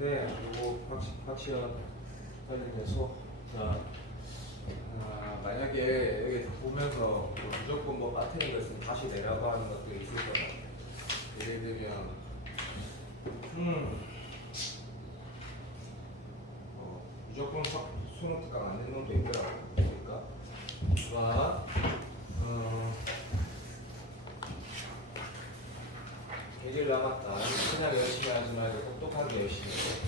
문제인데 이거 확실한 설명해서 자 만약에 여기 보면서 뭐 무조건 뭐 빠트린 거 있으면 다시 내라고 하는 것들이 있을 거다. 예를 들면 무조건 수능 특강 안 되는 놈도 있더라고. 그러니까 자1일 남았다. 그냥 열심히 하지 말고 똑똑하게 열심히 해.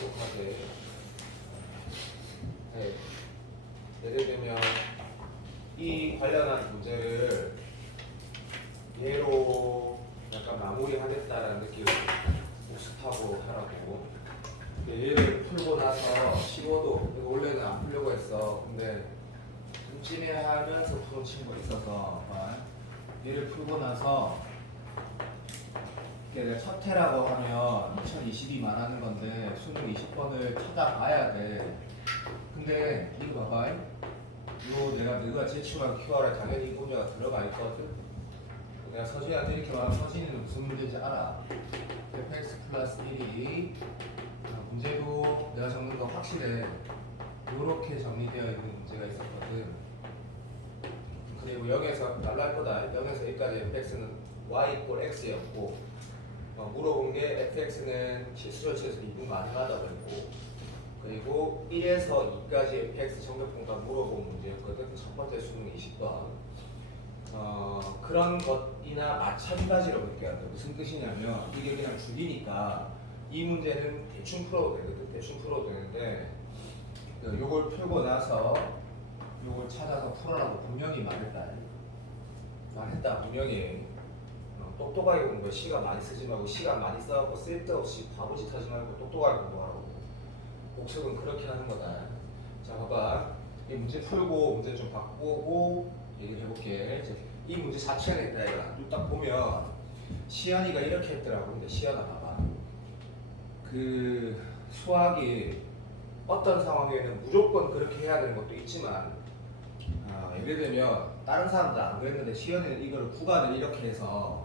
똑똑하게. 네. 예를 들면 이 관련한 문제를 얘로 약간 마무리하겠다라는 느낌으로 복습하고 하라고. 얘를 풀고 나서 쉬워도 원래는 안 풀려고 했어. 근데 좀 찜해하면서 푸는 친구가 있어서 얘를 풀고 나서 이게 첫 해라고 하면 2020이 말하는 건데 수능 20번을 찾아봐야 돼. 근데 이거 봐봐. 이거 내가 제출한 QR에 당연히 이 문제가 들어가 있거든. 내가 서진이한테 이렇게 말하면 서진이는 무슨 문제인지 알아. fx 플러스 1이 문제도 내가 적는 거 확실해. 이렇게 정리되어 있는 문제가 있었거든. 그리고 0에서 날라할 거다. 0에서 1까지 fx는 y 이꼴 x였고 물어본 게 fx는 실수조치에서 2분 많이 맞아 버렸고 그리고 1에서 2까지 fx 정답공간 물어본 문제였거든. 첫 번째 수능 20번. 그런 것이나 마찬가지로 볼게요. 무슨 뜻이냐면 이게 그냥 줄이니까 이 문제는 대충 풀어도 되거든. 대충 풀어도 되는데 요걸 풀고 나서 요걸 찾아서 풀어라고 분명히 말했다 분명히. 똑똑하게 공부해. 시간 많이 쓰지 말고 시간 많이 써갖고 쓸데없이 바보짓 하지 말고 똑똑하게 공부하라고. 복습은 그렇게 하는 거다. 자 봐봐. 이 문제 풀고 문제 좀 바꾸고 얘기를 해볼게. 이 문제 자체는 있다 이거야. 딱 보면 시연이가 이렇게 했더라고. 근데 시연아 봐봐. 그 수학이 어떤 상황에는 무조건 그렇게 해야 되는 것도 있지만 예를 들면 다른 사람들 안 그랬는데 시연이는 이거를 구간을 이렇게 해서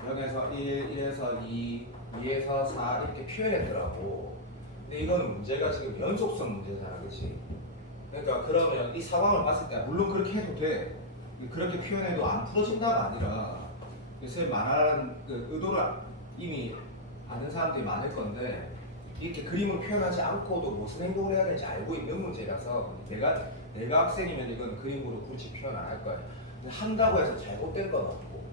0에서 1, 1에서 2, 2에서 4 이렇게 표현했더라고. 근데 이거는 문제가 지금 연속성 문제잖아, 그렇지? 그러니까 그러면 이 상황을 봤을 때 물론 그렇게 해도 돼. 그렇게 표현해도 안 풀어진다가 아니라 그래서 말하는 그 의도를 이미 아는 사람들이 많을 건데 이렇게 그림을 표현하지 않고도 무슨 행동을 해야 되는지 알고 있는 문제라서 내가 학생이면 이건 그림으로 굳이 표현 안 할 거야. 한다고 해서 잘못된 건 없고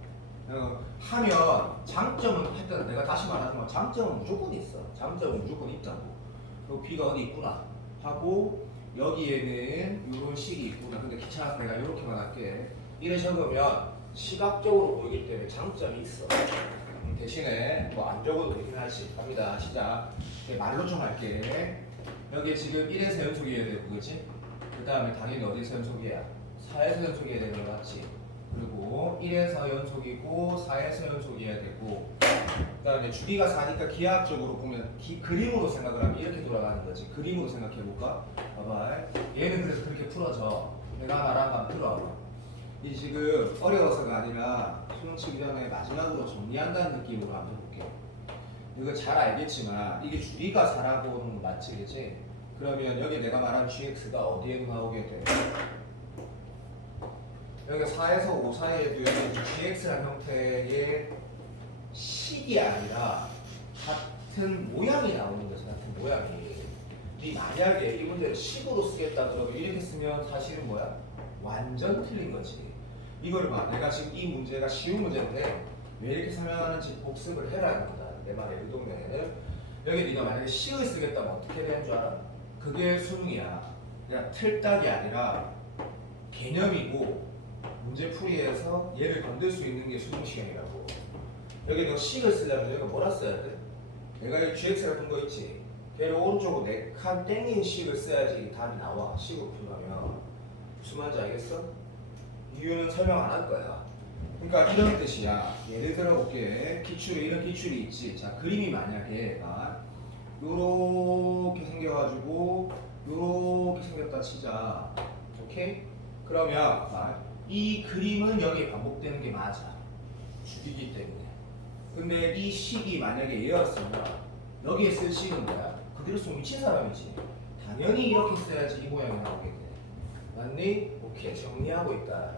하면 장점은 하여튼 내가 다시 말하지만 장점은 무조건 있어. 장점은 무조건 있다고. 그리고 B가 어디 있구나 하고 여기에는 이런 식이 있구나. 근데 귀찮아서 내가 이렇게만 할게. 이래 적으면 시각적으로 보이기 때문에 장점이 있어. 대신에 뭐 안 적어도 되긴 하지. 갑니다. 시작. 말로 좀 할게. 여기에 지금 1에서 연속이어야 되고 그렇지? 그 다음에 당연히 어디서 연속이야? 4에서 연속이어야 되는 거 맞지? 그리고 1에서 연속이고 4에서 연속이어야 되고 그 다음에 주기가 4니까 기하학적으로 보면 그림으로 생각을 하면 이렇게 돌아가는 거지. 그림으로 생각해볼까? 봐봐. 얘는 그래서 그렇게 풀어져. 내가 말한 건 풀어. 이 지금 어려워서가 아니라 수능 치기 전에 마지막으로 정리한다는 느낌으로 한번 해볼게요. 이거 잘 알겠지만 이게 주기가 4라고는 맞지, 그치? 그러면 여기 내가 말한 gx가 어디에 나오게 돼? 여기 4에서 5 사이에도 여기 gx라는 형태의 식이 아니라 같은 모양이 나오는 거지. 같은 모양이. 이 만약에 이 문제를 식으로 쓰겠다 그러면 이렇게 쓰면 사실은 뭐야? 완전 틀린 거지. 이걸 봐. 내가 지금 이 문제가 쉬운 문제인데 왜 이렇게 설명하는지 복습을 해라는 거다. 내 말의 의도는 여기 네가 만약에 식을 쓰겠다면 어떻게 되는 줄 알아? 그게 수능이야. 그냥 틀딱이 아니라 개념이고 문제풀이에서 얘를 건들 수 있는 게 수능 시간이라고. 여기 너 식을 쓰려면 여기가 뭐라 써야 돼? 내가 이 gx 같은 거 있지? 걔를 오른쪽으로 4칸 땡긴 식을 써야지 답이 나와. 식으로 풀려면 무슨 말인지 알겠어? 이유는 설명 안 할 거야. 그러니까 이런 뜻이야. 예를 들어 볼게. 기출에 이런 기출이 있지. 자, 그림이 만약에 요렇게 생겨가지고 요렇게 생겼다 치자. 오케이? 그러면 이 그림은 여기에 반복되는 게 맞아. 주기기 때문에. 근데 이 식이 만약에 얘였으면 여기에 쓸 식은 뭐야? 그대로 쓰면 미친 사람이지. 당연히 이렇게 써야지 이 모양이 나오겠네. 맞니? 오케이, 정리하고 있다.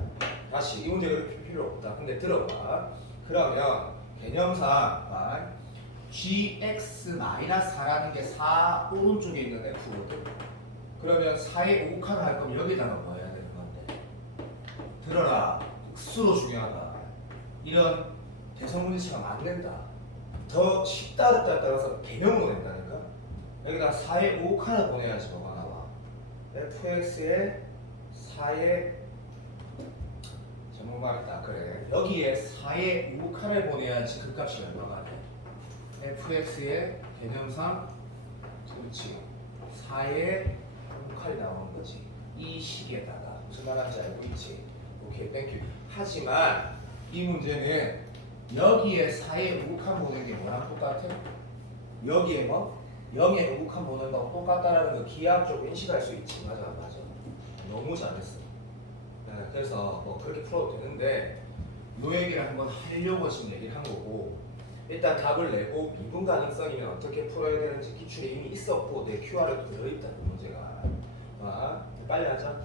다시 이 문제 그렇게 필요 없다. 근데 들어봐. 그러면 개념상 gx-4라는 게 4 오른쪽에 있는 f거든. 그러면 4의 5칸을 할 거면 여기다가 뭐 해야 되는 건데? 들어라. 국수로 중요하다. 이런 대성분리치가 맞는다. 더 쉽다 어렵다에 따라서 개념으로 낸다니까. 여기다 4의 5칸을 보내야지 뭐가 나와. fx의 4의 잘못 말했다. 그래. 여기에 4의 5칸을 보내야지 그 값이 얼마가 돼. fx의 개념상 그렇지 4의 5칸이 나오는 거지. 이 식에다가 무슨 말하는지 알고 있지? 오케이, 땡큐. 하지만 이 문제는 여기에 4의 5칸 보는 게 뭐랑 똑같아? 여기에 뭐? 0의 5칸 보는 거랑 똑같다라는 거 기하학적으로 인식할 수 있지. 맞아, 맞아. 너무 잘했어. 네, 그래서 뭐 그렇게 풀어도 되는데 요 얘기를 한번 하려고 지금 얘기를 한 거고, 일단 답을 내고 미분 가능성이면 어떻게 풀어야 되는지 기출에 이미 있었고 내 QR에도 들어있다. 그 문제가. 빨리 하자.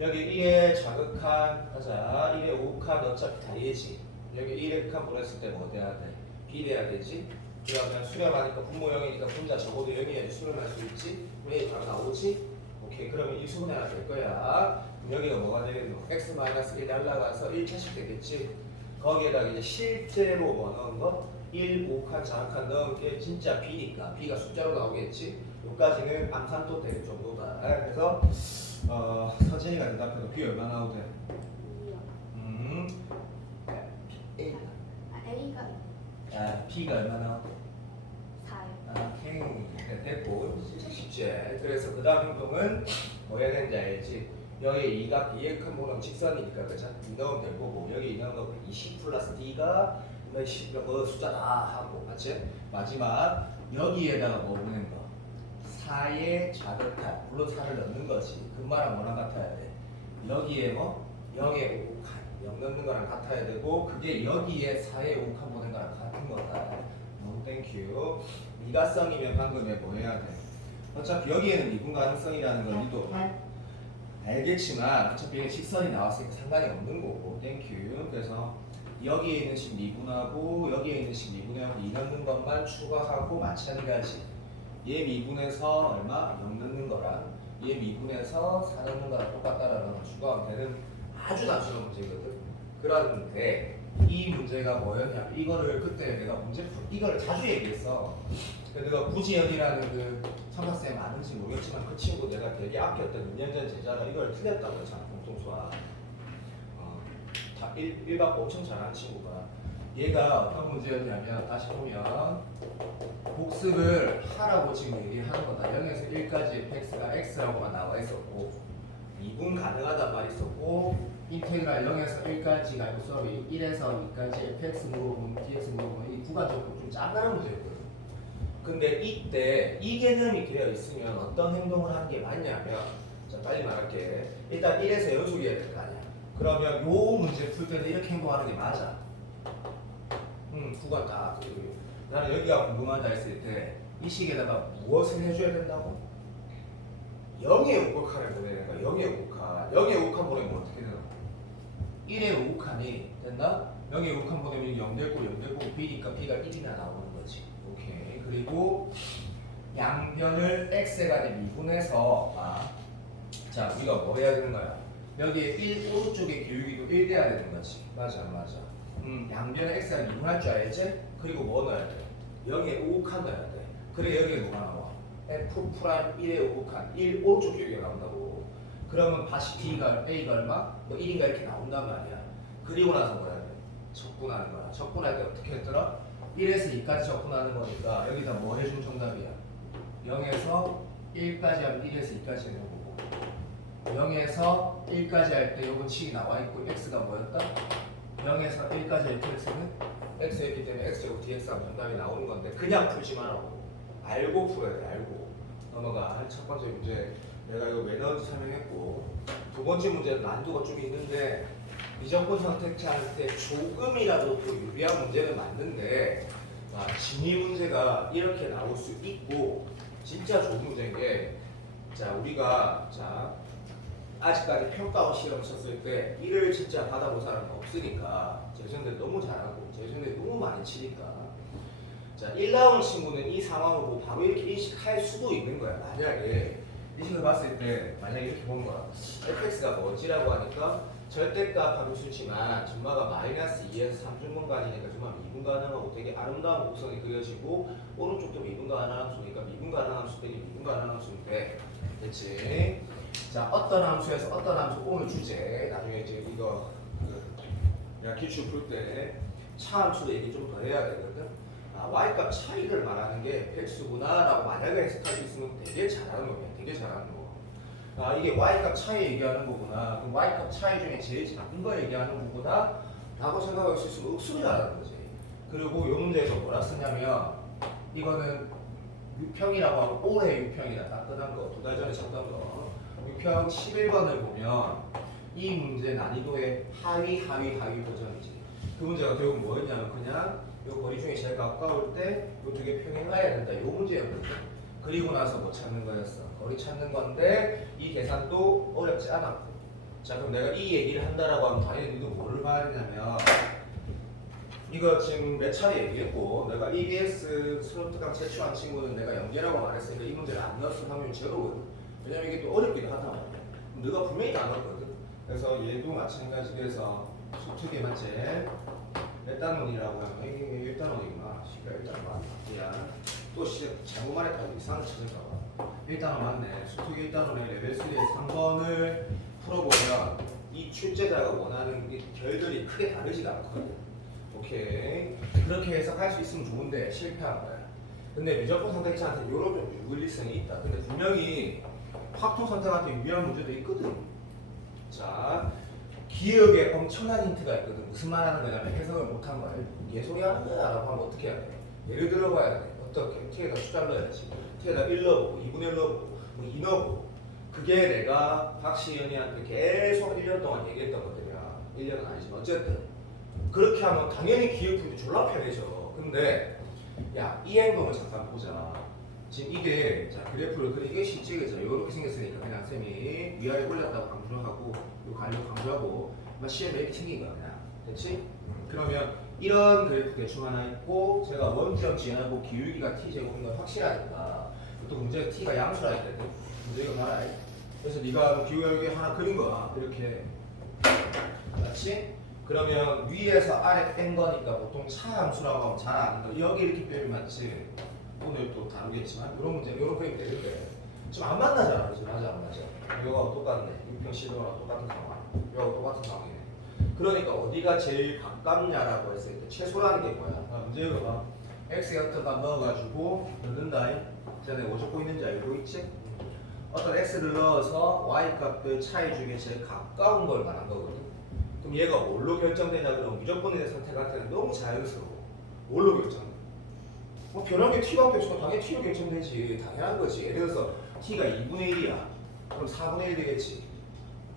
여기 1에 자극한 하자. 1에 5칸 어차피 다 예지. 여기 1에 극한 보냈을 때 뭐 돼야 돼? B 돼야 되지? 그러면 수렴하니까 분모 0이니까 분자 적어도 0이어야지 수렴할 수 있지? 왜 바로 나오지? 오케이, 그러면 이 수분이 하나 될 거야. 그럼 여기가 뭐가 되겠노? x-1 날라가서 1차씩 되겠지? 거기에다가 이제 실제로 뭐 넣은 거? 1, 5칸, 자극한 넣은 게 진짜 B니까 B가 숫자로 나오겠지? 여기까지는 암산도 될 정도다. 그래서 서진이가 대답해도 B 얼마 나오대? A가 B가 얼마 나오대? 4요. 오케이. 네, 됐고 진짜 쉽지. 그래서 그 다음 행동은 뭐 해야 되는지 알지? 여기 2가 B의 큰 모는 직선이니까 그죠? 이 넣으면 될 거고 여기 이 넣은 거 20 플러스 D가 뭐 숫자다 하고 맞지? 마지막 여기에다가 뭐 보낸 거? 4의 자극한 물론 4를 넣는 거지. 그 말은 뭐랑 같아야 돼? 여기에 뭐? 0의 5칸 0 넣는 거랑 같아야 되고 그게 여기에 4의 5칸 보낸 거랑 같은 거다. 너무 땡큐. 미가성이면 방금에 뭐 해야 돼? 어차피 여기에는 미분 가능성이라는 걸 니도 알겠지만 어차피 이게 직선이 나왔으니까 상관이 없는 거고 땡큐. 그래서 여기에 있는 식 미분하고 여기에 있는 식 미분하고 2 넣는 것만 추가하고 마찬가지. 얘 미분해서 얼마? 0 넣는 거랑 얘 미분해서 4 넣는 거랑 똑같다라는 걸 추가하면 되는 아주 단순한 문제거든. 그런데 이 문제가 뭐였냐? 이거를 그때 내가 이거를 자주 얘기했어. 내가 구지연이라는 그 청각쌤 아는지 모르겠지만 그 친구 내가 되게 아꼈던 2년 전 제자가 이걸 틀렸다고 했잖아. 공통수학. 다 1받고 엄청 잘하는 친구가. 얘가 어떤 문제였냐면 다시 보면 복습을 하라고 지금 얘기하는 거다. 0에서 1까지 fx가 x라고만 나와 있었고 미분 가능하단 말이 있었고 인테그랄 0에서 1까지가 아니고 수업이 1에서 2까지 fx 물어보면 dx 물어보면 이 구간적으로 좀 작은 문제였거든. 근데 이때 이 개념이 되어 있으면 어떤 행동을 하는 게 맞냐면 자 빨리 말할게. 일단 1에서 연속이어야 될 거 아니야. 그러면 요 문제 풀 때는 이렇게 행동하는 게 맞아. 구간 딱. 나는 여기가 궁금하다 했을 때 이 식에다가 무엇을 해줘야 된다고? 0의 5칸을 보내는 거야. 0의 5칸. 0의 5칸 보내면 어떻게 되나? 1의 5칸이 된다? 0의 5칸 보내면 0 되고 0 되고 B니까 B가 1이나 나오는 거지. 오케이. 그리고 양변을 x에 미분해서 자 우리가 뭐 해야 되는 거야? 여기에 1 오른쪽에 기울기도 1 돼야 되는 거지. 맞아 맞아. 양변을 x에 미분할 줄 알지? 그리고 뭐 넣어야 돼? 0에 5칸 넣어야 돼. 그래 여기에 뭐가 나와? f 프라임 1의 5칸 1 오른쪽 기울기가 나온다고. 그러면 다시 D가 A가 얼마? 뭐 1인가 이렇게 나온단 말이야. 그리고 나서 뭐야 돼? 적분하는 거야. 적분할 때 어떻게 했더라? 1에서 2까지 적분하는 거니까 여기다 뭐 해주면 정답이야? 0에서 1까지 하면 1에서 2까지 되는 거고 0에서 1까지 할 때 요건 식이 나와 있고 x가 뭐였다? 0에서 1까지 할 때 x는 x였기 때문에 x제곱 dx 하면 정답이 나오는 건데 그냥 풀지 말라고. 알고 풀어야 돼. 알고. 넘어가. 첫 번째 문제 내가 이거 왜 넣은지 설명했고 두 번째 문제는 난이도가 좀 있는데 미적분 선택할 때 조금이라도 또 유리한 문제는 맞는데 진위 문제가 이렇게 나올 수 있고 진짜 좋은 문제인 게 자 우리가 자 아직까지 평가원 시험 쳤을 때 이를 진짜 받아본 사람은 없으니까 재수생들 너무 잘하고 재수생들 너무 많이 치니까 자 1라운드 친구는 이 상황을 보고 바로 이렇게 인식할 수도 있는 거야. 만약에 인식을 봤을 때 만약에 이렇게 보는 거야. fx가 뭐지라고 하니까 절대값 함수지만 전마가 마이너스 2에서 3중분까지니까 정말 미분 가능하고 되게 아름다운 곡선이 그려지고 오른쪽도 미분 가능한 함수니까 미분 가능한 함수 되게 미분 가능한 함수인데 됐지? 자 어떤 함수에서 어떤 함수 오늘 주제 나중에 이제 이거 내가 기출 풀 때 차함수도 얘기 좀 더 해야 되거든. y값 차이를 말하는 게 x구나 라고 만약에 해석할 수 있으면 되게 잘하는 거야. 되게 잘하는 거. 이게 y값 차이 얘기하는 거구나. 그럼 y값 차이 중에 제일 작은 거 얘기하는 거구나 라고 생각할 수 있으면 억수로 잘하는 거지. 그리고 이 문제에서 뭐라 쓰냐면 이거는 유평이라고 하고 올해 유평이다. 따뜻한 거. 2달 전에 쳤던 거. 유평 11번을 보면 이 문제 난이도의 하위 버전이지. 그 문제가 결국 뭐였냐면 그냥 이 거리 중에 제일 가까울 때 이 두 개 평행해야 된다. 이 문제였거든. 그리고 나서 뭐 찾는 거였어. 거리 찾는 건데 이 계산도 어렵지 않았고. 자 그럼 내가 이 얘기를 한다라고 하면 당연히 너도 뭐를 봐야 되냐면 이거 지금 몇 차례 얘기했고 내가 EBS 수능특강 제출한 친구는 내가 연계라고 말했으니까 이 문제를 안 넣었을 확률이 제로거든. 왜냐면 이게 또 어렵기도 하단 말이야. 너가 분명히 안 넣었거든. 그래서 얘도 마찬가지. 그래서 수특의 맞지? 몇 단원이라고 하면 이게 1단원이구나. 1단원 맞야. 또 잘못 말했다고 이상한 찾을까봐. 1단원 맞네. 수특 1단원의 레벨 3의 3번을 풀어보면 이 출제자가 원하는 이 결들이 크게 다르지가 않거든. 오케이. 그렇게 해석할 수 있으면 좋은데 실패한 거야. 근데 미적분 선택자한테 이런 좀 유불리성이 있다. 근데 분명히 확통 선택한테 유리한 문제도 있거든. 자, 기억에 엄청난 힌트가 있거든. 무슨 말 하는 거냐면 해석을 못한 거야. 개소리 하는 거야 라고 하면 어떻게 해야 돼? 예를 들어봐야 돼. 어떻게? t에다 숫자를 넣어야지. t에다 1 넣어보고 2분의 1 넣어보고 뭐 2 넣어보고 그게 내가 박시연이한테 계속 1년 동안 얘기했던 것들이야. 1년은 아니지만 어쨌든 그렇게 하면 당연히 기억품이 졸라 편해져. 근데 야, 이 행동을 잠깐 보자. 지금 이게 자 그래프를 그리기 쉽지 그죠? 이렇게 생겼으니까 그냥 쌤이 위아래 올렸다고 강조하고 요 간료 강조하고 막 시험에 이렇게 생긴 거야 그냥. 됐지? 그러면 이런 그래프 대충 하나 있고 제가 원점 지나고 기울기가 t 제곱인 건 확실하니까 또 문제가 t가 양수라 했거든. 문제가 말아. 그래서 네가 기울기 하나 그린 거야. 이렇게. 맞지? 그러면 위에서 아래 뺀 거니까 보통 차함수라고 하면 잘 아는 거. 여기 이렇게 빼면 맞지? 오늘 또 다루겠지만 이런 문제 이런 그림 되는데 지금 안 만나잖아. 지금 맞아 안 맞아? 이거하고 똑같네. 6평 시도랑 똑같은 상황. 이거하고 똑같은 상황이네. 그러니까 어디가 제일 가깝냐라고 했을 때 최소라는 게 뭐야? 문제 이거 봐. x에 어떤 값 넣어가지고 넣는다. 제가 내가 뭐 적고 있는지 알고 있지? 어떤 x를 넣어서 y 값들 차이 중에 제일 가까운 걸 말한 거거든. 그럼 얘가 뭘로 결정되냐 그러면 무조건의 선택할 때는 너무 자연스러워. 뭘로 결정돼? 뭐 변형의 t밖에 없으면 당연히 t로 결정되지. 당연한 거지. 예를 들어서 t가 2분의 1이야. 그럼 4분의 1 되겠지.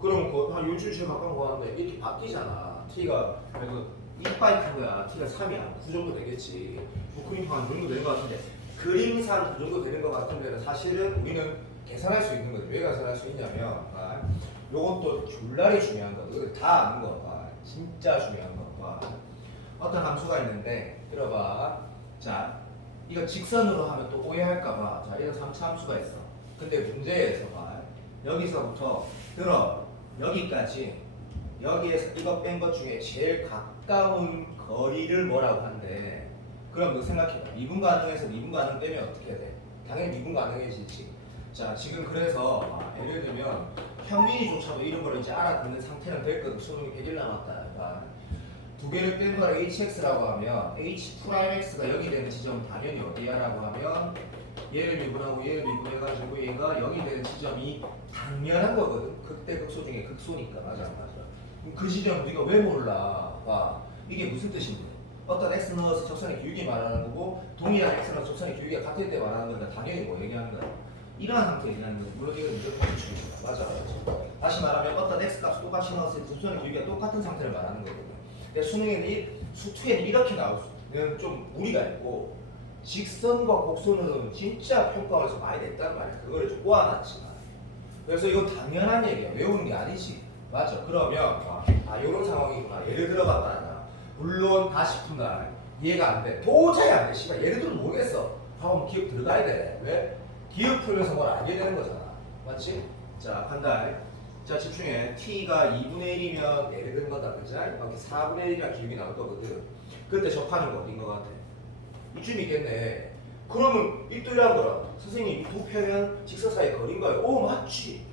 그럼 한 요즘 제일 가까운 거 하는데 이렇게 바뀌잖아. t가 그래서 2파이 큰 거야. t가 3이야. 9 정도 되겠지. 뭐 그림상 한 정도 되는 거 같은데 그림상 9 정도 되는 거 같은데 사실은 우리는 계산할 수 있는 거지. 왜 계산할 수 있냐면 요건 또 줄날이 중요한 거거든. 다 아는 거. 진짜 중요한 거. 어떤 함수가 있는데 들어봐. 자, 이거 직선으로 하면 또 오해할까봐. 자, 이런 3차 함수가 있어. 근데 문제에서 봐. 여기서부터 들어 여기까지 여기에서 이거 뺀 것 중에 제일 가까운 거리를 뭐라고 한대. 그럼 너 생각해봐. 미분 가능해서 미분 가능 빼면 어떻게 돼? 당연히 미분 가능해지지. 자, 지금 그래서 예를 들면 현민이조차도 이런 걸 이제 알아듣는 상태는 됐거든. 수능이 100일 남았다. 두 개를 뺀 걸 hx라고 하면 h'x가 여기 되는 지점은 당연히 어디야라고 하면 얘를 미분하고 얘를 미분해가지고 얘가 여기 되는 지점이 당연한 거거든. 극대 극소 중에 극소니까. 맞아 안 맞아? 그럼 그 지점 우리가 왜 몰라? 봐. 이게 무슨 뜻인데? 어떤 x 넣어서 적선의 기울기 말하는 거고 동일한 x 넣어서 적선의 기울기가 같을 때 말하는 거니까 당연히 뭐 얘기하는 거야? 이러한 상태 얘기하는 거지. 물론 이건 무조건 규칙입니다. 맞아. 다시 말하면 어떤 x 값을 똑같이 넣었을 때 적선의 기울기가 똑같은 상태를 말하는 거거든. 수능에는 수투에는 이렇게 나올 수 좀 무리가 있고 직선과 곡선으로는 진짜 평가에서 많이 냈단 말이야. 그거를 좀 꼬아놨지만. 그래서 이건 당연한 얘기야. 외우는 게 아니지. 맞아. 그러면 이런 상황이구나. 예를 들어봤다. 물론 다시 푼다. 이해가 안 돼. 도저히 안 돼. 씨발 예를 들어 모르겠어. 하면 기억 들어가야 돼. 왜? 기억 풀면서 뭘 알게 되는 거잖아. 맞지? 자, 간다. 자, 집중해. t가 2분의 1이면 예를 드는 거다. 그지? 이렇게 4분의 1이랑 기억이 나올 거거든. 그때 접하는 거 어딘 거 같아? 이쯤 있겠네. 그러면 일도일한 거라. 선생님, 이 두 평면 직선 사이 거리인 거예요. 오, 맞지.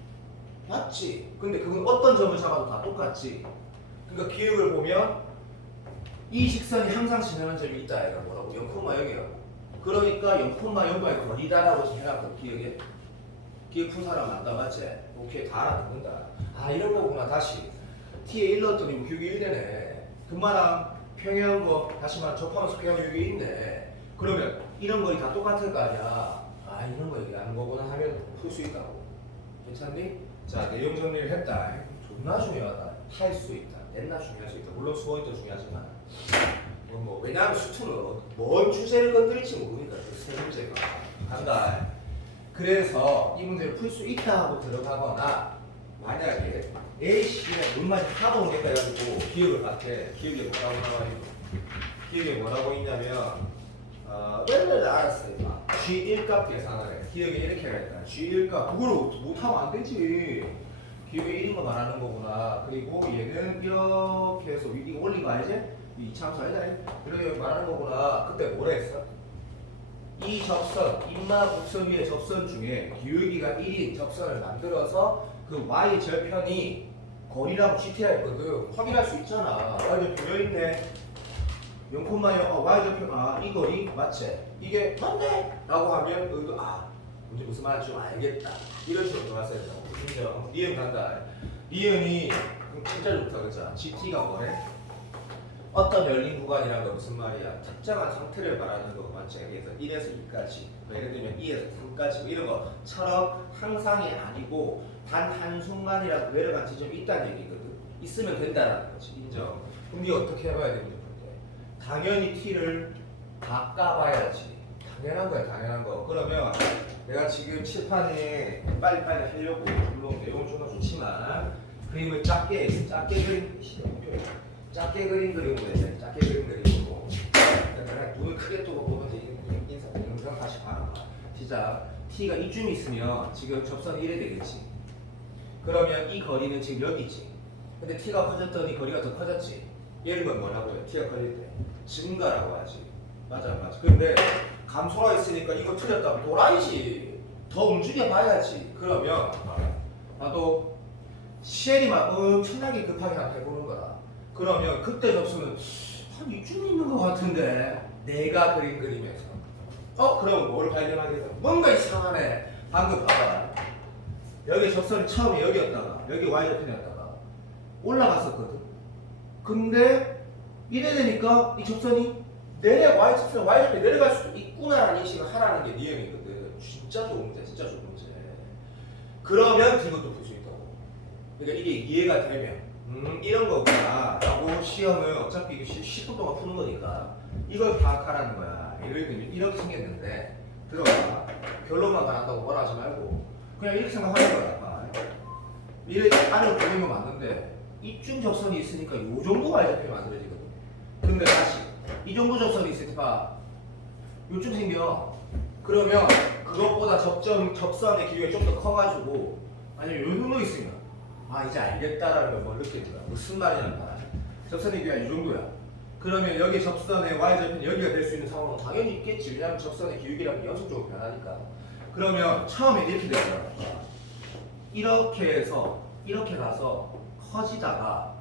맞지. 근데 그건 어떤 점을 잡아도 다 똑같지. 그러니까 기억을 보면 이 직선이 항상 지나는 점이 있다. 얘가 뭐라고? 0,0이라고. 그러니까 0,0과의 거리다라고 해놨고 기억에. 기억 푼 사람 안다 맞지? 오케이, 다 알아듣는다. 이런 거구나. 다시 t에 1 넣었더니 뭐 기억이 1 되네. 금마랑 평행한 거 다시 말해 접하면서 평행한 기억이 있네. 그러면 이런 거리 다 똑같을 거 아니야. 이런 거 얘기하는 거구나 하면 풀 수 있다고. 괜찮니? 자, 내용 정리를 했다. 존나 중요하다. 할 수 있다. 옛날 중요할 수 있다. 물론 수원이도 중요하지만 왜냐하면 수투는 뭔 주제를 건드릴지 모르니까 세 문제가 한다. 그래서 이 문제를 풀 수 있다 하고 들어가거나 만약에 A씨가 물맛이 하도 오겠다 해가지고 기억을 갖게. 기억에 뭐라고 나와요? 기억에 뭐라고 있냐면 알았어요. G1값 계산하래. 기억에 이렇게 가있다. G1값 그거를 못하면 안 되지. 기억에 1인 거 말하는 거구나. 그리고 얘는 이렇게 해서 이거 올린 거 알지? 이 이차함수 아니다. 이렇게 말하는 거구나. 그때 뭐라 했어? 이 접선, 인마 곡선 위의 접선 중에 기울기가 1인 접선을 만들어서 그 y 절편이 거리라고 GT라 했거든. 확인할 수 있잖아. y 절편 여기 있네. 0,0 y 절편 이 거리 맞지? 이게 맞네? 라고 하면 너도 문제 무슨 말인지 좀 알겠다. 이런 식으로 들어갔어야 된다고. 인정. 니은 간다. 니은이 진짜 좋다 그죠? GT가 뭐래? 어떤 열린 구간이란 건 무슨 말이야? 특정한 상태를 말하는 거 맞지? 그래서 1에서 2까지 예를 들면 2에서 3까지 이런 것처럼 항상이 아니고 단 한순간이라도 내려간 지점이 있다는 얘기거든. 있으면 된다는 거지. 인정. 그럼 니 어떻게 해봐야 되는지 볼게. 당연히 t를 바꿔봐야지. 당연한 거야. 당연한 거. 그러면 내가 지금 칠판에 빨리빨리 하려고 물론 내용은 좀 더 좋지만 그림을 작게 그림 작게 그림으로 돼. 작게 그리고 그러니까 눈을 크게 뜨고 보면서 인사 영상 다시 봐라. 시작. t가 이쯤 있으면 지금 접선이 1이 되겠지. 그러면 이 거리는 지금 여기지. 근데 t가 커졌더니 거리가 더 커졌지. 얘는 뭐라고 해요? t가 커질 때 증가라고 하지. 맞아. 근데 감소가 있으니까 이거 틀렸다면 도라이지. 더 움직여 봐야지. 그러면 나도 CL이 막 엄청나게 급하게 해보는 거다. 그러면 그때 접수는 한 이쯤 있는 것 같은데 내가 그린 그림에서 그럼 뭐를 발견하겠어? 뭔가 이상하네. 방금 봐봐. 여기 접선이 처음에 여기였다가 여기 Y절편이었다가 올라갔었거든. 근데 이래 되니까 이 접선이 Y절편 내려갈 수도 있구나라는 인식을 하라는 게 니은이거든. 진짜 좋은 문제. 그러면 이것도 볼 수 있다고. 그러니까 이게 이해가 되면 이런 거구나 라고 시험을 어차피 이거 10분 동안 푸는 거니까 이걸 파악하라는 거야. 예를 들면 이렇게 생겼는데 들어가. 결론만 말한다고 뭐라 하지 말고 그냥 이렇게 생각하는 거야. 이렇게 안으로 보이면 맞는데 이쯤 접선이 있으니까 이 정도가 이렇게 만들어지거든. 근데 다시 이 정도 접선이 있으니까 요쯤 생겨. 그러면 그것보다 접선의 기울기가 좀 더 커가지고 아니면 요 정도 있으면 이제 알겠다라는 걸 뭘 느끼는 거야. 무슨 말이냐면 접선의 기울기가 이 정도야. 그러면 여기 접선의 y절편이 여기가 될 수 있는 상황은 당연히 있겠지. 왜냐하면 접선의 기울기라는 게 연속적으로 변하니까. 그러면 처음에 이렇게 되더라. 이렇게 해서 이렇게 가서 커지다가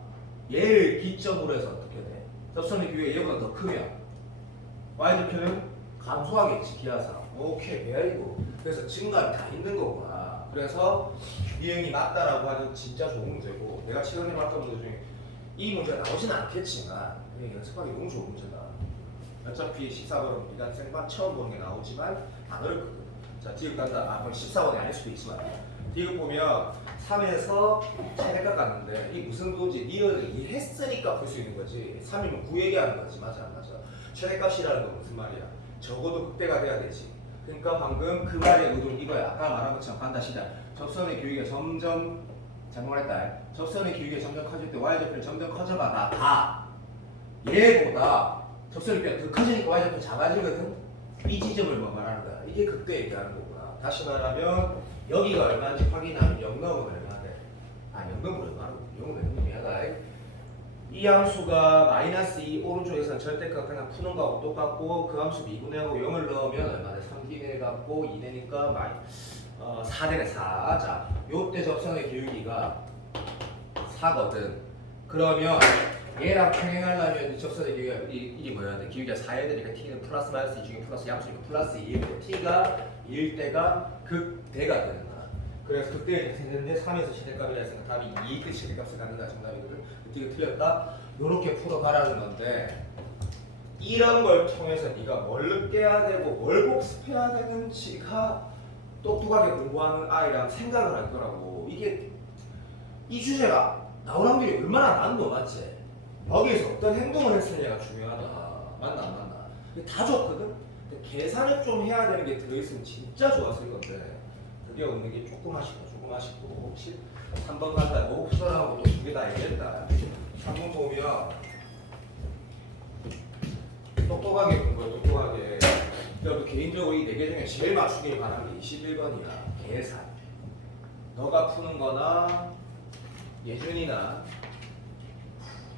얘를 기점으로 해서 어떻게 돼? 접선의 기울기가 얘보다 더 크면 y절편은 감소하겠지. 기하상. 오케이, 베어리고. 그래서 증감이 다 있는 거구나. 그래서 니은이 맞다라고 하는 진짜 좋은 문제고 내가 최근에 봤던 문제 중에 이 문제가 나오진 않겠지만 연습하기 너무 좋은 문제다. 어차피 14번은 네가 생판 처음 보는 게 나오지만 안 어렵거든. 자, 뒤에 간다. 그럼 14번이 아닐 수도 있지만 디귿 보면 3에서 최대값 갔는데 이 무슨 도인지 니어를 이해했으니까 풀 수 있는 거지. 3이면 9 얘기하는 거지. 맞아 안 맞아? 최대값이라는 건 무슨 말이야? 적어도 극대가 돼야 되지. 그러니까 방금 그 말의 의도는 이거야. 아까 말한 것처럼 간다 시작. 접선의 기울기가 점점 잘못했다. 접선의 기울기가 점점 커질 때 y좌표는 점점 커져가. 다 얘보다 접선의 기울기가 더 커지니까 y좌표는 작아지거든. 이 지점을 뭐 말하는 거야? 이게 극대 얘기하는 거구나. 다시 말하면 여기가 얼마인지 확인하면 0 넣으면 얼마 돼? 0 넣으면 얼마라고? 0은 의미하다. 이 함수가 마이너스 2 오른쪽에서는 절대값 그냥 푸는 거하고 똑같고 그 함수 미분하고 0을 넣으면 얼마 돼? 3d 갖고 2되니까 4되네 4. 자, 요때 접선의 기울기가 4거든. 그러면 얘랑 평행하려면 이 접선의 기울기가 이게 뭐야 돼? 기울기가 4해야 되니까 t는 플러스 마이너스 2 중에 플러스 함수니까 플러스 2일 t가 2일 때가 극대가 되는 거야. 그래서 극대가 되는데 3에서 최대값이라 했으니까 답이 2 그 최대값을 갖는다 정답이거든. 이거 틀렸다. 요렇게 풀어가라는 건데 이런 걸 통해서 네가 뭘 깨야 되고 뭘 복습해야 되는지가 똑똑하게 공부하는 아이랑 생각을 할 거라고. 이게 이 주제가 나올 확률이 얼마나 많노 맞지? 여기에서 어떤 행동을 했느냐가 중요하다. 맞나 안 맞나? 다 좋거든? 근데 계산을 좀 해야 되는 게 들어있으면 진짜 좋았을 건데 그게 없는 게 조금 아쉽고 3번 간다. 뭐 후설하고 또 두 개 다 얘기했다. 3번 보면 똑똑하게 본 거야. 똑똑하게. 그러니까 개인적으로 이 4개 중에 제일 맞추길 바라는 게 21번이야. 계산. 너가 푸는 거나 예준이나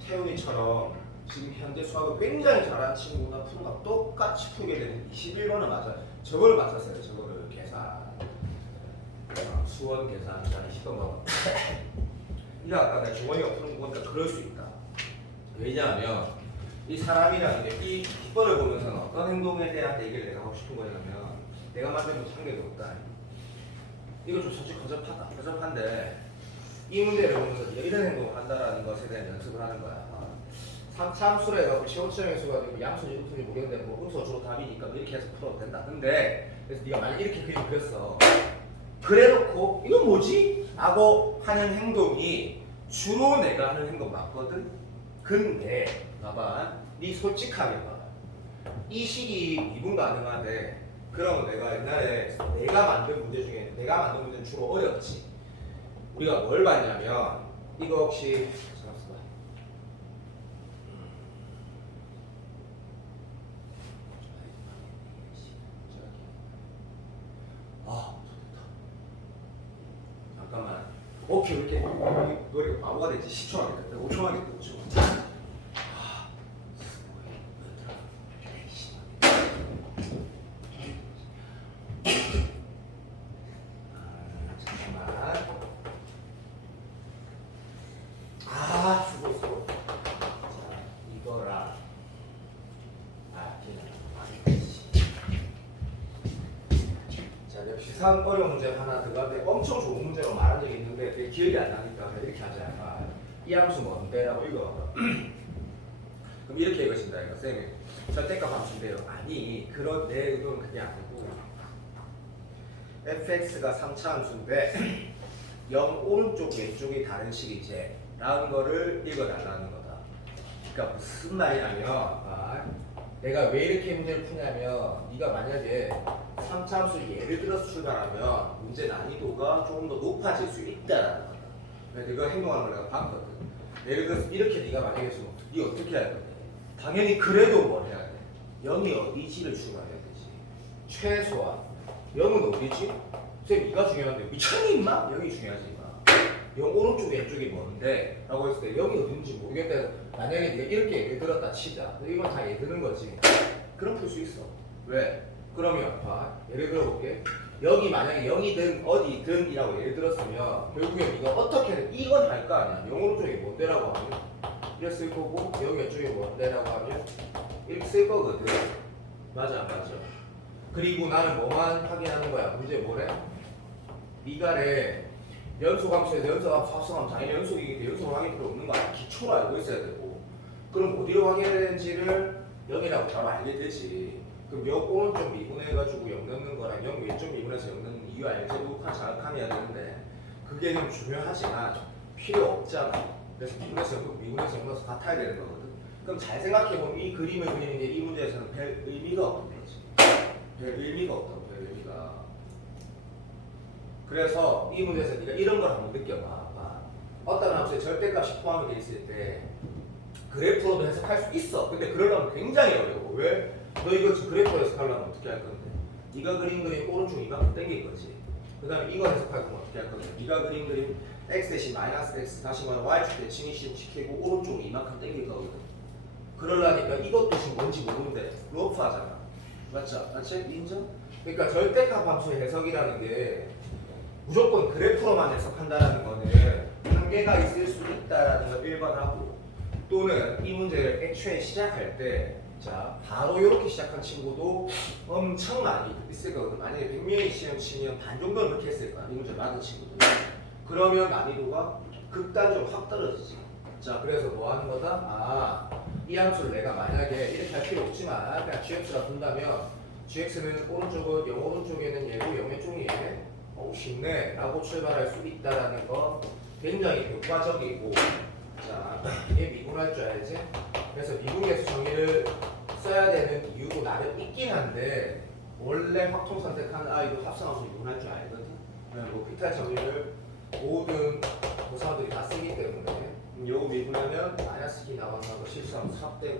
태훈이처럼 지금 현재 수학을 굉장히 잘하는 친구나 푸는 거 똑같이 풀게 되는 21번은 맞아. 저걸 맞췄어요. 저거를 계산. 수원 계산. 10번 봐. 이거 아까 내가 종원이가 푸는 거 보니까 그럴 수 있다. 왜냐하면 이 사람이라는 게 이 깃벌을 보면서 어떤 행동에 대한 얘기를 내가 하고 싶은 거냐면 내가 만든 문제 한 개도 없다. 이거 좀 솔직히 허접한데 이 문제를 보면서 이런 행동을 한다라는 것에 대한 연습을 하는 거야. 참수로 해서 최고치형의 수가 되고 양수지 음수지 모르겠는데 뭐 음수가 주로 답이니까 이렇게 해서 풀어도 된다. 근데 그래서 네가 만약 이렇게 그림 그렸어. 그래놓고 이건 뭐지? 라고 하는 행동이 주로 내가 하는 행동 맞거든? 근데 봐봐. 네 솔직하게 봐. 이 식이 미분 가능하대. 그럼 내가 옛날에 내가 만든 문제 중에 내가 만든 문제는 주로 어렵지. 우리가 뭘 봤냐면 이거 혹시 잠깐만. 오케이 이렇게 노래가 바보가 되지. 10초 하겠다. 5초 하겠다. 5초. 죽었어. 자, 이거랑 자, 내가 비슷한 어려운 문제 하나 들어가는데 엄청 좋은 문제로 말한 적이 있는데 되게 기억이 안 나니까 그냥 이렇게 하자. 이 함수 뭔데라고 이거. 그럼 이렇게 읽으신다 이거. 쌤이 절대값 함수인데요. 아니 그런 내 의도는 그게 아니고 fx가 3차 함수인데 0 오른쪽 왼쪽이 다른 식이지 라는 거를 읽어달라는 거다. 그러니까 무슨 말이냐면 내가 왜 이렇게 문제를 푸냐면 네가 만약에 3차 함수 예를 들어서 출발하면 문제 난이도가 조금 더 높아질 수 있다라는 거다. 그래서 이거 행동하는 걸 내가 봤거든. 예를 들어서 이렇게 네가 만약에 했으면 네 어떻게 할 건데? 당연히 그래도 뭘 해야 돼? 0이 어디지를 출발해야 되지. 최소한 0은 어디지? 쌤 이가 중요한데 미쳤니 임마? 0이 중요하지 임마. 0 오른쪽 왼쪽이 뭔데? 라고 했을 때 0이 어딘지 모르겠다. 만약에 네가 이렇게 예를 들었다 치자. 이건 다 예를 드는 거지. 그럼 풀 수 있어. 왜? 그러면 예를 들어볼게. 여기 만약에 0이든 어디든 이라고 예를 들었으면 결국에 네가 어떻게든 이건 할 거 아니야. 0 오른쪽이 뭔데라고 하면 이렇게 쓸 거고 0 왼쪽이 뭔데라고 하면 이렇게 쓸 거거든. 맞아. 그리고 나는 뭐만 확인하는 거야. 문제 뭐래? 네가래 연속함수에서 연속함수, 합성함수, 당연히 연속이기 때문에 연속을 확인 필요 없는 거 아니야. 기초로 알고 있어야 되고. 그럼 어디로 확인해야 되는지를 0이라고 바로 알게 되지. 그럼 0 오른쪽 미분해가지고 0 넣는 거랑 0 왼쪽 미분해서 0 넣는 이유 알지? 무한 자극함이야 되는데 그게 좀 중요하지만 필요 없잖아. 그래서 미분에서 연분에서 같아야 되는 거거든. 그럼 잘 생각해보면 이 그림을 그리는 게 이 문제에서는 별 의미가 없는 거지. 별 의미가 없다고. 별 의미가. 그래서 이 문제에서 네가 이런 걸 한번 느껴봐. 어떤 함수에 절대값이 포함이 돼 있을 때 그래프로도 해석할 수 있어. 근데 그러려면 굉장히 어려워. 왜? 너 이거 지금 그래프로 해석하려면 어떻게 할 건데? 네가 그린 그림 오른쪽 이만큼 당길 거지. 그 다음에 이거 해석할 거면 어떻게 할 건데? 네가 그린 그림 x 대신 마이너스 x 다시 말해 y축 대칭이 시키고 오른쪽으로 이만큼 당길 거거든. 그러려니까 이것도 지금 뭔지 모르는데 러프 하잖아. 맞죠? 맞지? 인정? 그러니까 절대값 함수의 해석이라는 게 무조건 그래프로만 해석한다는 거는 한계가 있을 수 있다라는 걸 일반하고 또는 이 문제를 애초에 시작할 때 자 바로 이렇게 시작한 친구도 엄청 많이 있을 거거든. 만약에 100명이 시험 치면 반 정도는 그렇게 했을 거야. 이 문제 맞은 친구들. 그러면 난이도가 극단적으로 확 떨어지지. 자 그래서 뭐 하는 거다? 이 함수를 내가 만약에 이렇게 할 필요 없지만 그냥 gx라 본다면 gx는 오른쪽은 0 오른쪽에는 얘고 0 왼쪽이 얘네. 쉽네 라고 출발할 수 있다라는 거 굉장히 효과적이고 자 이게 미분할 줄 알지? 그래서 미분계수 정의를 써야 되는 이유도 나름 있긴 한데 원래 확통 선택한 아이도 합성함수 미분할 줄 알거든. 뭐 피탈 정의를 모든 고사들이 다 쓰기 때문에 요거 미분하면 마이너스 기 나간다고 실수하면 3되고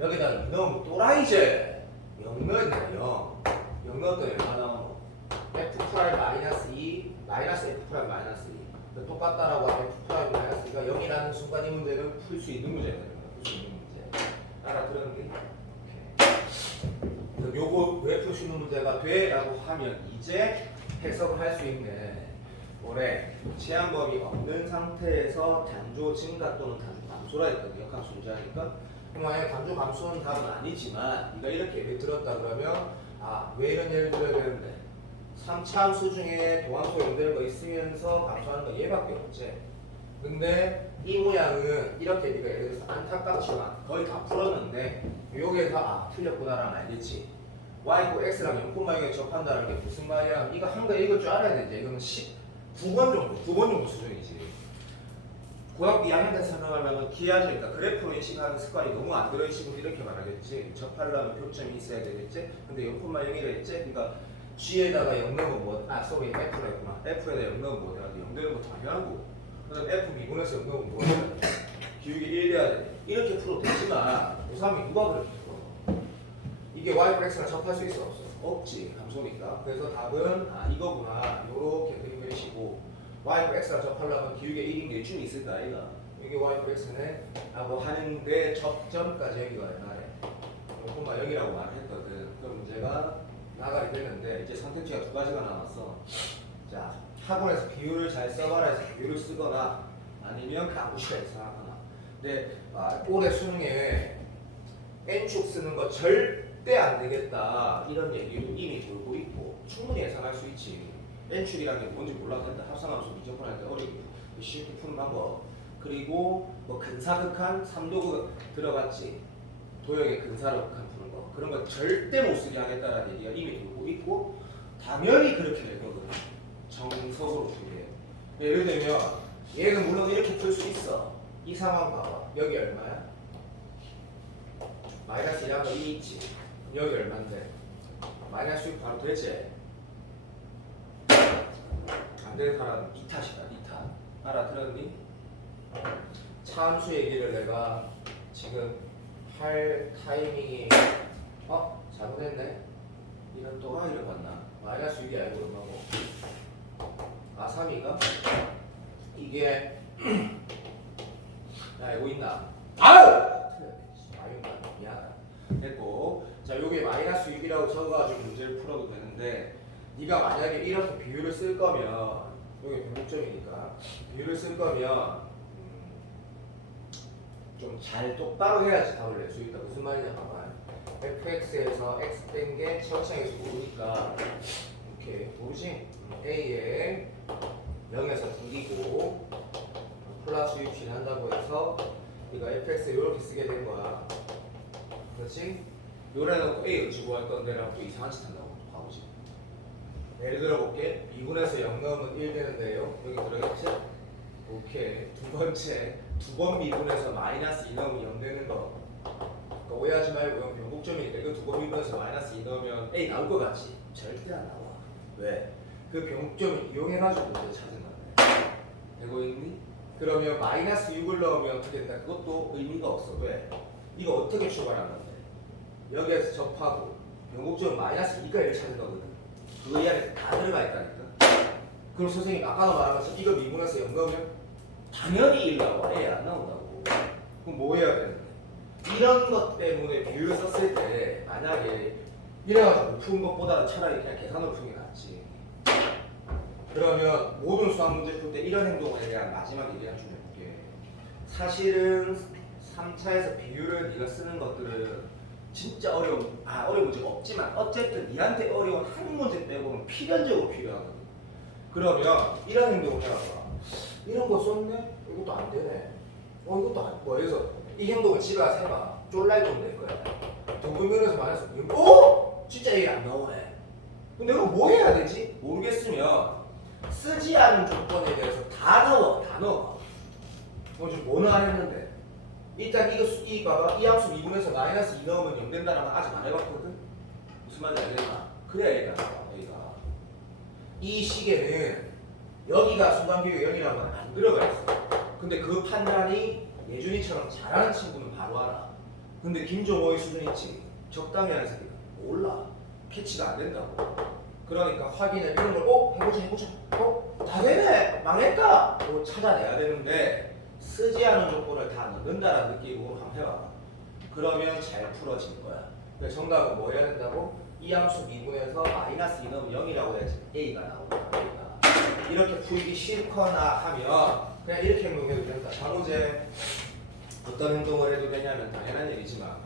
여기다 넣으면 또라이제 0 넣었냐 0 넣었더니 얼마 나오노? f 프라임 마이너스 2 마이너스 f 프라임 마이너스 2 똑같다라고 하면 f 프라임 마이너스 2가 0이라는 순간 이 문제는 풀 수 있는 문제거든요. 풀 수 있는 문제 알아들었니? 오케이. 요거 왜 풀 수 있는 문제가 돼? 라고 하면 이제 해석을 할 수 있네. 뭐래? 제한범위 없는 상태에서 단조 증가 또는 단조 감소라 했거든. 역함수 존재하니까 그럼 만약에 단조 감소는 답은 아니지만 네가 이렇게 예를 들었다 그러면 왜 이런 예를 들어야 되는데 3차 함수 중에 도함수 연결되는 거 있으면서 감소하는 건 얘밖에 없지. 근데 이 모양은 이렇게 네가 예를 들어서 안타깝지만 거의 다 풀었는데 여기에서 틀렸구나라면 알겠지. y고 x랑 0,0에 접한다는 게 무슨 말이야? 이거 한 거 읽을 줄 알아야 되지. 이거는 9번 정도 수준이지. 고등학교 2학년 때 생각하려면 기하니까 그래프로 인식하는 습관이 너무 안 들어있으면 이렇게 말하겠지. 접하려면 교점이 있어야 되겠지. 근데 0,0이라 했지. 그러니까 G에다가 0 넣으면 뭐, sorry, F라 했구나. F에다 0 넣으면 뭐, 0 되는 거 당연하고. 그 다음에 F 미분해서 0 넣으면 뭐, 기울기 1 돼야 돼. 이렇게 풀어도 되지만, 고3이 누가 그렇게 풀어? 이게 Y, X랑 접할 수 있어? 없어? 없지. 감소니까. 그래서 답은, 이거구나. 요렇게 그림 그리시고, Y, X랑 접하려면 기울기 1인 게 좀 있을까, 아이가? 이게 Y, X네? 라고 하는데, 접점까지 여기가 말해. 요것만 여기라고 말을 했거든. 그럼 문제가, 나가게 되는데 이제 선택지가 두 가지가 남았어. 자, 학원에서 비율을 잘 써봐라 해서 비율을 쓰거나 아니면 그냥 무시해서 하거나. 근데 올해 수능에 N축 쓰는 거 절대 안 되겠다 이런 얘기도 이미 돌고 있고 충분히 예상할 수 있지. N축이라는 게 뭔지 몰라도 된다. 합성함수 미적분할 때 어렵고 쉽게 푸는 방법. 그리고 뭐 근사극한 3도극 들어갔지. 도형의 근사로 극한 푸는 거. 그런 거 절대 못 쓰게 하겠다라는 얘기가 이미 돌고 있고 당연히 그렇게 될 거거든. 정석으로 풀게. 예를 들면 얘는 물론 이렇게 풀 수 있어. 이 상황 봐봐. 여기 얼마야? 마이너스 1하고 2 있지. 여기 얼마인데? 마이너스 6 바로 되지? 안 되는 사람은 니 탓이다. 니 탓. 알아들었니? 차함수 얘기를 내가 지금 할 타이밍이 잘못했네. 이런 또가 이래 봤나? 마이너스 6이 아니고 얼마고? 3이가? 이게 알고 있나? 미안하다. 됐고 자 요게 마이너스 6이라고 적어가지고 문제를 풀어도 되는데 네가 만약에 이렇게 비율을 쓸 거면 요게 변곡점이니까 비율을 쓸 거면 좀 잘 똑바로 해야지 답을 낼 수 있다. 무슨 말이냐 봐봐. fx에서 x 뺀 게 처창에서 모르니까 이렇게 모르지? a에 0에서 등기고 플러스 6 지난다고 해서 네가 fx에 이렇게 쓰게 된 거야. 그렇지? 요래 놓고 a를 주고 할 건데 라고 또 이상한 짓 한다고 바보지. 예를 들어 볼게. 2분에서 0 넣으면 1 되는데요. 여기 들어있지? 오케이. 두 번째, 두 번 미분해서 마이너스 2 넣으면 0 되는 거. 그러니까 오해하지 말고 이건 변곡점이니까 이거 두 번 미분해서 마이너스 2 넣으면 A 나올 것 같지? 절대 안 나와. 왜? 그 변곡점을 이용해가지고 문제 찾은 건데. 되고 있니? 그러면 마이너스 6을 넣으면 어떻게 된다? 그것도 의미가 없어. 왜? 이거 어떻게 출발한 건데? 여기에서 접하고 변곡점은 마이너스 2까지를 찾은 거거든. 그거 이 안에 다 들어가 있다니까. 그럼 선생님 아까도 말한 것처럼 이거 미분해서 0 넣으면 당연히 1 나와. A 안 나온다고. 그럼 뭐 해야 되는데? 이런 것 때문에 비율을 썼을 때 만약에 이래가지고 푼 것보다는 차라리 그냥 계산으로 푸는 게 낫지. 그러면 모든 수학 문제 풀 때 이런 행동에 대한 마지막 얘기를 좀 해볼게. 사실은 3차에서 비율을 네가 쓰는 것들은 진짜 어려운 문제가 없지만 어쨌든 니한테 어려운 한 문제 빼고는 필연적으로 필요하거든. 그러면 이런 행동을 해봐. 이런 거 썼네? 이것도 안 되네. 이것도 안 뭐 해서 이 행동을 집에 가서 해봐. 쫄랄 돈 낼 거야. 동분면에서 말해서 진짜 얘기 안 나오네. 근데 내가 뭐 해야 되지? 모르겠으면 쓰지 않은 조건에 대해서 다 넣어. 지금 뭐는 안 했는데 일단 이 봐봐. 이 함수 미분해서 마이너스 2 넣으면 0 된다는 건 아직 안 해봤거든? 무슨 말인지 알겠나? 그래야 얘가 나와. 얘가 이 식에는 여기가 순간비율 0이라고 하면 안 들어가 있어. 근데 그 판단이 예준이처럼 잘하는 친구는 바로 알아. 근데 김종호의 수준 있지? 적당히 하는 새끼는 몰라. 캐치가 안 된다고. 그러니까 확인을 이런 걸 해보자. 다 되네. 망했다. 이거 찾아내야 되는데 쓰지 않은 조건을 다 넣는다라는 느낌으로 한번 해봐. 그러면 잘 풀어질 거야. 그래서 정답은 뭐 해야 된다고? 이 함수 미분해서 마이너스 2 넣으면 0이라고 해야지 A가 나온다. A가. 이렇게 풀기 싫거나 하면 그냥 이렇게 행동해도 된다. 자문제 어떤 행동을 해도 되냐면 당연한 얘기지만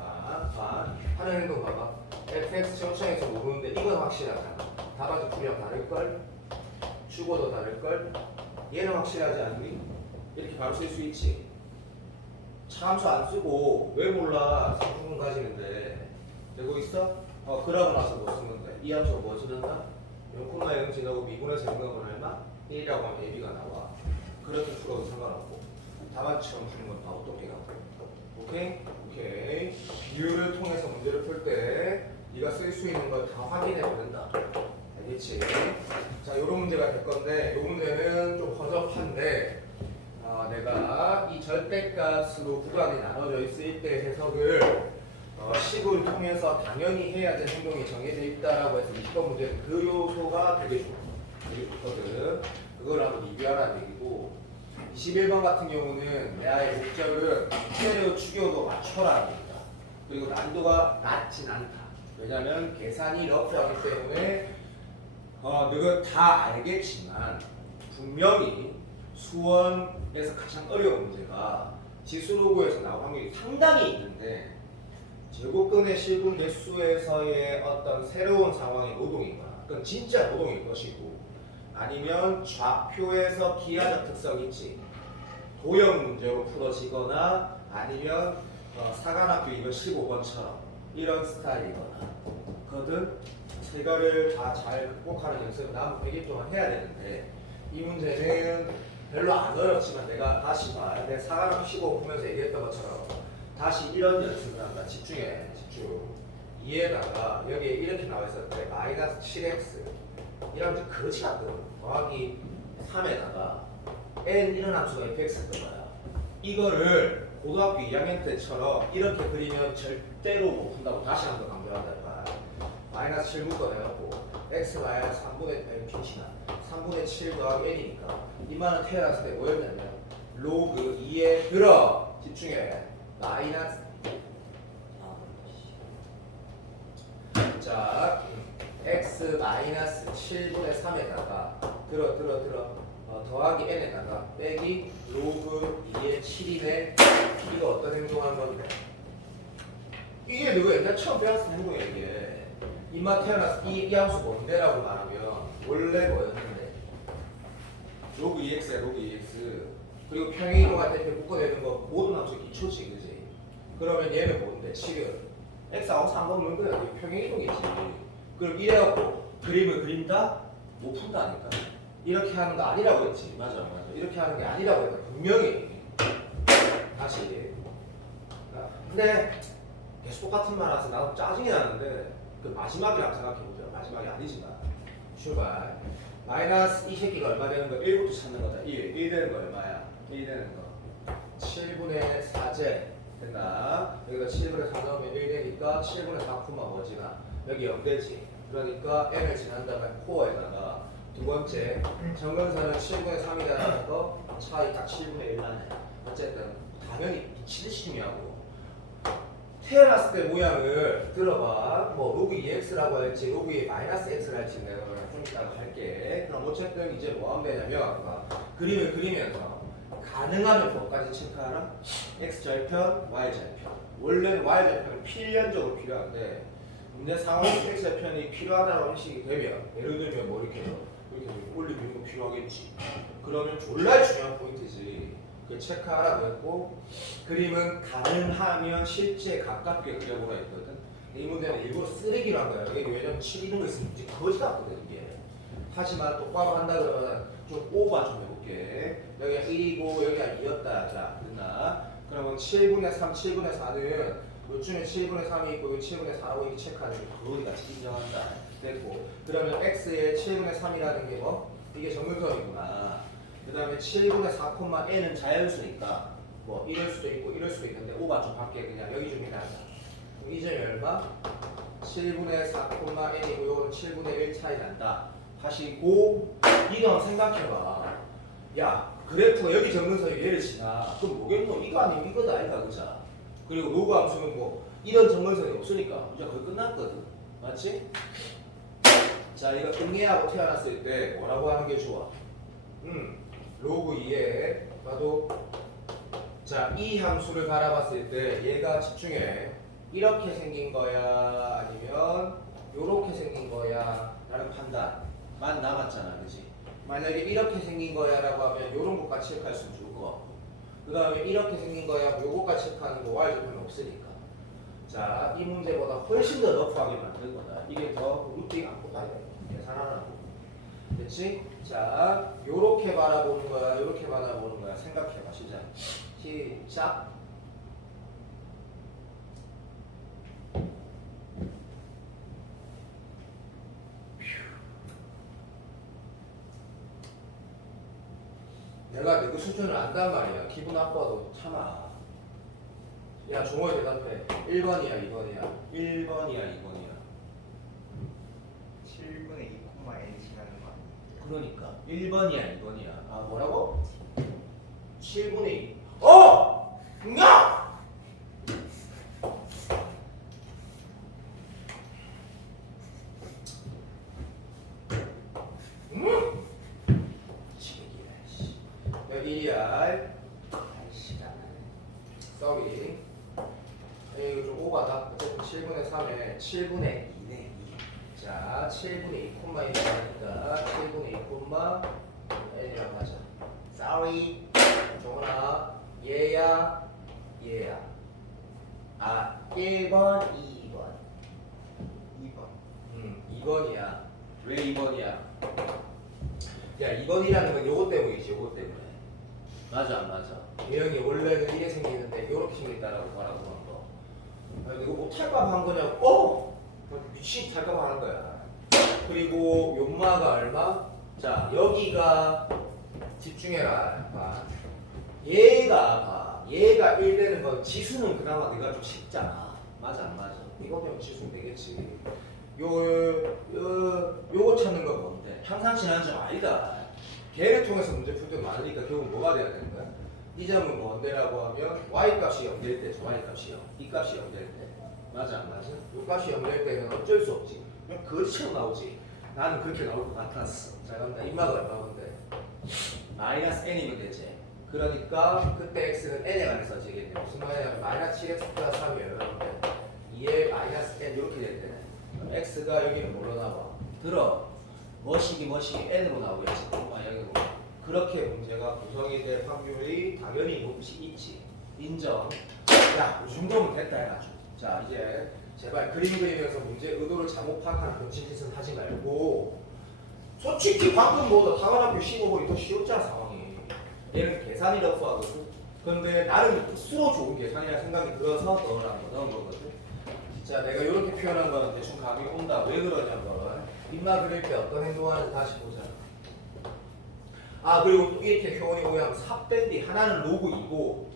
하는 행동 봐봐. fx 정상에서 모르는데 이건 확실하잖아. 답안지 풀이랑 다를걸? 주고도 다를걸? 얘는 확실하지 않니? 이렇게 바로 쓸 수 있지. 참수 안 쓰고 왜 몰라? 상품 가지는데 되고 있어? 그러고 나서 뭐 쓰는 거야? 이 함수가 뭐 지난다? 0,0 지나고 미분해서 0 넣으면 얼마? 1이라고 하면 AB가 나와. 그렇게 풀어도 상관없고 답안지처럼 푸는 건 바로 똑똑해가. 오케이? 비율을 통해서 문제를 풀 때 네가 쓸 수 있는 걸 다 확인해 보낸다. 알겠지? 자, 이런 문제가 될 건데 이 문제는 좀 허접한데 내가 이 절대값으로 구간이 나눠져 있을 때 해석을 식을 통해서 당연히 해야 될 행동이 정해져 있다라고 해서 20번 문제는 그 요소가 되게 좋거든. 그걸 한번 리뷰하라는 얘기고 21번 같은 경우는 내의 목적은 스테레오 추교도 맞춰라는 얘기다. 그리고 난이도가 낮진 않다. 왜냐면 계산이 러프하기 때문에 너가 다 알겠지만 분명히 수원에서 가장 어려운 문제가 지수로그에서 나올 확률이 상당히 있는데 제곱근의 실분 개수에서의 어떤 새로운 상황의 노동이거나 그건 진짜 노동일 것이고 아니면 좌표에서 기하적 특성이 있지 도형 문제로 풀어지거나 아니면 사관학교 이거 15번처럼 이런 스타일이거나 거든 이거를 다 잘 극복하는 연습을 남은 100일 동안 해야 되는데 이 문제는 별로 안 어렵지만 내가 다시 내가 사관학교 15 보면서 얘기했던 것처럼 다시 이런 연습을 한다. 집중 2에다가 여기에 이렇게 나와 있을 때 마이너스 7x 이러면 그렇지 않거든. 더하기 3에다가 n 이런 함수가 fx였던 거야. 이거를 고등학교 2학년 때처럼 이렇게 그리면 절대로 못 푼다고 다시 한번 강조한다. 마이너스 7 묶어내갖고 x 마이너스 3분의 7 더하기 n이니까 이만은 태어났을 때 뭐였냐면 로그 2에 들어 집중해 마이너스 자 x 마이너스 7분의 3에다가 들어 더하기 n에다가 빼기 로그 2의 7이네. 이거 어떤 행동한 건데? 이게 너가 옛날 처음 배웠을 행동이야. 이게 이마 태어나서 이 함수 뭔데라고 말하면 원래 뭐였는데? 로그 2x야 로그 2x. 그리고 평행이동할 때 이렇게 묶어내는 거 모든 함수 기초지, 그지? 그러면 얘는 뭔데? 7은 x하고 상관없는 거야. 평행이동이지. 그럼 이래갖고 그림을 그린다? 못 푼다니까. 이렇게 하는 거 아니라고 했지. 맞아. 이렇게 하는 게 아니라고 했다. 분명히. 다시. 근데 계속 똑같은 말 하서 나도 짜증이 나는데 그 마지막이라고 생각해보자. 마지막이 아니지만. 출발. 마이너스 이 새끼가 얼마 되는 거? 1부터 찾는 거다. 1 되는 거 얼마야? 1 되는 거. 7분의 4제. 됐나? 여기다 7분의 4 넣으면 1 되니까 7분의 4 콤마 뭐지나? 여기 0 되지. 그러니까 n을 지난 다음에 코어에다가 두 번째 정근선은 7분의 3이라는 거 차이 딱 7분의 1 나네. 어쨌든 당연히 미치듯이 중요하고 태어났을 때 모양을 들어봐. 뭐 로그 2x라고 할지 로그 2 마이너스 x를 할지 내가 좀 이따가 할게. 그럼 어쨌든 이제 뭐 하면 되냐면 그림을 그리면서 가능하면 뭐까지 체크하라? x절편, y절편. 원래는 y절편은 필연적으로 필요한데 문제 상황에서 x절편이 필요하다는 인식이 되면 예를 들면 뭐 이렇게 올리는 거 필요하겠지. 그러면 졸라 중요한 포인트지. 그 체크하라고 했고 그림은 가능하면 실제 가깝게 그려보라 했거든. 이 문제는 일부러 쓰레기로 한 거야. 이게 왜냐면 7 이런 거 있으면 이제 거지 같거든 이게. 하지만 똑바로 한다 그러면 좀 오버 좀 해볼게. 여기가 1이고 여기가 2였다. 자 됐나? 그러면 7분의 3, 7분의 4는 요즘에 7분의 3이 있고 여기 7분의 4라고 이렇게 체크하는 게 거의 같이 인정한다. 됐고 그러면 x의 7분의 3이라는 게 뭐? 이게 정근선이구나. 그 다음에 7분의 4, n은 자연수니까 뭐 이럴 수도 있고 이럴 수도 있는데 오가 좀 밖에 그냥 여기 좀 해놨다. 이 점이 얼마? 7분의 4, n이고 요거는 7분의 1 차이 난다. 다시 고 이거 한번 생각해봐. 야 그래프가 여기 정근선이 얘를 지나 그럼 뭐겠노? 이거 아니면 이거다 아이가 그자. 그리고 로그 함수는 뭐 이런 정근선이 없으니까 이제 거의 끝났거든. 맞지? 자 이거 응애하고 태어났을 때 뭐라고 하는 게 좋아? 로그 2에 봐도 자 이 함수를 바라봤을 때 얘가 집중해 이렇게 생긴 거야 아니면 요렇게 생긴 거야 라는 판단만 남았잖아. 그지? 만약에 이렇게 생긴 거야 라고 하면 요런 것까지 체크했으면 좋을 것 같고 그 다음에 이렇게 생긴 거야 요거까지 체크하는 거 y절편은 없으니까 자 이 문제보다 훨씬 더 러프하게 만들 거다. 이게 더 루트가 안 뽑아야 돼. 계산하라고. 됐지? 자, 요렇게 바라보는 거야, 요렇게 바라보는 거야. 생각해봐, 시작. 시작. 내가 그 수준을 안단 말이야. 기분 나빠도 참아. 야, 종호 대답해. 1번이야, 2번이야. 1번이야, 2번이야. 7분의 2, n이 지나는 거 아니에요? 그러니까 1번이야 2번이야. 아 뭐라고? 7분의 2. 어! 야! 치기야 씨. 여기야. 아이씨 썩이. 이거 좀 오바다. 어쨌든 7분의 3에 7분의 2네 2. 자, 7분의 2 콤마 1이니까 7분의 2 콤마 n이라고 하자. Sorry. 종훈아, 얘야. 아, 1번, 2번. 2번. 2번이야. 왜 2번이야? 야, 2번이라는 건 요거 때문이지, 요거 때문에. 맞아, 안 맞아? 유형이 원래는 이게 생기는데 요렇게 생겼다라고 말하고 한 거. 아, 이거 못할까 봐 한 거냐고? 미친 탈까 봐 하는 거야. 그리고 용마가 얼마? 자, 여기가 집중해라. 봐. 얘가 1 되는 건 지수는 그나마 내가 좀 쉽잖아. 맞아, 안 맞아? 이거 되면 지수는 되겠지. 요거 찾는 건 뭔데? 항상치 않은 점 아니다. 걔를 통해서 문제 풀 때 많으니까 결국 뭐가 돼야 되는 거야? 이 점은 뭔데라고 하면 y 값이 0 될 때죠. y 값이 0. 이 값이 0 될 때. 맞아, 안 맞아? 요 값이 0 될 때는 어쩔 수 없지. 그냥 거짓처럼 나오지. 나는 그렇게 나올 것 같았어. 자, 그럼 나 인마가 얼마인데? 마이너스 n이면 되지. 그러니까 그때 x는 n에 관해서 지겠네. 무슨 말이냐면 마이너스 7x 플러스 3이에요. 여러분들 2에 마이너스 n 이렇게 될 때는 그럼 x가 여기는 뭘로 나와? 들어. 머시기 n으로 나오겠지. 여기로. 그렇게 문제가 구성이 될 확률이 당연히 높이 있지. 인정. 야, 이 정도면 됐다 해가지고. 자, 이제 제발 그림 그리면서 문제 의도를 잘못 파악하는 병신 짓은 하지 말고 솔직히 방금 뭐 당연학교 15분이 더 쉬웠잖아 상황이. 얘는 계산이 러프하거든. 그런데 나는 스스로 좋은 계산이라 생각이 들어서 넣은 거거든. 자, 내가 이렇게 표현한 거는 대충 감이 온다. 왜 그러냐면 인마 그릴 때 어떤 행동하는지 다시 보자. 아, 그리고 또 이렇게 표현이 오면 삽밴디 하나는 로그 2고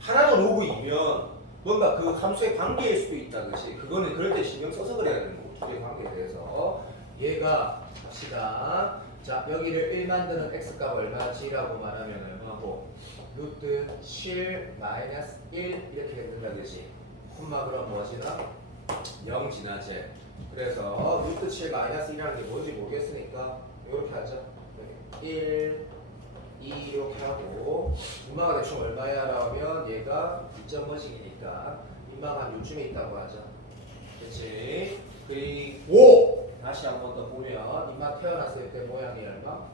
하나는 로그 2면 뭔가 그 함수의 관계일 수도 있다. 그렇지? 그거는 그럴 때 신경 써서 그래야 되는 거고. 두 개의 관계에 대해서 얘가 합시다. 자, 여기를 1 만드는 x값 얼마지라고 말하면 얼마고 루트 7 마이너스 1 이렇게 된다. 그렇지? 콤마 그럼 뭐 지나? 0 지나지. 그래서 루트 7 마이너스 1이라는 게 뭔지 모르겠으니까 이렇게 하자. 1, 2 이렇게 하고 인마가 대충 얼마야? 라면 얘가 2.5씩이니까 인마가 한 요쯤에 있다고 하자. 그렇지? 그리고 다시 한 번 더 보면 인마 태어났을 때 모양이 얼마?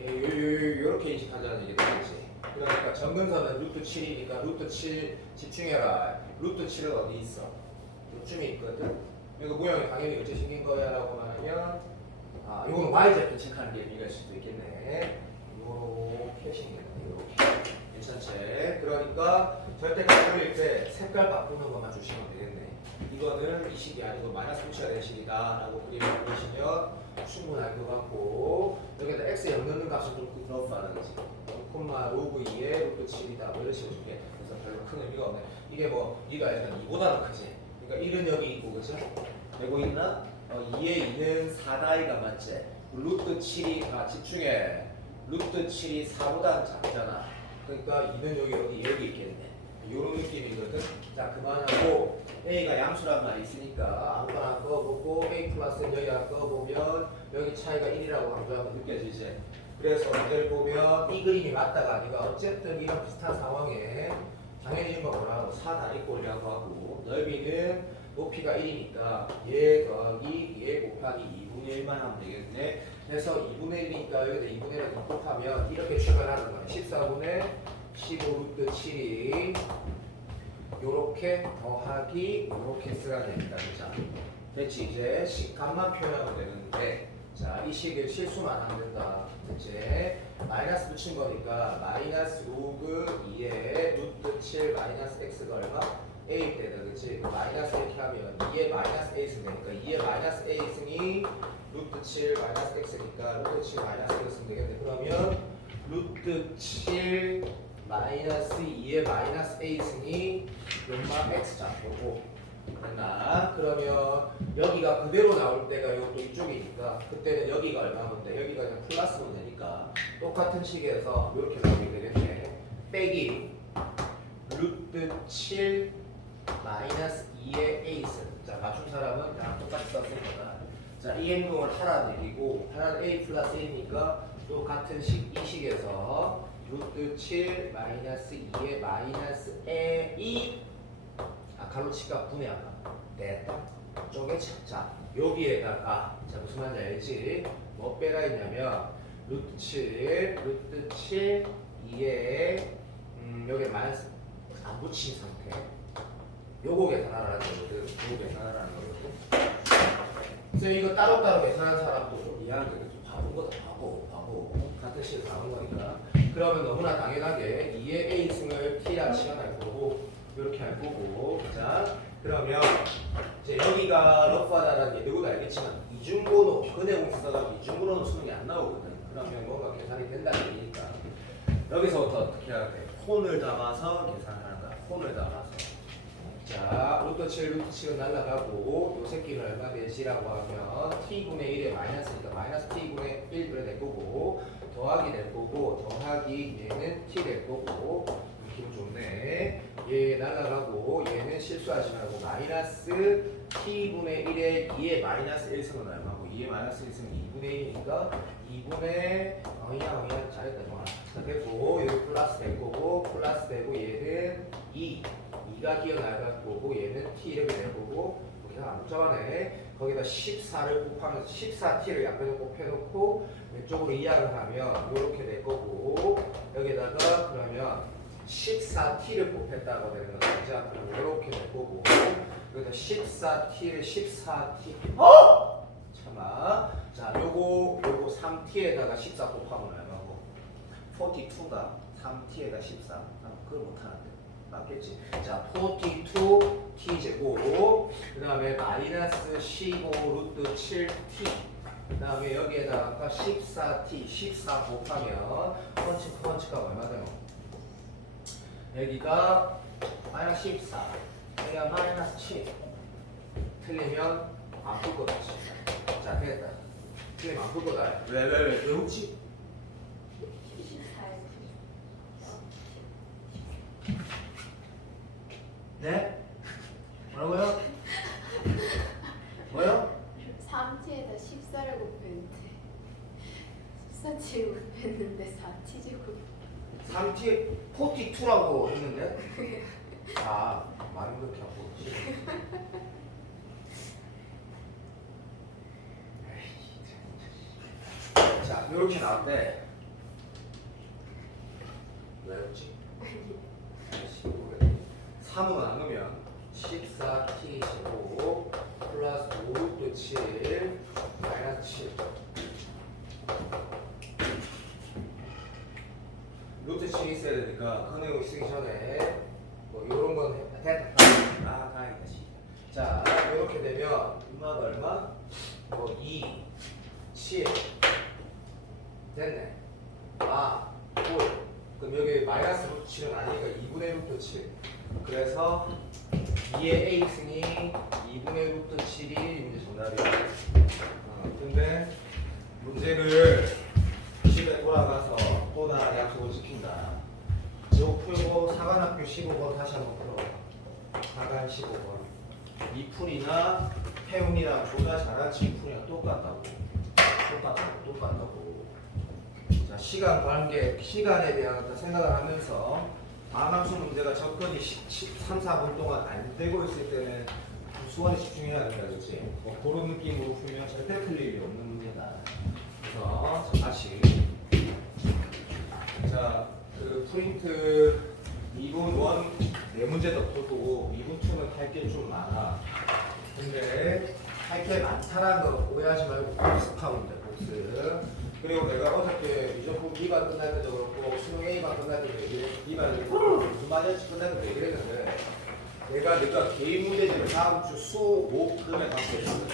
요렇게 인식하자는 얘기 되겠지. 그러니까 정근선은 루트 7이니까 루트 7 집중해라. 루트 7은 어디 있어? 요쯤에 있거든. 이거 모양이 당연히 어째 생긴 거야? 라고 말하면 아, 이거는 y좌표 체크하는 게 의미가 있을 수도 있겠네. 요렇게 생겼네. 요렇게. 괜찮지? 그러니까 절대값 그릴 때 색깔 바꾸는 것만 주시면 되겠네. 이거는 이 식이 아니고 마이너스 붙여야 될 식이다 라고 그림을 그리시면 충분할 것 같고 여기다 x 0 넣는 값을 좀 넣어봐는 거지. 0, 로그 2에 루트 7이다 뭐 이런 식으로 줄게. 그래서 별로 큰 의미가 없네. 이게 뭐 네가 일단 2보다는 크지. 그러니까 1은 여기 있고 그죠? 되고 있나? 2에 2는 4다이가 맞지? 루트 7이 집중해. 루트 7이 4보다 작잖아. 그러니까 2는 여기 있겠네. 요런 느낌이거든. 자, 그만하고 A가 양수란 말이 있으니까 아무거나 꺼보고 A 플러스는 여기가 꺼보면 여기 차이가 1이라고 강조하면 느껴지지. 그래서 문제를 보면 이 그림이 맞다가 아니가 어쨌든 이런 비슷한 상황에 당연히 뭐 뭐라고 4다리 꼴이라고 하고 넓이는 높이가 1이니까 얘 더하기 얘 곱하기 2분의 1만 하면 되겠네. 그래서 2분의 1이니까 여기다 2분의 1을 곱하면 이렇게 출발하는 거야. 14분의 15 루트 7이 요렇게 더하기 요렇게 쓰라는 얘기다. 그죠? 됐지? 이제 식값만 표현하면 되는데 자, 이 식을 실수만 하면 된다. 이제 마이너스 붙인 거니까 마이너스 로그 2에 루트 7 마이너스 x가 얼마? a 때다. 그치? 마이너스 이렇게 하면 2에 마이너스 a 쓰면 되니까 2에 마이너스 a 승이 루트 7 마이너스 x니까 루트 7 마이너스 x 쓰면 되겠네. 그러면 루트 7 마이너스 2에 마이너스 a 승이 얼마 x 잡고 됐나? 그러면 여기가 그대로 나올 때가 이것도 이쪽이니까 그때는 여기가 얼마면 돼? 여기가 그냥 플러스면 되니까 똑같은 식에서 이렇게 나오게 되겠네. 빼기 루트 7 마이너스 2의 a승. 자, 맞춘 사람은 그냥 똑같이 썼을 거다. 자, 이 행동을 하라는 얘기고 하나는 a 플러스 1이니까 또 같은 식, 이 식에서 루트 7 마이너스 2의 마이너스 a 가로치값 분해하다. 됐다. 쪽에 찾자. 여기에다가 자 무슨 말인지 알지? 뭐 빼라 했냐면 루트 7 2에 여기 마이너스 안 붙인 상태. 요거 계산하라는 거거든. 요거 계산하라는 거거든. 그래서 이거 따로따로 계산한 사람도 좀 이해하는 게 좀 바본 거다. 바보. 같은 식으로 나온 거니까. 그러면 너무나 당연하게 2의 a 승을 t라 치환할 거고 이렇게 할 거고. 자, 그러면 이제 여기가 러프하다라는 게 누구도 알겠지만 이중번호 근해공식 써가지고 이중번호는 수능이 안 나오거든. 그러면 뭔가 계산이 된다는 얘기니까 여기서부터 어떻게 해야 돼? 콘을 담아서 계산한다. 콘을 담아서. 자, 루트 7은 날라가고 요 새끼는 얼마 되지라고 하면 t분의 1에 마이너스니까 마이너스 t분의 1을 낼 거고 더하기 낼 거고 더하기 얘는 t 될 거고 기분 좋네. 얘 날라가고 얘는 실수하지 말고 마이너스 t분의 1에 2의 마이너스 1승은 얼마고 2의 마이너스 1승은 2분의 1이니까 2분의 엉이야 잘했다 정아. 됐고 여기 플러스 될 거고 플러스 되고 얘는 2가 기어나갈 거고 얘는 t 이렇게 될 거고 그냥 안 복잡하네. 거기다 14를 곱하면서 14t를 약간 곱해놓고 왼쪽으로 이항을 하면 이렇게 될 거고 여기다가 그러면 14t를 곱했다고 되는 거죠. 자, 그럼 이렇게 될 거고 여기다 14t를 14t 참 3마. 자, 요거 3t에다가 14 곱하면 얼마고? 42가 3t에다 14. 그걸 못하는데. 맞겠지? 자, 42t 제곱. 그 다음에 마이너스 15 루트 7t. 그 다음에 여기에다가 아까 14t, 14 곱하면 펀치가 얼마 되노? 여기가 마이너스 14, 여기가 마이너스 7. 틀리면 안 풀 거다. 자, 되겠다. 틀리면 안 풀 거다. 왜 웃지? 14에서 네? 뭐라고요? 뭐요? 3t에다 14를 곱했는데 14t 곱했는데 4t 제곱 3t 42라고 했는데? 아, 말은 그렇게 하고. 자, 이렇게 나왔대. 왜 웃지? 3은 안 넣으면 14t 제곱 플러스 5루트 7 마이너스 7. 루트 7이 있어야 되니까 커내고 쓰기 전에 뭐 이런 건 됐다. 다행이다. 자, 이렇게 되면 얼마가 얼마? 뭐 2, 7 됐네. 아, 9. 그럼 여기 마이너스 루트 7은 아니니까 2분의 루트 7. 그래서 2의 a승이 2분의 루트 7이 문제 정답이야. 근데 문제를 집에 돌아가서 또 나 약속을 지킨다. 저거 풀고 사관학교 15번 다시 한번 풀어. 사관 15번. 이 풀이나 태훈이랑 보다 잘한 친구 풀이랑 똑같다고. 자, 시간 관계, 시간에 대한 어떤 생각을 하면서 다함수 문제가 접근이 13, 4분 동안 안 되고 있을 때는 수원에 집중해야 된다, 그렇지? 뭐 그런 느낌으로 풀면 절대 풀릴 일이 없는 문제다. 그래서 다시 자, 그 프린트 2분 1 4문제도 풀고 2분 2는 할 게 좀 많아. 근데 할 게 많다라는 거 오해하지 말고 복습하면 돼, 복습. 그리고 내가 어저께 미적분 B반 끝날 때도 그렇고 수능 A반 끝날 때도 얘기했고 B반을 무슨 반연씩 끝날 때도 얘기했는데 내가 개인 문제집을 다음 주 수, 목, 금에 받겠거든.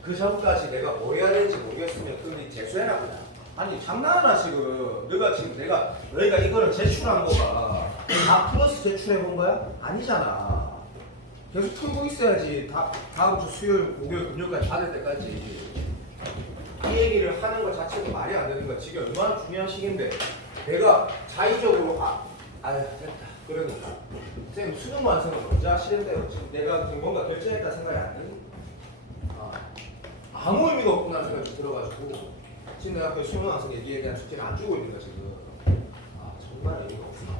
그 전까지 내가 뭐 해야 될지 모르겠으면 그걸 재수해라 그냥. 아니 장난하나 지금 너희가 이거를 제출한 거가 다 플러스 제출해 본 거야? 아니잖아. 계속 풀고 있어야지. 다음 주 수요일, 목요일, 금요일까지 받을 때까지. 이 얘기를 하는 것 자체도 말이 안 되는 거야. 지금 얼마나 중요한 시기인데 내가 자의적으로 됐다. 그러니까 선생님 수능 완성은 언제 하시는데요? 지금 내가 지금 뭔가 결정했다 생각이 안 드니? 아무 의미가 없구나 생각이 들어가지고 지금 내가 그 수능 완성 얘기에 대한 숙제를 안 주고 있는 거야 지금. 정말 의미가 없구나.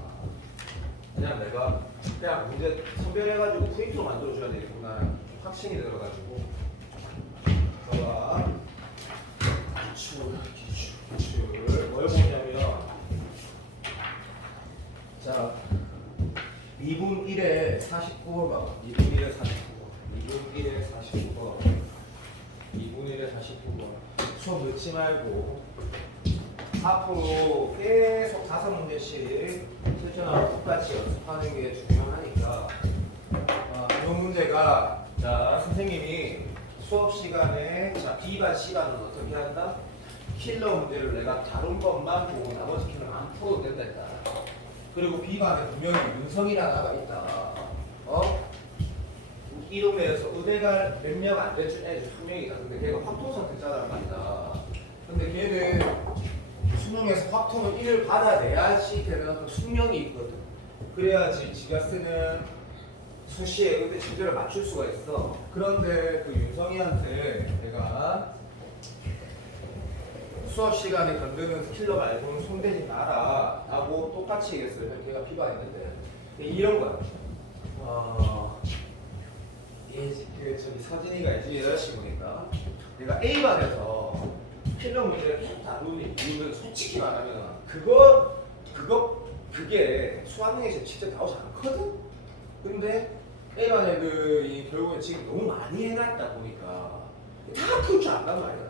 그냥 내가 그냥 문제 선별해가지고 프린트로 만들어줘야 되겠구나 확신이 들어가지고. 봐봐. 기출 뭘 보냐면 자 2분 1에 49번 봐봐. 2분 1에 49번 2분 1에 49번 2분 1에 49번 수업 넣지 말고 앞으로 계속 5문제씩 실전하고 똑같이 연습하는 게 중요하니까 이 문제가 자 선생님이 수업 시간에 자 B반 C반은 어떻게 한다? 킬러 문제를 내가 다룬 것만 보고 나머지 킬러는 안 풀어도 된다 했다. 그리고 B반에 분명히 윤성이라는 아가 있다. 이 동네에서 의대가 몇 명 안 될 줄 애들 한 명이다. 근데 걔가 확통 선택자란 말이다. 근데 걔는 수능에서 확통을 1을 받아내야지 되는 어떤 숙명이 있거든. 그래야지 지가 쓰는 수시에 의대 제대로 맞출 수가 있어. 그런데 그 윤성이한테 내가 수업 시간에 건드는 킬러 말고는 손대지 마라 라고 똑같이 얘기했어요. 걔가 비방했는데 이런 거야. 저기 서진이가 예진이 여자친구니까 내가 A반에서 킬러 문제를 계속 다루는 이유는 솔직히 말하면 그게 수학여행에서 진짜 나오지 않거든? 근데 A반 애들이 결국엔 지금 너무 많이 해놨다 보니까 다 풀 줄 안단 말이야.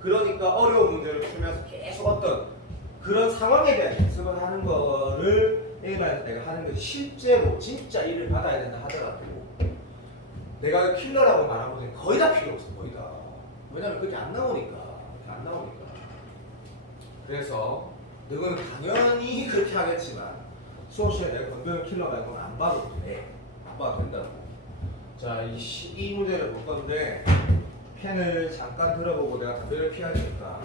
그러니까 어려운 문제를 풀면서 계속 어떤 그런 상황에 대한 연습을 하는 거를 내가 하는 게 실제로 진짜 일을 받아야 된다 하더라도 내가 킬러라고 말한 것은 거의 다 필요 없어. 거의 다. 왜냐면 그게 안 나오니까. 그래서 너는 당연히 그렇게 하겠지만 수업 시간에 내가 건강 킬러 말고는 안 봐도 돼. 안 봐도 된다고. 자, 이 문제를 볼 건데 펜을 잠깐 들어보고 내가 담배를 피해야 되니까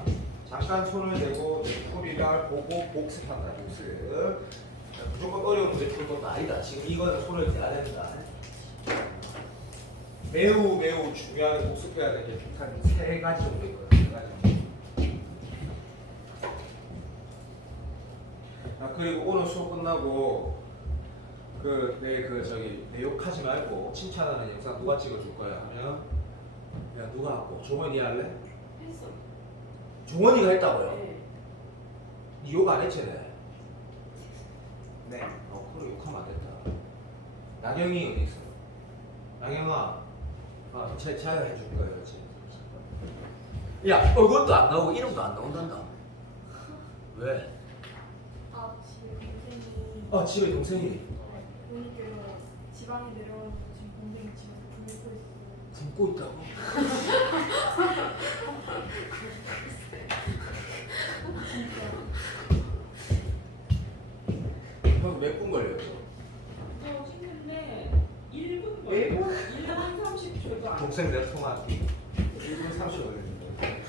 잠깐 손을 대고 튜토리얼 보고 복습한다. 복습. 자, 무조건 어려운 문제 풀 것도 아니다. 지금 이거는 손을 대야 된다. 매우 중요하게 복습해야 될 게 한 3가지 정도 있거든. 3가지. 아, 그리고 오늘 수업 끝나고 내 욕하지 말고 칭찬하는 영상 누가 찍어줄 거야 하면 야 누가 하고 종원이 할래? 했어. 종원이가 했다고요? 네. 니 욕 안 했지 내? 네. 그래 욕하면 안 됐다. 나경이 어디 있어? 나경아, 제가 해줄 거예요, 그렇지? 야 얼굴도 안 나오고 이름도 안 나온단다. 왜? 아, 지금 동생이 집에 동생이 부모님께서 지방에 내려와서 지금 동생이 집에서 굶고 있어요. 굶고 있다고? 형 몇 분 걸렸어? 저 찍는데 1분 걸려요. 1분 30초도 안 동생 내 통화하기 1분 30초 걸렸는데.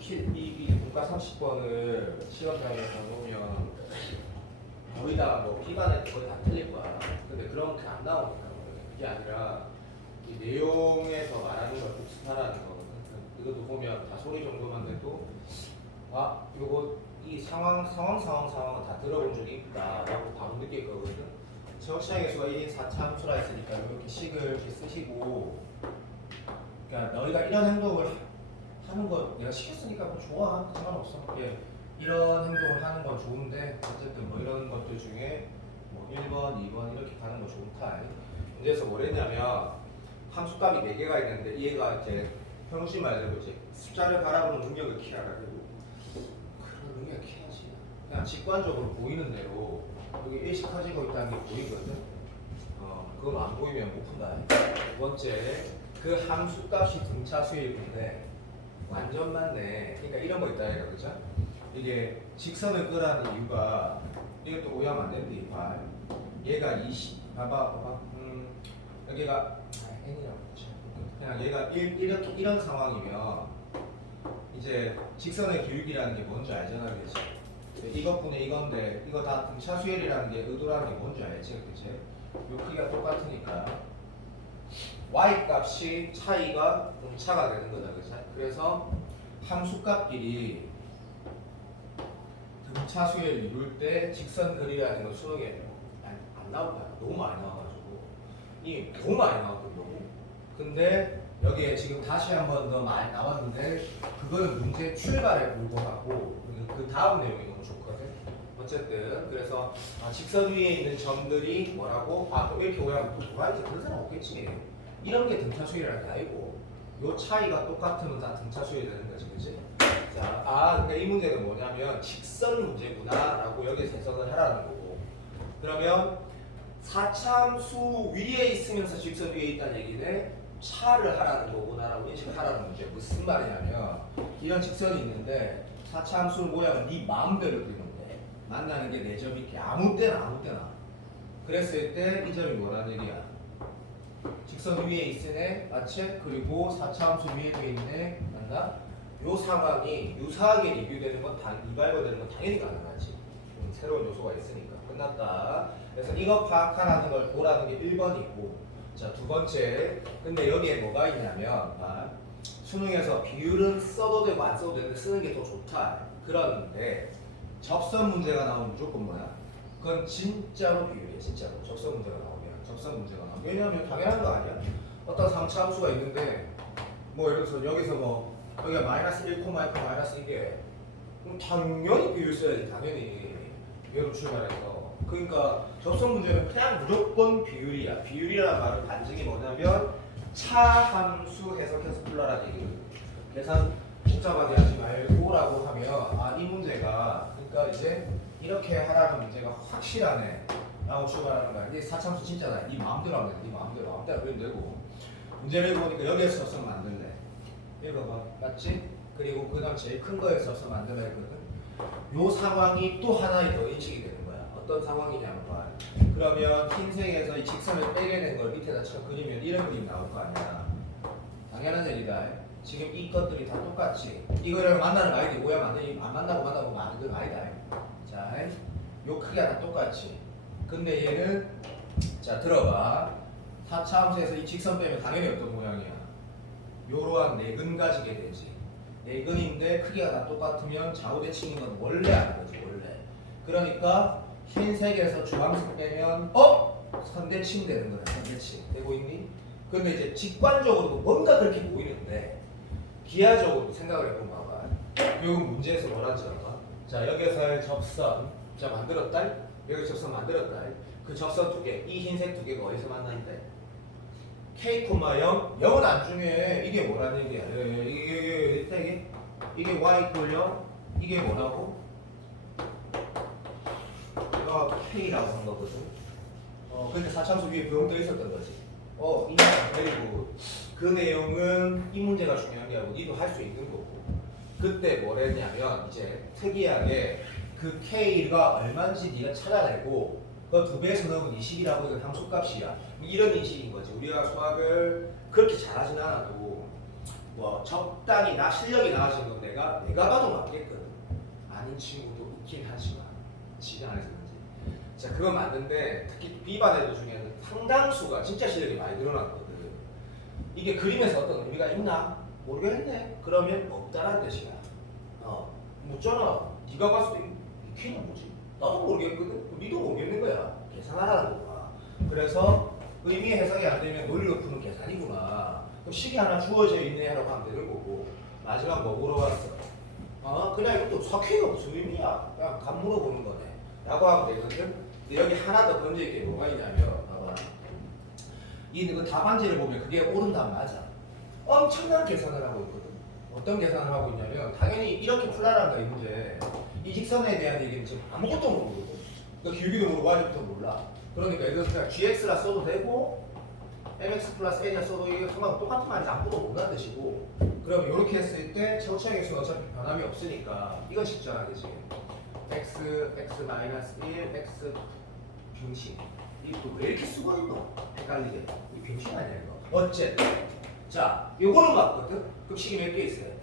이 문과 30번을 시험장에서 놓으면 거의 다뭐 B반에 거의 다 틀릴 거야. 근데 그런 게 안 나오니까 그게 아니라 이 내용에서 말하는 걸 복습하라는 거거든. 이것도 보면 다 소리 정도만 돼도 아 이거 이 상황은 다 들어본 적이 있다라고 바로 느낄 거거든. 최고차의 개수가 1인 4차 함수라 했으니까 이렇게 식을 이렇게 쓰시고, 그러니까 너희가 이런 행동을 하는 거 내가 시켰으니까 뭐 좋아, 상관없어. 예, 이런 행동을 하는 건 좋은데 어쨌든 뭐 이런 것들 중에 뭐 1번, 2번 이렇게 가는 거 좋다. 문제에서 뭘 했냐면 함수값이 4개가 있는데 얘가 이제 형식 말대로 이제 숫자를 바라보는 능력을 키워가지고 그런 능력을 키워야지. 그냥 직관적으로 보이는 대로 여기 일식 가지고 있다는 게 보이거든. 그건 안 보이면 못 푼다. 두 번째, 그 함수값이 등차수일 건데 완전 맞네. 그러니까 이런 거 있다 이거 그죠? 이게 직선을 끄라는 이유가 이것도 오해하면 안 되는데 이발 얘가 20 봐봐 여기가 n이라고 그렇죠. 그냥 얘가 이렇게 이런 상황이면 이제 직선의 기울기라는 게 뭔지 알잖아, 그렇지? 이것분의 이건데 이거 다 등차수열이라는 게 의도라는 게 뭔지 알지, 그렇지? 요 크기가 똑같으니까 y 값이 차이가 등차가 되는 거다, 그렇지? 그래서 함수값끼리 등차수열을 이룰 때 직선 그리라는 건 수능에 안 나올 거야. 너무 많이 나와가지고 이 너무 많이 나왔거든요. 근데 여기에 지금 다시 한 번 더 많이 나왔는데 그거는 문제 출발에 불과하고 그 다음 내용이 너무 좋거든. 어쨌든 그래서 직선 위에 있는 점들이 뭐라고? 또 이렇게 오해하면 또 뭐라 이제 그런 사람 없겠지. 이런 게 등차수열이라는 게 아니고 요 차이가 똑같으면 다 등차수열이 되는 거지, 그렇지? 자, 그러니까 이 문제는 뭐냐면 직선 문제구나라고 여기서 해석을 하라는 거고. 그러면 4차함수 위에 있으면서 직선 위에 있다는 얘기는 차를 하라는 거구나라고 인식하라는 문제. 무슨 말이냐면 이런 직선이 있는데 4차함수 모양은 네 마음대로 그리는데 만나는 게 4점 이렇게 아무 때나 그랬을 때 이 점이 뭐라는 얘기야? 직선 위에 있으네, 맞지? 그리고 4차함수 위에도 있네, 맞나? 요 상황이 유사하게 리뷰되는 건 리발버되는 건 당연히 가능하지. 새로운 요소가 있으니까. 끝났다. 그래서 이거 파악하라는 걸 보라는 게 1번이고, 자, 두 번째. 근데 여기에 뭐가 있냐면 수능에서 비율은 써도 되고 안 써도 되는데 쓰는 게 더 좋다. 그러는데 접선 문제가 나오면 무조건 뭐야? 그건 진짜로 비율이야. 진짜로. 접선 문제가 나오면. 왜냐하면 당연한 거 아니야? 어떤 3차 함수가 있는데 뭐 예를 들어서 여기서 뭐 여기가 마이너스 1, 마이너스 이게 그럼 당연히 비율 써야지. 당연히 얘로 출발해서. 그러니까 접선 문제는 그냥 무조건 비율이야. 비율이라는 말은 반증이 뭐냐면 차함수 해석해서 풀라라는 얘기를. 계산 복잡하게 하지 말고라고 하면 이 문제가 그러니까 이제 이렇게 하라는 문제가 확실하네 라고 출발하는 거야. 이게 4차함수 진짜다. 네 마음대로 하면 돼. 네 마음대로 그러면 되고. 문제를 보니까 여기에서 접선 만들래. 읽어봐. 맞지? 그리고 그 다음 제일 큰 거에서 접선 만들라 했거든. 요 상황이 또 하나의 더 인식이 되는 거야. 어떤 상황이냐면 그러면 흰색에서 이 직선을 떼게낸 걸 밑에다 쳐 그리면 이런 그림 나올 거 아니야. 당연한 얘기다. 지금 이 것들이 다 똑같지. 이거를 만나는 아이들이 오해 안 만나고 만드는 아이다. 자, 요 크기가 다 똑같지. 근데 얘는 자 들어봐. 4차 함수에서 이 직선 빼면 당연히 어떤 모양이야? 요러한 네근 가지게 되지. 네근인데 크기가 다 똑같으면 좌우 대칭인 건 원래 아는 거지, 원래. 그러니까 흰색에서 주황색 빼면 선대칭 되는 거야. 선대칭 되고 있니? 근데 이제 직관적으로도 뭔가 그렇게 보이는데 기하적으로 생각을 해보면 봐봐. 요 문제에서 뭐라지 않아? 자, 여기서의 접선 자 만들었다. 여기 접선 만들었다. 그 접선 두 개, 이 흰색 두 개가 어디서 만나는데? K, 0, 0은 안 중요해. 이게 뭐라는 얘기야? 이게 Y 꼴 0, 이게 뭐라고? 이거 K라고 한 거거든. 그러니까 4차함수 위에 부용되어 있었던 거지. 그리고 그 내용은 이 문제가 중요한 게 아니고 니도 할 수 있는 거고. 그때 뭘 했냐면 이제 특이하게 그 K가 얼마인지 네가 찾아내고 그 2배에서 넣으면 20이라고 이건 함수값이야. 이런 인식인 거지. 우리가 수학을 그렇게 잘하진 않아도 뭐 적당히 나 실력이 나아진 건 내가 봐도 맞겠거든. 아닌 친구도 있긴 하지만 지가 안 해서 그런지. 자 그건 맞는데 특히 B반 애들 중에는 상당수가 진짜 실력이 많이 늘어났거든. 이게 그림에서 어떤 의미가 있나? 모르겠네. 그러면 없다라는 뜻이야. 묻잖아. 네가 봤을 때 이 K는 뭐지? 나도 모르겠거든. 니도 모르겠는 거야. 계산하라는 거야. 그래서 의미 해석이 안 되면 논리로 푸는 계산이구나. 그럼 식이 하나 주어져 있네 하라고 하면 되는 거고. 마지막 뭐 물어봤어? 그냥 이것도 사회가 무슨 의미야? 그냥 감 물어보는 거네. 라고 하면 되거든. 근데 여기 하나 더 건져있게 뭐가 있냐면 봐봐. 이 답안지를 보면 그게 옳은 답 맞아. 엄청난 계산을 하고 있거든. 어떤 계산을 하고 있냐면 당연히 이렇게 풀라는 거 있는데 이 직선에 대한 얘기는 지금 아무것도 모르거든. 그러니까 기울기도 모르고 y부터 몰라. 그러니까 예를 들어서 그냥 gx라 써도 되고 mx 플러스 n이라 써도 이게 상관 똑같은 말인지 아무것도 모르는 뜻이고. 그럼 이렇게 했을 때 최고차의 x는 어차피 변함이 없으니까 이건 쉽잖아, 그치? x, x 마이너스 1, x 빙신. 이거 왜 이렇게 쓰고 있노? 헷갈리게. 이 빙신 아니야 이거. 어쨌든 자, 요거는 맞거든? 그럼 식이 몇 개 있어야 돼?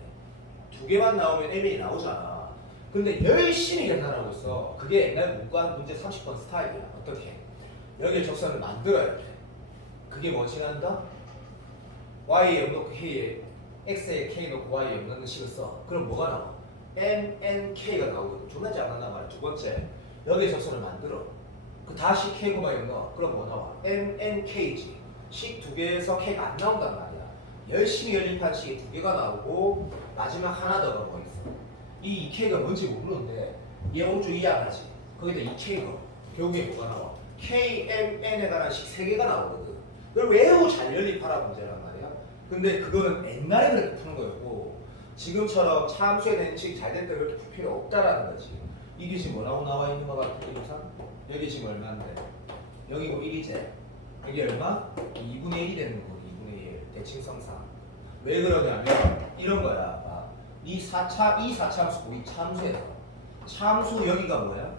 2개만 나오면 m이 나오잖아. 근데 열심히 계산하고 있어. 그게 옛날 문과 문제 30번 스타일이야. 어떻게? 여기에 적선을 만들어야 돼. 그게 뭐지 한다? y에 0 넣고 k에 x에 k 넣고 y에 0 넣는 식을 써. 그럼 뭐가 나와? mnk가 나오거든. 존나 짠한단 말이야. 두 번째, 여기에 적선을 만들어. 그 다시 k, 0 넣어. 그럼 뭐 나와? mnk지. 식 두 개에서 k가 안 나온단 말이야. 열심히 연립한 식이 두 개가 나오고 마지막 하나 더 넣어 있어. 이 2k가 뭔지 모르는데 얘 오른쪽 이해하지? 거기다 2k가 결국에 뭐가 나와? KMN에 관한 식 3개가 나오거든. 그걸 매우 잘 연립하라 문제란 말이야. 근데 그거는 옛날에 그렇게 푸는 거였고 지금처럼 참수에 대한 식이 잘 될 때 그렇게 풀 필요 없다라는 거지. 이게 지금 뭐라고 나와 있는 거 같아? 여기 지금 얼마인데? 여기 뭐 1이제 여기 얼마? 2분의 1이 되는 거고 2분의 1 대칭성상. 왜 그러냐면 이런 거야. 이 4참수고 이 참수에서 참수 여기가 뭐야?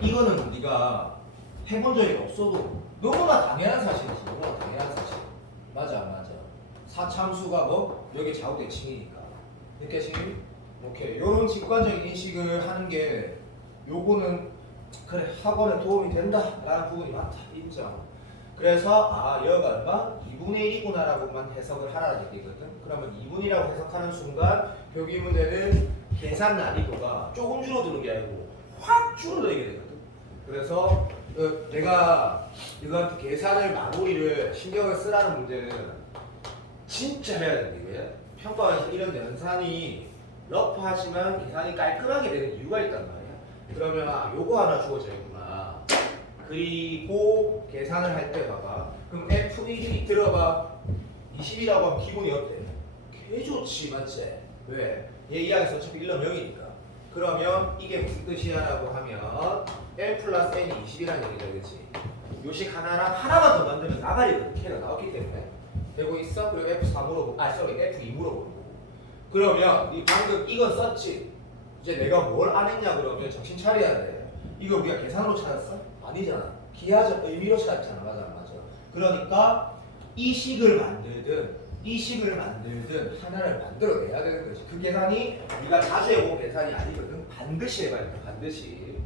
이거는 네가 해본 적이 없어도 너무나 당연한 사실이지. 너무나 당연한 사실. 맞아 안 맞아? 4참수가 뭐? 여기 좌우 대칭이니까. 느껴지니? 오케이. 요런 직관적인 인식을 하는 게 요거는 그래 학원에 도움이 된다 라는 부분이 많다. 인정. 그래서 여가 얼마? 2분의 1이구나라고만 해석을 하라는 얘기거든. 그러면 2분이라고 해석하는 순간 표기 문제는 계산 난이도가 조금 줄어드는 게 아니고 확 줄어들게 되거든. 그래서 내가 이거한테 계산을 마무리를 신경을 쓰라는 문제는 진짜 해야 되는 게 평가원에서 이런 연산이 러프하지만 계산이 깔끔하게 되는 이유가 있단 말이야. 그러면 요거 하나 주어져 있구나. 그리고 계산을 할 때 봐봐. 그럼 F1이 들어봐. 20이라고 하면 기분이 어때? 개 좋지, 맞지? 왜? 얘 이항에서 어차피 1로 0이니까. 그러면 이게 무슨 뜻이야? 라고 하면 L 플러스 N이 20이라는 얘기죠, 그치? 요식 하나랑 하나만 더 만들면 나가리거든. K가 나왔기 때문에. 되고 있어? 그리고 F3으로, F2 물어보고. 그러면 이 방금 이건 썼지? 이제 내가 뭘 안 했냐 그러면 정신 차려야 돼. 이거 우리가 계산으로 찾았어? 아니잖아. 기하적 의미로 찾았잖아. 맞아 안 맞아? 그러니까 이 식을 만들든 하나를 만들어내야 되는 거지. 그 계산이 네가 자주 해본 계산이 아니거든. 반드시 해봐야 돼. 반드시.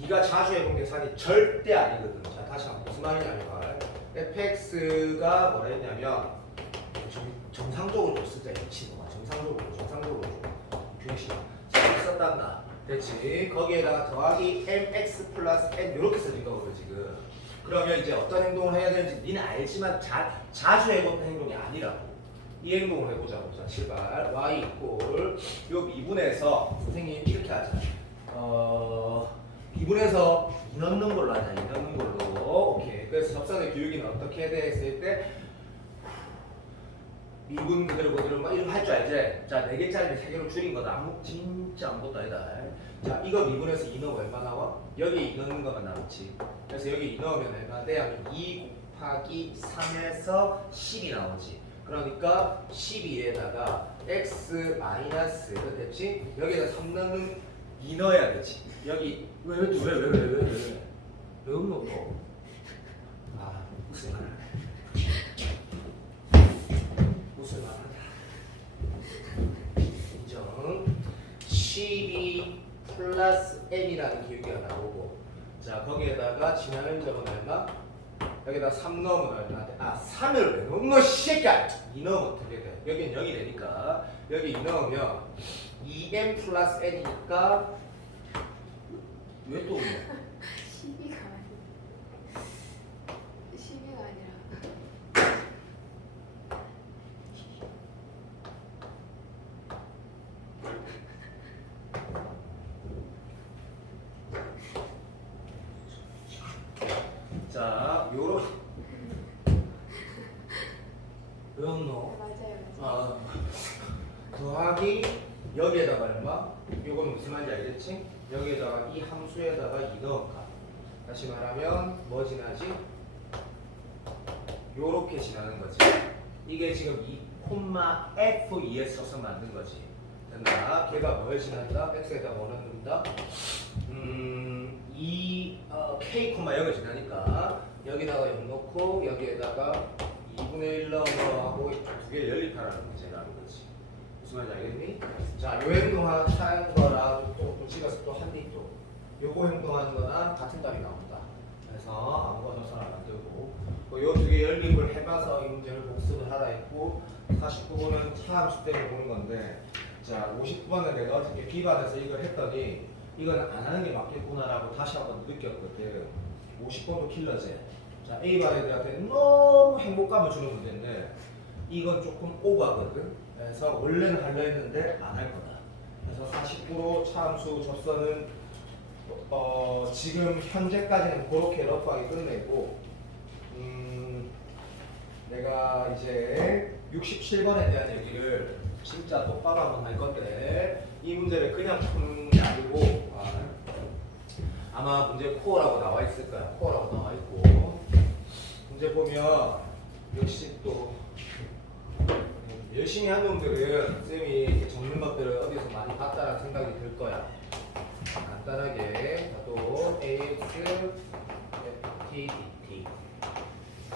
네가 자주 해본 계산이 절대 아니거든. 자 다시 한번 무슨 말이냐면 fx가 뭐라 했냐면 정상적으로 줬을 때 미친놈아. 정상적으로 규칙 썼단다. 됐지? 거기에다가 더하기 mx 플러스 n 이렇게 써진 거거든 지금. 그러면 이제 어떤 행동을 해야 되는지 니는 알지만 자주 해보는 행동이 아니라고. 이 행동을 해보자고. 자, 출발. y 이꼴 요 미분에서 선생님 이렇게 하자. 미분에서 2 넣는 걸로 하자. 2 넣는 걸로. 오케이. 그래서 접선의 교육이는 어떻게 돼 했을 때 미분 그대로 막 이런 거 할 줄 알지? 자, 4개짜리 3개로 줄인 거다. 진짜 아무것도 아니다. 자, 이거 미분해서 2 넣으면 얼마 나와? 여기 2 넣는 거만 나오지. 그래서 여기 2 넣으면 얼마 돼? 하면 2 곱하기 3에서 10이 나오지. 그러니까 12에다가 x 마이너스 됐지? 여기다 3 넣는 2 넣어야 되지. 여기 왜 없노? 무슨 말? 12 플러스 n이라는 기울기가 나오고 자 거기에다가 지나는 점은 얼마? 여기다 3 넣으면 얼마인데 3을 왜 넣노 씨끼야 2 넣으면 어떻게 돼? 여긴 0이 되니까 여기 2 넣으면 2n 플러스 n이니까 왜 또 없냐? 12가 아니라 12가 아니라 자 요런 왜 없노? 맞아요. 아, 더하기 여기에다가 얼마? 요건 무슨 말인지 알겠지? 여기에다가 이 함수에다가 2 넣을까? 다시 말하면 뭐 지나지? 요렇게 지나는 거지. 이게 지금 2,f2에 써서 만든 거지. 됐나? 걔가 뭘 지난다? x에다가 뭐 넣는다? k, 0을 지나니까 여기다가 0 넣고 여기에다가 2분의 1 넣어하고 두 개를 연립하라는 문제라는 거지. 무슨 말인지 알겠니? 자, 요 행동하는 거랑 또 찍어서 또 한 뒤 또 요거 행동하는 거랑 같은 답이 나온다. 그래서 아무거나 전선을 만들고 요 두 개 연립을 해봐서 이 문제를 복습을 하라 했고 49번은 차함수 때문에 보는 건데 자 50번은 내가 어떻게 비반해서 이걸 했더니 이건 안 하는 게 맞겠구나라고 다시 한번 느꼈거든. 50번도 킬러제. 자 A반 애들한테 너무 행복감을 주는 문제인데 이건 조금 오버거든. 그래서 원래는 하려 했는데 안 할 거다. 그래서 40% 차함수 접선은 지금 현재까지는 그렇게 러프하게 끝내고 내가 이제 67번에 대한 얘기를 진짜 똑바로 한번 할 건데 이 문제를 그냥 푸는 게 아니고 아마 문제 코어라고 나와 있을 거야. 코어라고 나와 있고 문제 보면 역시 또 열심히 한 놈들은 쌤이 적는 것들을 어디서 많이 봤다라는 생각이 들 거야. 간단하게 또 ax ft dt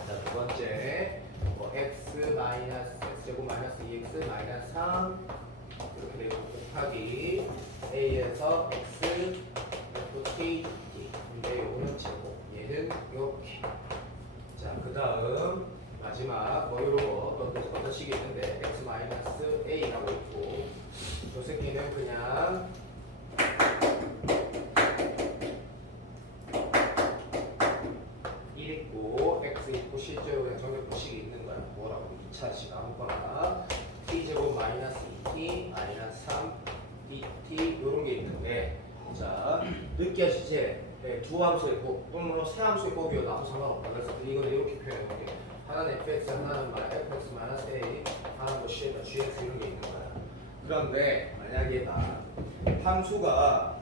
자, 두 번째 뭐 x 마이너스 x제곱 마이너스 2x 마이너스 3 이렇게 되고 곱하기 a에서 x ft dt 근데 요거는 제곱 얘는 이렇게 자 그 다음 마지막 뭐 요런 거 어떤 식이 있는데 x 마이너스 a라고 있고 요 새끼는 그냥 있고 x 있고 실제로 그냥 정렬부식이 있는 거야. 뭐라고 2차식 아무거나 t제곱 마이너스 2t 마이너스 3 dt 요런 게 있는데 자 느껴지지? 네, 두 함수의 곱 또는 세 함수의 곱이요 나도 상관없다. 그래서 이거는 이렇게 표현해 볼게. 하나는 fx 하나는 fx 마이너스 a 하나는 뭐 c에다 gx 이런 게 있는 거야. 그런데 만약에 나 함수가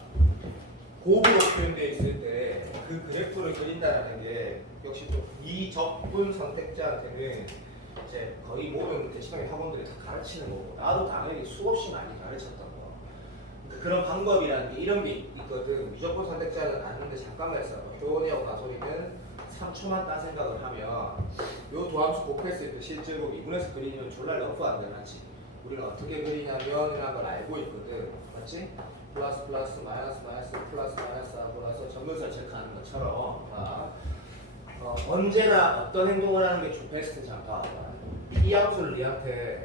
곱으로 표현되어 있을 때 그 그래프를 그린다는 게 역시 좀 이적분 선택자한테는 이제 거의 모든 대치방의 학원들이 다 가르치는 거고 나도 당연히 수없이 많이 가르쳤던 거. 그러니까 그런 방법이라는 게 이런 게 있거든. 미적분 선택자는 아는데 잠깐만 있어. 교원이하고 나소리는 3초만 딴 생각을 하면 요 두 함수 곱했을 때 실제로 미분해서 그리면 졸라 러프 안 되나지. 우리가 어떻게 그리냐면이라는 걸 알고 있거든. 맞지? 플러스 플러스 마이너스 마이너스 플러스 마이너스 하고 나서 전문설 체크하는 것처럼 언제나 어떤 행동을 하는 게 베스트 잠깐 이 함수를 얘한테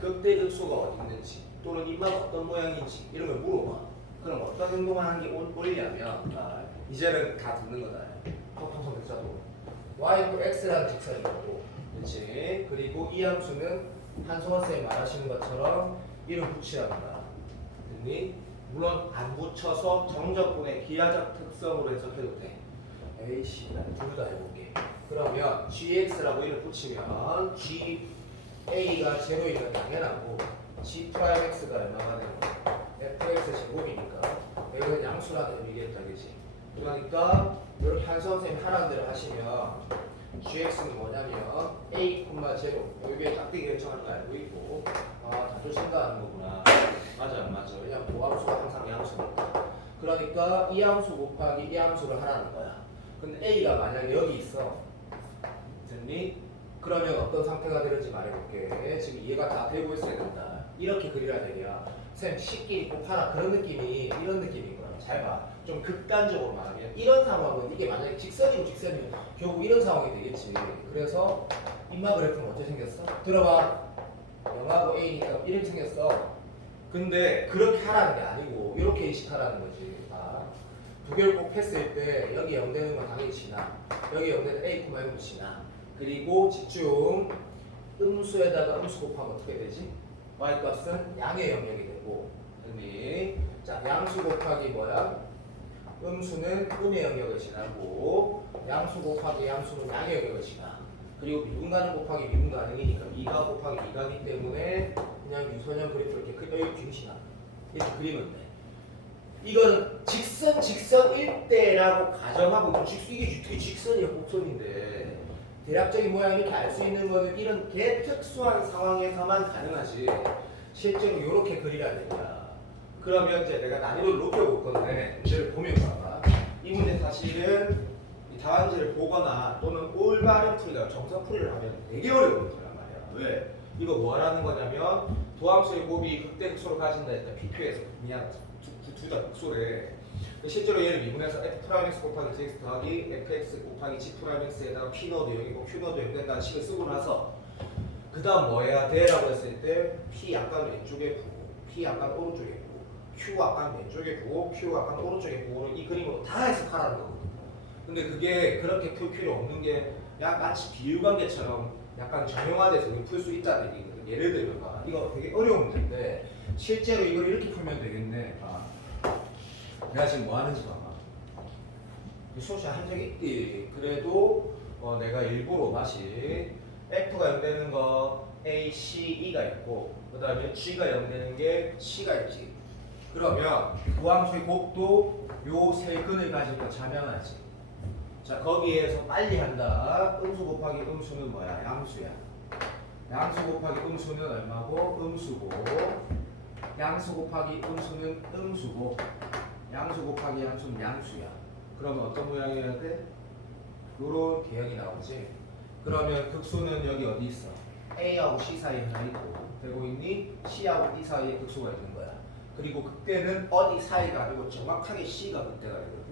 극대극소가 어디 있는지 또는 이마가 어떤 모양인지 이런 걸 물어봐. 그럼 어떤 행동을 하는 게 옳냐면 이제는 다 듣는 거다. 평소 백사도 y고 x라는 직선이 있고 그렇지. 그리고 이 함수는 한송원 쌤이 말하시는 것처럼 이름 붙이라는 거야. 됐니? 물론 안 붙여서 정적분의 기하적 특성으로 해석해도 돼. A씨, 둘 다 해볼게. 그러면 gx라고 이름 붙이면 gA가 제로인 건 당연하고 g'x가 얼마가 되는 거야? fx 제곱이니까 여기는 양수라는 의미겠다, 그지? 그러니까 이렇게 한선 선생님 하라는 대로 하시면 gx는 뭐냐면 a, 0 여기에 짝대기 결정하는 거 알고 있고 다 조신다 하는 거구나. 맞아 안 맞아. 왜냐면 도함수가 항상 양수니까. 그러니까 이 함수 곱하기 이 함수를 하라는 거야. 근데 a가 만약에 여기 있어. 됐니? 그러면 어떤 상태가 되는지 말해볼게. 지금 이해가 다 되고 있어야 된다. 이렇게 그리라 되냐. 쌤 식끼리 곱하라 그런 느낌이 이런 느낌인 거야. 잘 봐. 좀 극단적으로 말하면 이런 상황은 이게 만약에 직선이고 직선이면 결국 이런 상황이 되겠지. 그래서 인마 그래프는 어떻게 생겼어? 들어봐. 0하고 A니까 이렇게 생겼어. 근데 그렇게 하라는 게 아니고 이렇게 인식하라는 거지. 아, 두 개를 곱했을 때 여기 0 되는 건 당연히 지나. 여기 0 되는 A, M 지나. 그리고 집중. 음수에다가 음수 곱하면 어떻게 되지? Y 값은 양의 영역이 되고. 됐니? 자, 양수 곱하기 뭐야? 음수는 음의 영역을 지나고 양수 곱하기 양수는 양의 영역을 지나. 그리고 미분가는 곱하기 미분가능이니까 2가 곱하기 2가기 때문에 그냥 유선형 그래프 이렇게 여기 빙신하 이렇게 그리면 돼. 이거는 직선 일대라고 가정하고 이게 어떻게 직선이야 곡선인데 대략적인 모양 이렇게 알 수 있는 거는 이런 개특수한 상황에서만 가능하지. 실제로 이렇게 그리라는 거야. 그러면 이제 내가 난이도를 높여볼 건데 문제를 보면 봐봐. 이 문제 사실은 이 다한지를 보거나 또는 올바른 풀이가 정석풀이를 하면 되게 어려운 문제란 말이야. 왜? 이거 뭐 하라는 거냐면 도함수의 곱이 극대극소를 가진다 했다. PQ에서 그냥 둘 다 극소래. 실제로 얘를 미분해서 F'X 곱하기 Gx 더하기 Fx 곱하기 G'X에다가 P 넣어도 0이고 Q 넣어도 0 된다는 식을 쓰고 나서 그 다음 뭐 해야 돼? 라고 했을 때 P 약간 왼쪽에 부고 P 약간 오른쪽에 부고 Q 약간 왼쪽에 부고 Q 약간 오른쪽에 부고는 이 그림으로 다 해석하라는 거거든. 근데 그게 그렇게 풀 필요 없는 게 마치 비율관계처럼 약간 정형화돼서 풀 수 있다는 얘기거든. 예를 들면 봐. 이거 되게 어려운 문제인데 실제로 이걸 이렇게 풀면 되겠네. 봐. 내가 지금 뭐 하는지 봐봐. 수업시 한 적이 있지. 그래도 내가 일부러 다시 F가 0 되는 거 A, C, E가 있고 그 다음에 G가 0 되는 게 C가 있지. 그러면 도함수의 곱도 요 세 근을 가지고 자명하지. 자 거기에서 빨리 한다. 음수 곱하기 음수는 뭐야? 양수야. 양수 곱하기 음수는 얼마고? 음수고 양수 곱하기 음수는 음수고 양수 곱하기 양수는 양수야. 그러면 어떤 모양이어야 돼? 요런 개형이 나오지. 그러면 극수는 여기 어디 있어? A하고 C 사이에 하나 있고 되고 있니? C하고 E 사이에 극수가 있는 거야. 그리고 극대는 어디 사이가 아니고 정확하게 C가 극대가 되거든.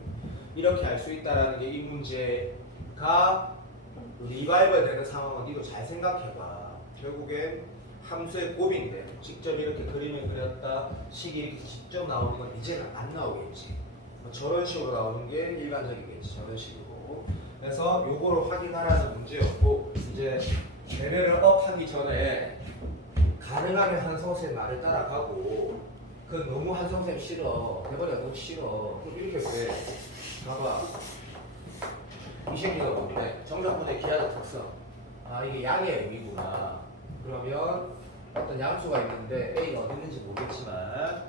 이렇게 알 수 있다는 게 이 문제가 리바이벌 되는 상황은 이거 잘 생각해봐. 결국엔 함수의 곱인데 직접 이렇게 그림을 그렸다 식이 이렇게 직접 나오는 건 이제는 안 나오겠지. 저런 식으로 나오는 게 일반적이겠지. 저런 식으로. 그래서 요거를 확인하라는 문제였고 이제 레벨을 업하기 전에 가능하면 한성쌤 말을 따라가고 그건 너무 한성쌤 싫어. 대본이 너무 싫어. 그럼 이렇게 돼. 봐봐. 이 새끼가 뭔데? 정답분의 기하적 특성. 아 이게 양의 의미구나. 그러면 어떤 양수가 있는데 A가 어디 있는지 모르겠지만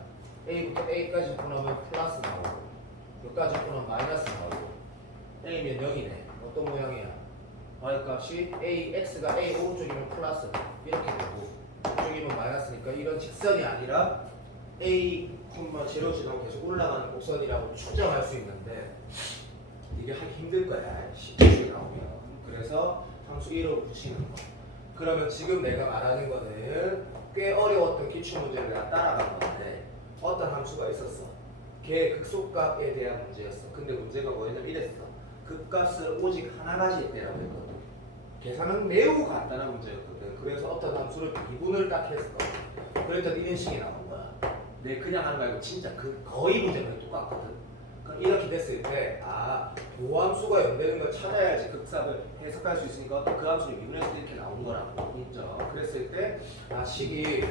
A부터 A까지 풀어면 플러스 나오고 여기까지 풀어면 마이너스 나오고 A면 0이네. 어떤 모양이야? Y값이 X가 A 오른쪽이면 플러스 이렇게 되고 이쪽이면 마이너스니까 이런 직선이 아니라 A, 제로 지나고 계속 올라가는 곡선이라고 추정할 수 있는데 이게 하기 힘들 거야. 식이 나오면. 그래서 함수 1로 붙이는 거. 그러면 지금 내가 말하는 거는 꽤 어려웠던 기출문제를 내가 따라간 건데 어떤 함수가 있었어. 걔 극소값에 대한 문제였어. 근데 문제가 뭐냐면 이랬어. 극값을 오직 하나 가질 때라고 했거든. 계산은 매우 간단한 문제였거든. 그래서 어떤 함수를 미분을 딱 했어. 그랬더니 이런 식이 나온 거야. 내 그냥 하는 말고 진짜 그 거의 문제가 똑같거든. 그럼 이렇게 됐을 때 도함수가 0 되는 걸 찾아야지 극값을 해석할 수 있으니까 그 함수를 미분해서 이렇게 나온 거라고. 있죠. 그랬을 때 식이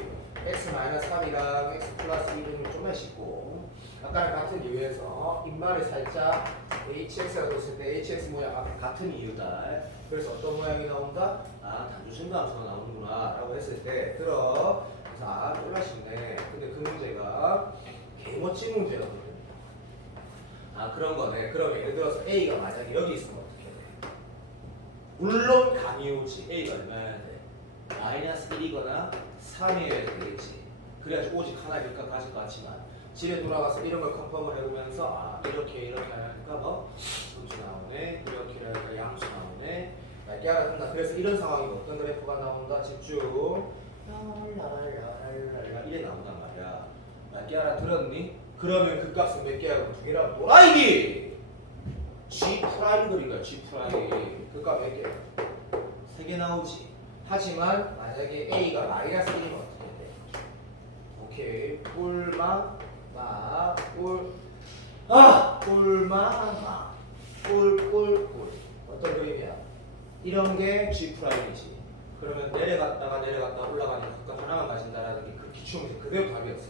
x-3이랑 x 플러스 1은 좀만 쉽고 아까랑 같은 이유에서 인말을 살짝 hx가 뒀을 때 hx 모양 앞에 같은 이유다. 그래서 어떤 모양이 나온다? 단주신도 함수가 나오는구나 라고 했을 때 들어. 그래서 졸라 쉽네. 근데 그 문제가 개멋진 문제였거든. 그런 거네. 그러면 예를 들어서 A가 만약에 여기 있으면 어떻게 돼? 물론 감이 오지. A가 얼마여야 돼? 마이너스 1이거나 3이어야 되겠지. 그래야지 오직 하나일까 가질 것 같지만 집에 돌아가서 이런 걸 컨펌을 해보면서 이렇게 하니까 뭐 음수 나오네. 이렇게 하니까 양수 나오네. 알게 알아듣나? 그래서 이런 상황이면 어떤 그래프가 나온다? 집중. 랄랄랄랄랄 이래 나온단 말이야. 알게 알아들었니? 그러면 그 값은 몇 개하고 두 개라고 또라이기! G 프라임 그린 거야. G 프라임. 그 값 몇 개? 세 개 나오지. 하지만 만약에 A가 마이너스 1이면 어떻게 돼? 오케이. 꿀마 마 꿀. 꿀마 꿀꿀꿀. 어떤 그림이야? 이런 게 G 프라임이지. 그러면 내려갔다가 올라가니까 각각 하나만 가진다라는 게 그 기초문제 그대로 답이었어.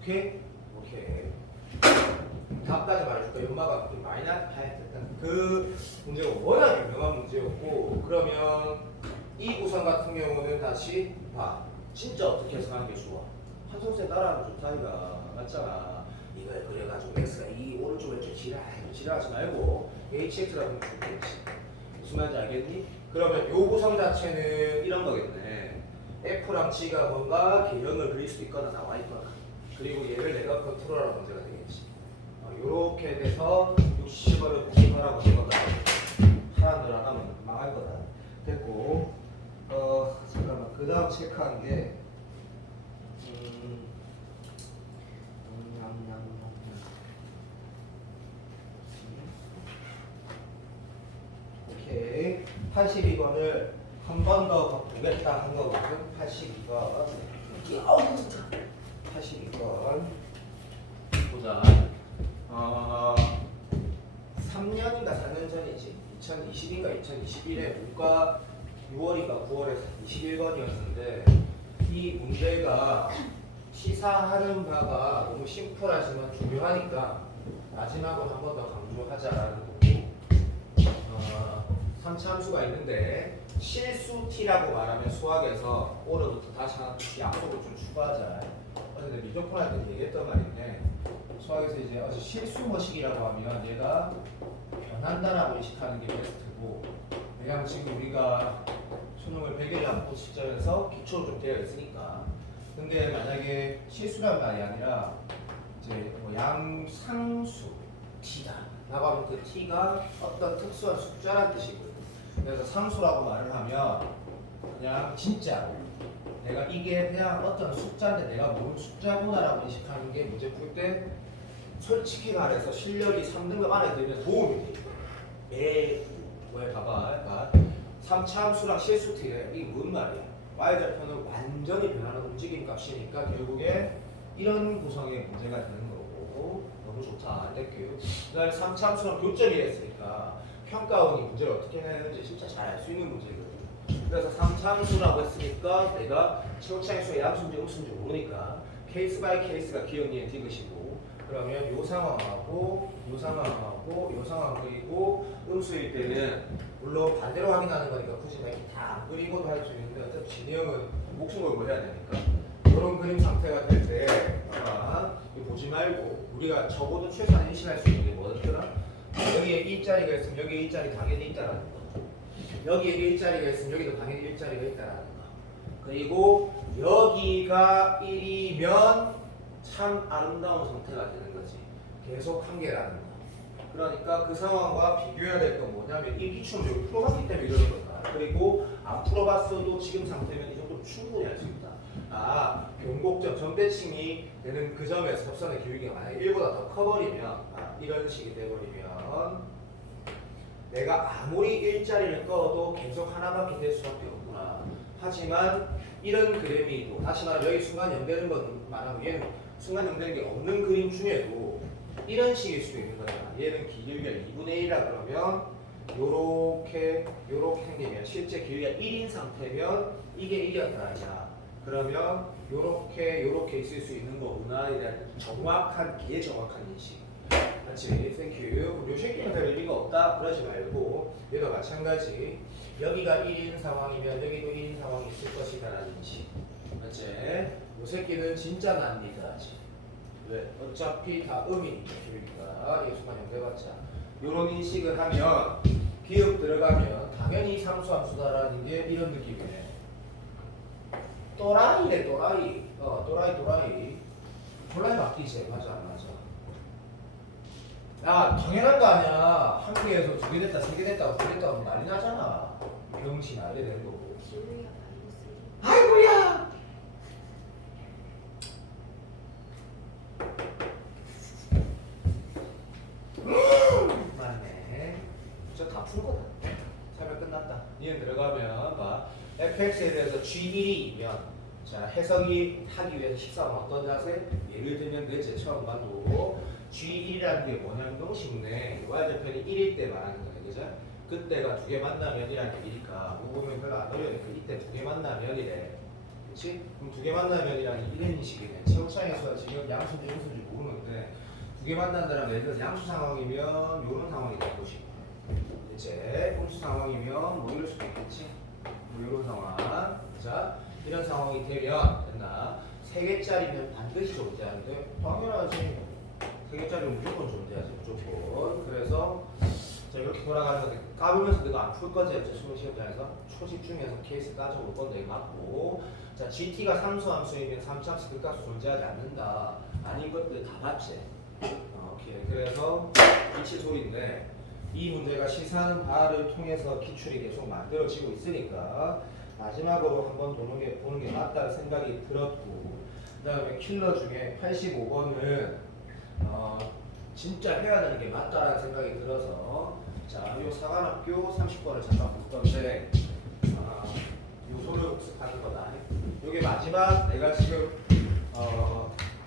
오케이? 오케이. 답까지 말해줄까? 연마가 좀 많이 일단 그 문제가 워낙 유명한 문제였고, 그러면 이 구성 같은 경우는 다시 봐. 진짜 어떻게 해석하는 게 좋아? 한송세 따라하면 좋다 이가 맞잖아. 이걸 그려가지고 x가 이 오른쪽 왼쪽 지랄하지 말고 hx라고 하면 좋겠지. 무슨 말인지 알겠니? 그러면 요 구성 자체는 이런 거겠네. f랑 g가 뭔가 개형을 그릴 수 있거나 나와 있거나, 그리고 얘를 내가 컨트롤하는 문제가 되겠지. 요렇게 돼서 60원을 90원하고 되거든. 하나 늘어나면 망할 거다. 됐고, 잠깐만. 그 다음 체크한 게 오케이. 82번을 한 번 더 보겠다 한 거거든. 82번. 82번. 보자. 3년인가 4년 전이지. 2020인가 2021에 문과 6월인가 9월에 21번이었는데 이 문제가 시사하는 바가 너무 심플하지만 중요하니까 마지막으로 한 번 더 강조하자라는 거고, 3차 함수가 있는데 실수 t라고 말하면 수학에서 오늘부터 다시 하나 약속을 좀 추가하자. 어제 미적분 때 얘기했던 말인데, 수학에서 이제 어제 실수 머식이라고 하면 얘가 변한다라고 인식하는 게 베스트고, 왜냐하면 지금 우리가 수능을 100일 남고 시점에서 기초로 좀 되어 있으니까. 근데 만약에 실수란 말이 아니라 이제 뭐 양상수 t다 라고 하면 그 t가 어떤 특수한 숫자란 뜻이고요. 그래서 상수라고 말을 하면 그냥 진짜 내가 이게 그냥 어떤 숫자인데 내가 모르는 숫자구나라고 인식하는 게 문제 풀 때 솔직히 말해서 실력이 3등급 안에 들면 도움이 돼. 왜 봐봐. 3차 함수랑 실수 t래. 이게 뭔 말이야? y절편은 완전히 변하는 움직임 값이니까 결국에 이런 구성의 문제가 되는 거고, 너무 좋다. 땡큐. 그다음에 3차 함수랑 교점이 했으니까 평가원이 문제를 어떻게 해내는지 진짜 잘 알 수 있는 문제거든. 그래서 3차 함수라고 했으니까 내가 최고차의 양수인지 음수인지 모르니까 케이스 바이 케이스가 기억니에 디귿이고, 그러면 요 상황하고 요 상황하고 요 상황 그리고 음수일 때는 물론 반대로 확인하는 거니까 굳이 막 이렇게 다 안 그리고도 할 수 있는데 어차피 진이 형은 목숨 걸고 해야 되니까 이런 그림 상태가 될 때 이거 보지 말고 우리가 적어도 최소한 인식할 수 있는 게 뭐였더라? 여기에 일자리가 있으면 여기에 일자리 당연히 있다라는 거, 여기에 일자리가 있으면 여기도 당연히 일자리가 있다라는 거, 그리고 여기가 1이면 참 아름다운 상태가 되는 거지. 계속 한 개라는 거. 그러니까 그 상황과 비교해야 될 건 뭐냐면 이 기출을 여기 풀어봤기 때문에 이러는 거다. 그리고 안 풀어봤어도 지금 상태면 이 정도로 충분히 할 수 있다. 변곡점 전대칭이 되는 그 점에서 접선의 기울기가 만약에 1보다 더 커버리면 이런 식이 돼버리면 내가 아무리 일자리를 꺼도 계속 하나밖에 될 수밖에 없구나. 하지만 이런 그림이 다시 말하면 여기 순간 연대는 건 말하면 얘는 순간 연대는 게 없는 그림 중에도 이런 식일 수도 있는 거잖아. 얘는 기울기가 2분의 1이라 그러면 요렇게 생기면 실제 기울기가 1인 상태면 이게 1이었다 아니야. 그러면 요렇게 있을 수 있는 거구나에 대한 정확한 인식. 맞지? 땡큐. 요 새끼는 별 의미가 없다 그러지 말고 얘도 마찬가지. 여기가 1인 상황이면 여기도 1인 상황이 있을 것이다 라는 인식. 맞지? 요 새끼는 진짜 납니다. 왜? 어차피 다 음이니까 기울기가 이 순간 연대봤자 요런 인식을 하면 기억 들어가면 당연히 상수함수다라는 게 이런 느낌이네. 또라이래 또라이. 또라이 바뀌지. 맞아 안 맞아? 야 당연한 거 아니야. 한 개에서 두 개 됐다 세 개 됐다 두 개 됐다 하면 난리 나잖아. 병신 알게 되는 거고. 기울기가 마이너스 1. 아이고야. 맞네. 저 다 푼 거다. 설명 끝났다. 이해 들어가면 봐. fx에 대해서 g1이면 자 해석이 하기 위해서 식사는 어떤 자세? 예를 들면 내 처음 봐도 g1이라는 게 뭐냐면 너무 쉽네. y절편이 1일 때 말하는 거야, 그죠? 그때가 두 개 만나면 1이라는 게 1이니까 그거 보면 별로 안 어려우니까 이때 두 개 만나면 이래. 그치? 그럼 두 개 만나면 이라는 이런 인식이네. 체육장에서 지금 양수인지 음수인지 모르는데 두 개 만난다면 예를 들어서 양수 상황이면 이런 상황이 될 것이고 이제 음수 상황이면 뭐 이럴 수도 있겠지. 뭐 이런 상황. 자, 이런 상황이 되면 됐나? 세 개짜리면 반드시 존재하는데 당연하지. 세 개짜리는 무조건 존재하지, 무조건. 그래서 자 이렇게 돌아가면서 까보면서 내가 안 풀 거지, 수능 시험장에서 초집중해서 케이스 따져볼 건데 맞고. 자, GT가 상수함수이면 3차함수 극값수 존재하지 않는다. 아닌 것들 다 봤지. 오케이. 그래서 이치소인데 이 문제가 시사하는 바를 통해서 기출이 계속 만들어지고 있으니까 마지막으로 한번 보는 게 맞다는 생각이 들었고, 그 다음에 킬러 중에 85번은 진짜 해야 되는 게 맞다라는 생각이 들어서 자, 요 사관학교 30번을 잠깐 볼 건데 요 소를 복습하는 거다. 요게 마지막 내가 지금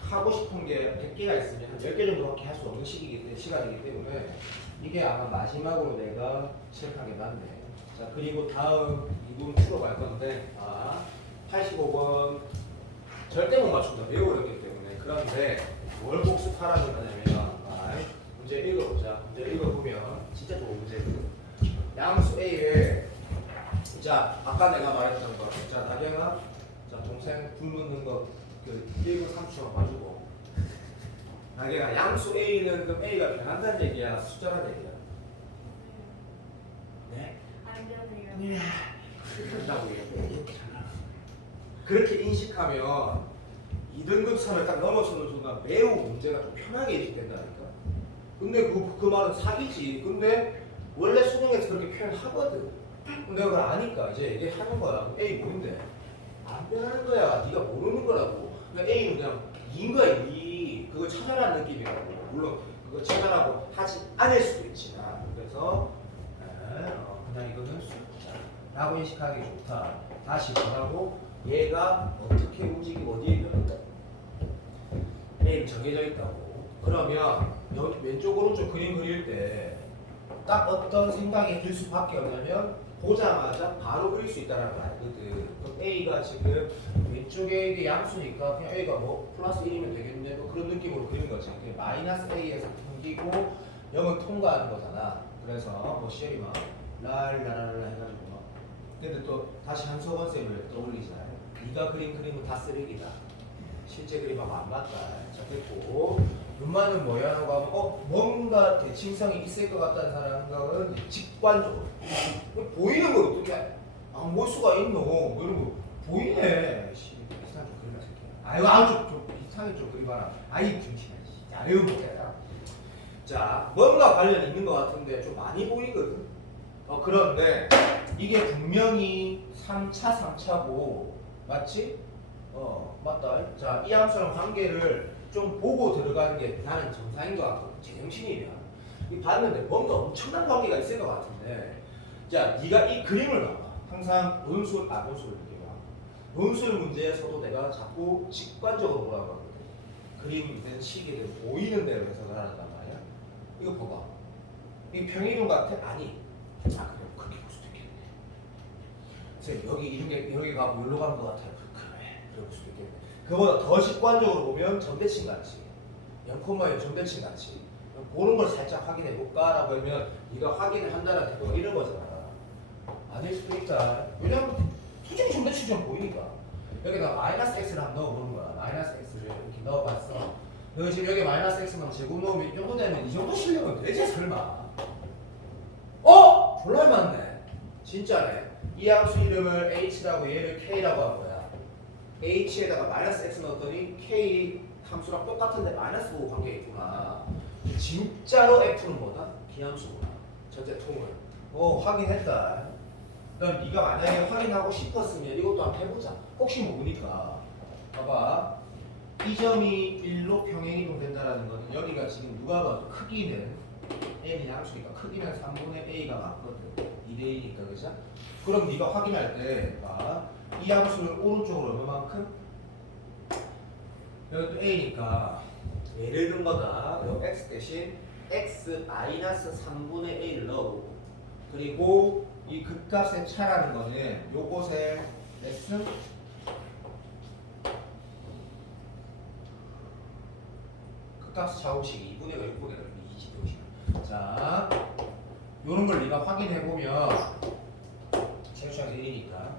하고 싶은 게 100개가 있으면 한 10개 정도밖에 할 수 없는 시간이기 때문에 이게 아마 마지막으로 내가 시작한 게 맞네. 자, 그리고 다음 2분 풀어갈 건데 85번 절대 못 맞춘다. 매우 어렵기 때문에. 그런데 뭘 복습하라는 거냐면 문제 읽어보자. 문제 읽어보면 진짜 좋은 문제거든. 양수 A에 자, 아까 내가 말했던 거. 자, 나경아, 자, 동생 불 묻는 거 그 1분 3초만 봐주고. 나경아, 양수 A는 그럼 A가 변한다는 얘기야, 숫자라는 얘기야? 네? 안 되네요. 그런다고 얘기해. 그렇게 인식하면 2등급 3을 딱 넘어서는 순간 매우 문제가 좀 편하게 인식된다니까. 근데 그 말은 사기지. 근데 원래 수능에서 그렇게 표현하거든. 근데 내가 그걸 아니까 이제 얘기하는 거야. A 뭔데? 안 변하는 거야. 네가 모르는 거라고. 그러니까 A는 그냥 2인 거야. 2. 그거 찾아라는 느낌이라고. 물론 그거 찾아라고 하지 않을 수도 있지만. 그래서 그냥 이거는 라고 인식하기 좋다. 다시 뭐라고? 얘가 어떻게 움직이고 어디에 변한다. A는 정해져 있다고. 그러면 여기 왼쪽 오른쪽 그림 그릴 때 딱 어떤 생각이 들 수밖에 없냐면 보자마자 바로 그릴 수 있다는 걸 알거든. 그럼 A가 지금 왼쪽에 이게 양수니까 그냥 A가 뭐 플러스 1이면 되겠네. 뭐 그런 느낌으로 그린 거지. 마이너스 A에서 통기고 0은 통과하는 거잖아. 그래서 뭐 시험이 막 랄라랄라 해가지고 막 근데 또 다시 한석원 쌤을 떠올리잖아요. 네가 그린 그림은 다 쓰레기다. 실제 그림하고 안 맞다. 자, 됐고 눈만은 뭐야 하고 하면 뭔가 대칭성이 있을 것 같다는 사람은 직관적으로 보이는 거 어떻게 안 볼 수가 있노? 뭐 이런 거 보이네. 비슷한 좀 그리나 새끼야. 아유 아주 좀 비슷하게 좀 그리봐라. 아이 김치네. 아유 뭐야. 자, 뭔가 관련 있는 것 같은데 좀 많이 보이거든. 그런데 이게 분명히 3차 3차고 맞지? 맞다. 자, 이 함수랑 관계를 좀 보고 들어가는 게 나는 정상인 것 같고 제정신이면 이 봤는데 뭔가 엄청난 관계가 있을 것 같은데 자, 네가 이 그림을 봐봐. 항상 논술 느껴봐. 논술 문제에서도 내가 자꾸 직관적으로 뭐라고 하거든. 그림이든 시계든 보이는 대로 해석을 하란 말이야. 이거 봐봐. 이 평이동 같아? 아니. 그래 그렇게 볼 수도 있겠네. 선생님 여기 이런 게 여기 가고 여기로 가는 것 같아요. 그래 볼 수도 있겠네. 그보다 더 직관적으로 보면 점대칭 같이 0,1 점대칭 같이 보는 걸 살짝 확인해 볼까라고 하면 네가 확인을 한다는 태도가 이런 거잖아. 아닐 수도 있다. 왜냐면 솔직히 점대칭 좀 보이니까 여기다 마이너스 x를 한번 넣어보는 거야. 마이너스 x를 이렇게 넣어봤어. 너 지금 여기 마이너스 x만 제곱 넣으면 이 정도 되면 이 정도 실력은 되지 설마. 졸라 많네. 진짜네. 이 함수 이름을 h라고 얘를 k라고 한 거야. h에다가 마이너스 x 넣었더니 k 함수랑 똑같은데 마이너스 보고 관계가 있구나. 진짜로 f는 뭐다? 기함수구나. 전체 통을. 확인했다. 그럼 네가 만약에 확인하고 싶었으면 이것도 한번 해보자. 혹시 모르니까. 봐봐. 이 점이 1로 평행이동 된다라는 거는 여기가 지금 누가 봐도 크기는 n이 양수니까 크기는 3분의 a가 맞거든. 2대2니까 그죠? 그럼 네가 확인할 때 봐. 이 함수를 오른쪽으로 얼마만큼? 여기 또 a니까 예를 든 거다. 여기 x 대신 x 마이너스 3분의 a를 넣어보고 그리고 이 극값의 차라는 거는 요곳에 s 극값 차공식이 2분의 6분의 2지. 자, 요런 걸 네가 확인해 보면 최소한 1이니까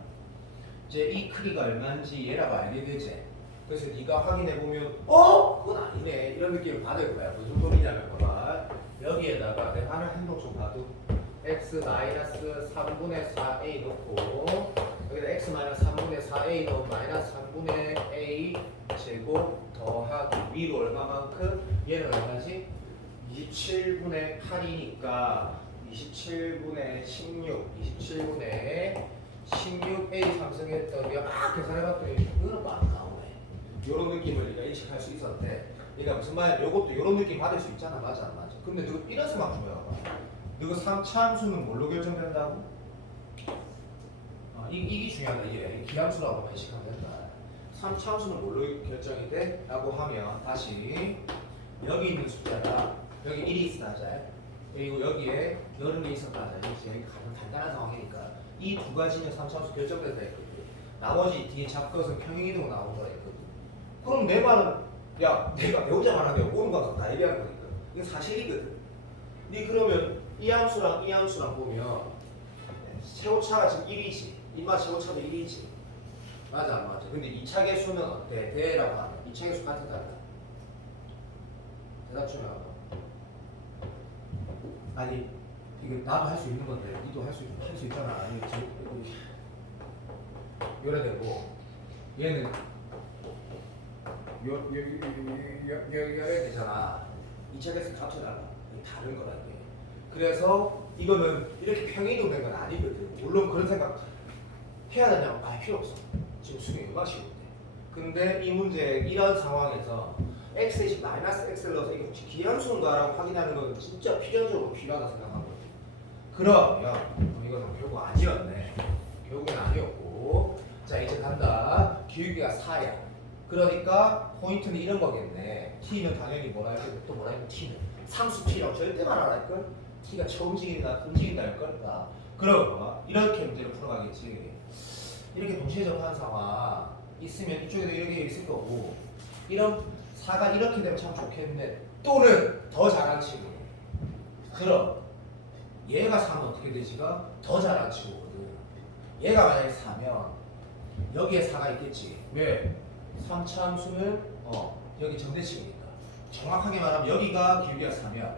이제 이 크기가 얼마인지 얘라고 알게 되지. 그래서 네가 확인해 보면 그건 아니네 이런 느낌을 받을 거야. 무슨 소리냐면 봐봐. 여기에다가 내가 하는 행동 좀 봐도 x 마이너스 3분의 4a 넣고 여기다 x 마이너스 3분의 4a 넣으면 마이너스 3분의 a 제곱 더하기 위로 얼마만큼? 얘는 얼마지? 27분의 8이니까 27분의 16 27분의 16a 삼성했던 내가 막 계산해봤더니 이거는 막 나오네. 요런 느낌을 네가 인식할 수 있었는데 얘가 무슨 말이야? 요것도 요런 느낌 받을 수 있잖아. 맞아 안 맞아? 근데 너가 이런 수만 줘야 너가 3차 함수는 뭘로 결정된다고? 이게 중요하다. 이게 기함수라고 인식하면 된다. 3차 함수는 뭘로 결정이 돼? 라고 하면 다시 여기 있는 숫자가 여기 1이 있어 하자. 그리고 여기에 여러 개 있었다 하자. 여기 간단한 상황이니까 이 두 가지는 3차 함수 결정된다 했거든. 나머지 뒤에 잡것은 평행이동 나온다 했거든. 그럼 내 말은 야 내가 배우자 말하면 옳은 거다 얘기하는 거니까 이게 사실이거든. 네 그러면 이 함수랑 이 함수랑 보면 최고차가 지금 1이지. 인마 최고차도 1이지. 맞아 안 맞아? 근데 2차 계수는 어때? 대라고 하면 2차 계수 같은 달라. 대답 좀 해봐. 아니 이거 나도 할 수 있는 건데 니도 할 수 있잖아. 아니 요래되고 얘는 여기가 되잖아. 2차 계수 값이 달라. 다른 거라 이게. 그래서 이거는 이렇게 평행이동 된 건 아니거든. 물론 그런 생각 해야 되냐고 필요 없어. 지금 수능이 얼마나 쉬운데. 근데 이 문제 이런 상황에서 x-이 마이너스 x를 넣어서 이게 혹시 기함수인가라고 확인하는 건 진짜 필연적으로 필요하다 생각하거든. 그러면 이거는 결국 아니었네. 결국엔 아니었고 자 이제 간다. 기울기가 4야. 그러니까 포인트는 이런 거겠네. t는 당연히 뭐라 할 거고 또 뭐라 할 거고 t는 상수 t라고 절대 말 안 할걸? t가 움직인다 할걸? 그럼 봐. 이렇게 문제를 풀어가겠지. 이렇게 동시에 접하는 상황 있으면 이쪽에도 이렇게 있을 거고 이런 4가 이렇게 되면 참 좋겠는데 또는 더 잘한 친구. 그럼 얘가 4면 어떻게 되지가? 더 잘한 친구거든. 얘가 만약에 4면 여기에 4가 있겠지. 왜? 3차 함수는 여기 정대칭이니까. 정확하게 말하면 여기가 기울기가 4면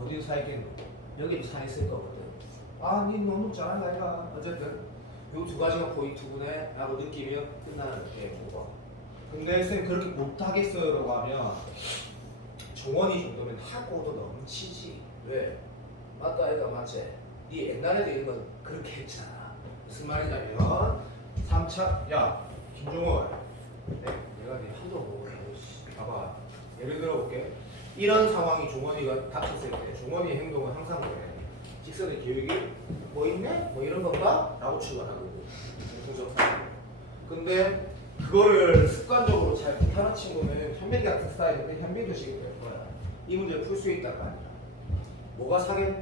어디에 4 있겠노? 여기도 4 있을 거거든. 니 너무 잘한다 이가. 어쨌든 이 두 가지가 포인트구나 라고 느끼면 끝나는 게 5번. 근데 쌤 그렇게 못하겠어요 라고 하면 종원이 정도면 하고도 넘치지. 왜? 맞다 이가 맞지? 네 옛날에도 이런 건 그렇게 했잖아. 무슨 말이냐면 3차 야 김종원 내가 네 한도 보고 봐봐. 예를 들어 볼게. 이런 상황이 종원이가 닥쳤을 때 종원이의 행동은 항상 그래. 직선의 기울기 뭐 있네? 뭐 이런 건가? 라고 추론하거든. 근데 그거를 습관적으로 잘 못하는 친구는 현민이 같은 스타일인데 현민도 지금 될 거야. 이 문제를 풀 수 있다가 아니라 뭐가 사겠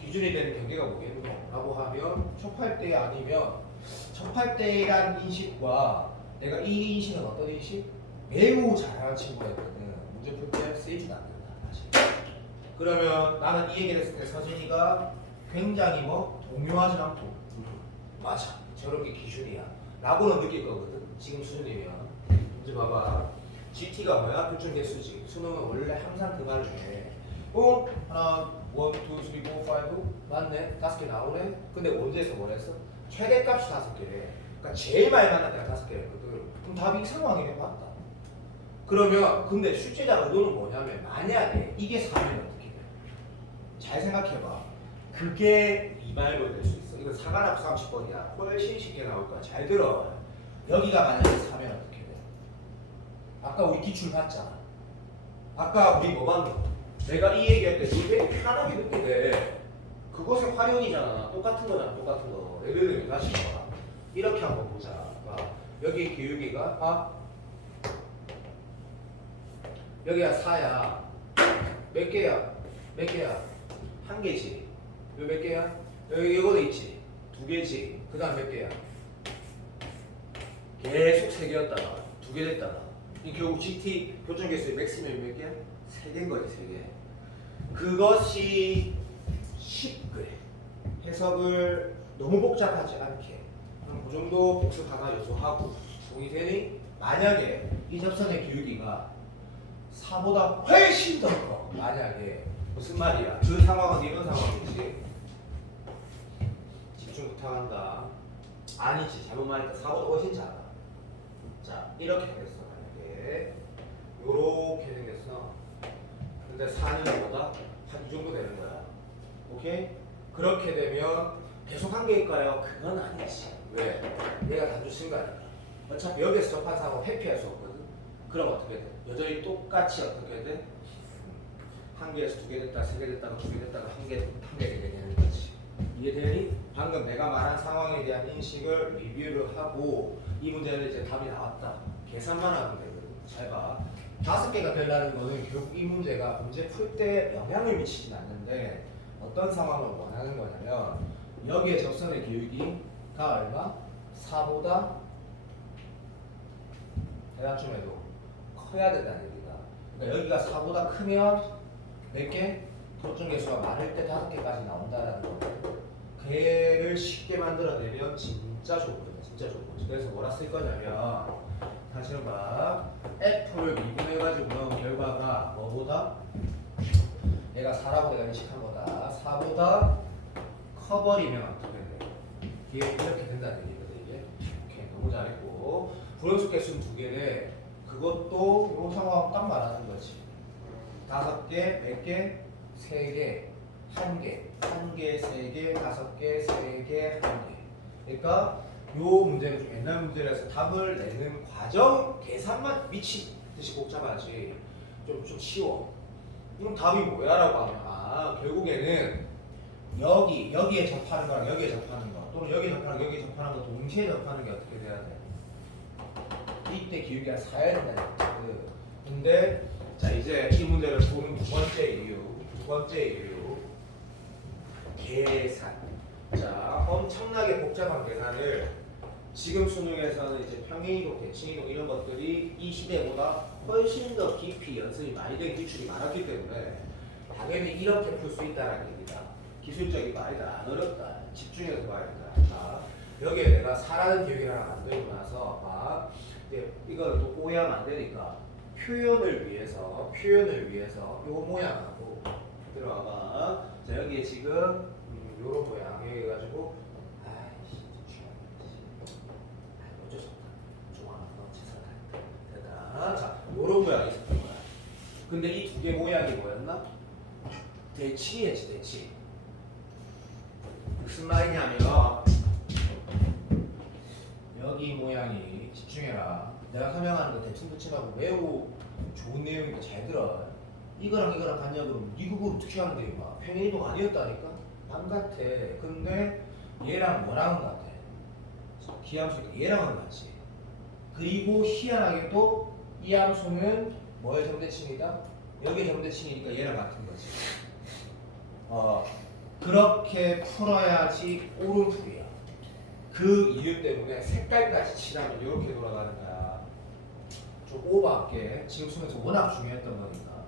기준이 되는 경계가 뭐겠노? 라고 하면 접할 때 아니면 접할 때란 인식과 내가 이 인식은 어떤 인식? 매우 잘하는 친구였거든. 문제 풀 때 쓰이지도 않는다. 사실. 그러면 나는 이 얘기를 했을 때 서진이가 굉장히 동요하진 않고 맞아 저렇게 기준이야 라고는 느낄 거거든. 지금 수준이면 이제 봐봐. GT가 뭐야? 표준 개수지. 수능은 원래 항상 그 말을 해. 하나 1, 2, 3, 4, 5 맞네? 5개 나오네? 근데 원제에서 뭘 했어? 최대값이 5개래. 그러니까 제일 많이 만난 데가 5개였거든. 그럼 답이 이 상황이면 맞다. 그러면 근데 출제자 의도는 뭐냐면 만약에 이게 4면 어떻게 돼? 잘 생각해봐. 그게 이 말로 될 수 있어. 이건 사관학 30번이야. 훨씬 쉽게 나올 거야. 잘 들어. 여기가 만약에 4면 어떻게 돼? 아까 우리 기출 봤잖아. 아까 우리 뭐 봤노? 내가 이 얘기할 때 되게 편하게 듣게 돼. 그것의 활용이잖아. 똑같은 거잖아. 똑같은 거. 예를 들면 다시 봐. 이렇게 한번 보자. 봐. 여기 기울기가 여기가 4야. 몇 개야? 몇 개야? 한 개지. 이거 몇 개야? 여기 이거도 있지. 두 개지. 그 다음 몇 개야? 계속 세 개였다가 두 개 됐다가 이 결국 GT 표준 개수의 맥시멈이 몇 개야? 세 개인 거지, 세 개. 그것이 쉽게 해석을 너무 복잡하지 않게 그 정도 복습 하나 요소하고 동의되니? 만약에 이 접선의 기울기가 4보다 훨씬 더 커. 만약에 무슨 말이야? 그 상황은 이런 상황이지. 집중 부탁한다. 아니지, 잘못 말했다. 4보다 훨씬 작아. 자, 이렇게 생겼어. 만약에 요렇게 생겼어. 근데 4는 뭐다? 한 이 정도 되는 거야. 오케이? 그렇게 되면 계속 한 개일까요? 그건 아니지. 왜? 얘가 단주 증가니까. 어차피 여기에서 접한 상황은 회피할 수 없거든. 그럼 어떻게 돼? 여전히 똑같이 어떻게 돼? 한 개에서 두 개 됐다, 세 개 됐다가 두 개 됐다가 한 개 되게 되는 거지. 이해되니? 방금 내가 말한 상황에 대한 인식을 리뷰를 하고 이 문제는 이제 답이 나왔다. 계산만 하면 되거든. 잘 봐. 5개가 되려는 거는 결국 이 문제가 문제 풀 때 영향을 미치진 않는데 어떤 상황을 원하는 거냐면 여기에 접선의 기울기가 얼마? 4보다 대략쯤에도 커야 된다는 얘기다. 그러니까 여기가 4보다 크면 몇 개? 표준 개수가 많을 때 5개까지 나온다는 거거든. 걔를 쉽게 만들어내면 진짜 좋거든요. 진짜 좋거든요. 그래서 뭐라 쓸 거냐면 다시 봐. F를 미분해가지고 넣은 결과가 뭐보다? 얘가 4라고 내가 인식한 거다. 4보다 커버리면 어떻게 돼? 뒤에 이렇게 된다는 얘기거든 이게. 오케이, 너무 잘했고. 불연속 개수는 2개래. 그것도 이 상황 딱 말하는 거지. 5개, 몇 개? 3개, 1개, 1개, 3개, 5개, 3개, 1개. 그러니까 요 문제는 좀 옛날 문제라서 답을 내는 과정 계산만 미치듯이 복잡하지. 좀 쉬워. 그럼 답이 뭐야라고 하면 결국에는 여기에 접하는 거랑 여기에 접하는 거 또는 여기에 접하는 거 여기에 접하는 거 동시에 접하는 게 어떻게 돼야 돼? 이때 기울기가 4야 된다는 거지. 근데 자 이제 이 문제를 보는 두 번째 이유 계산. 자 엄청나게 복잡한 계산을 지금 수능에서는 이제 평행이동, 대칭이동 이런 것들이 이 시대보다 훨씬 더 깊이 연습이 많이 된 기출이 많았기 때문에 당연히 이렇게 풀 수 있다는 얘기다. 기술적인 말이다. 안 어렵다. 집중해서 봐야 된다. 자, 여기에 내가 4라는 기억을 하나 만들고 나서 이제 이걸 또 오해하면 안 되니까 표현을 위해서 요 모양하고 들어가봐. 자 여기에 지금 요런 모양 여기 해가지고 어쩔 수 없다. 종아 너 최선을 다했다. 됐다. 자 요런 모양이 있었던 거야. 근데 이 두 개 모양이 뭐였나? 대칭이었지. 대칭. 무슨 말이냐면 여기 모양이 집중해라. 내가 설명하는 거 대충 붙임하고 매우 좋은 내용이니까 잘 들어. 이거랑 간역으로 미국으로 어떻게 하는데 이거 평행이동 아니었다니까? 남 같아. 근데 얘랑 뭐랑은 같아? 기함수니까 얘랑은 같지. 그리고 희한하게도 이 함수는 뭐의 점대칭이다? 여기의 점대칭이니까 얘랑 같은 거지. 그렇게 풀어야지 옳은 풀이야. 그 이유 때문에 색깔까지 칠하면 이렇게 돌아가는 거야. 좀 오버할게. 지금 수능에서 워낙 중요했던 거니까.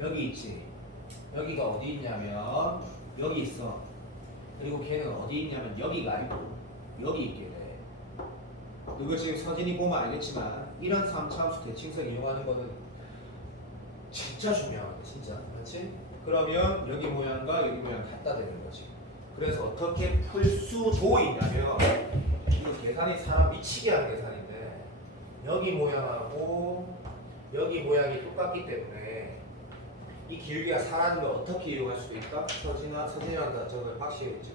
여기 있지. 여기가 어디 있냐면 여기 있어. 그리고 걔는 어디 있냐면 여기가 아니고 여기 있게 돼. 이거 지금 서진이 보면 알겠지만 이런 3차함수 대칭성 이용하는 거는 진짜 중요하거든. 진짜. 맞지? 그러면 여기 모양과 여기 모양 갖다 대는 거지. 그래서 어떻게 풀 수도 있냐면 이거 계산이 사람 미치게 하는 계산인데 여기 모양하고 여기 모양이 똑같기 때문에 이 기울기가 4라는 걸 어떻게 이용할 수도 있다? 서진이한테 저걸 확실히 했지.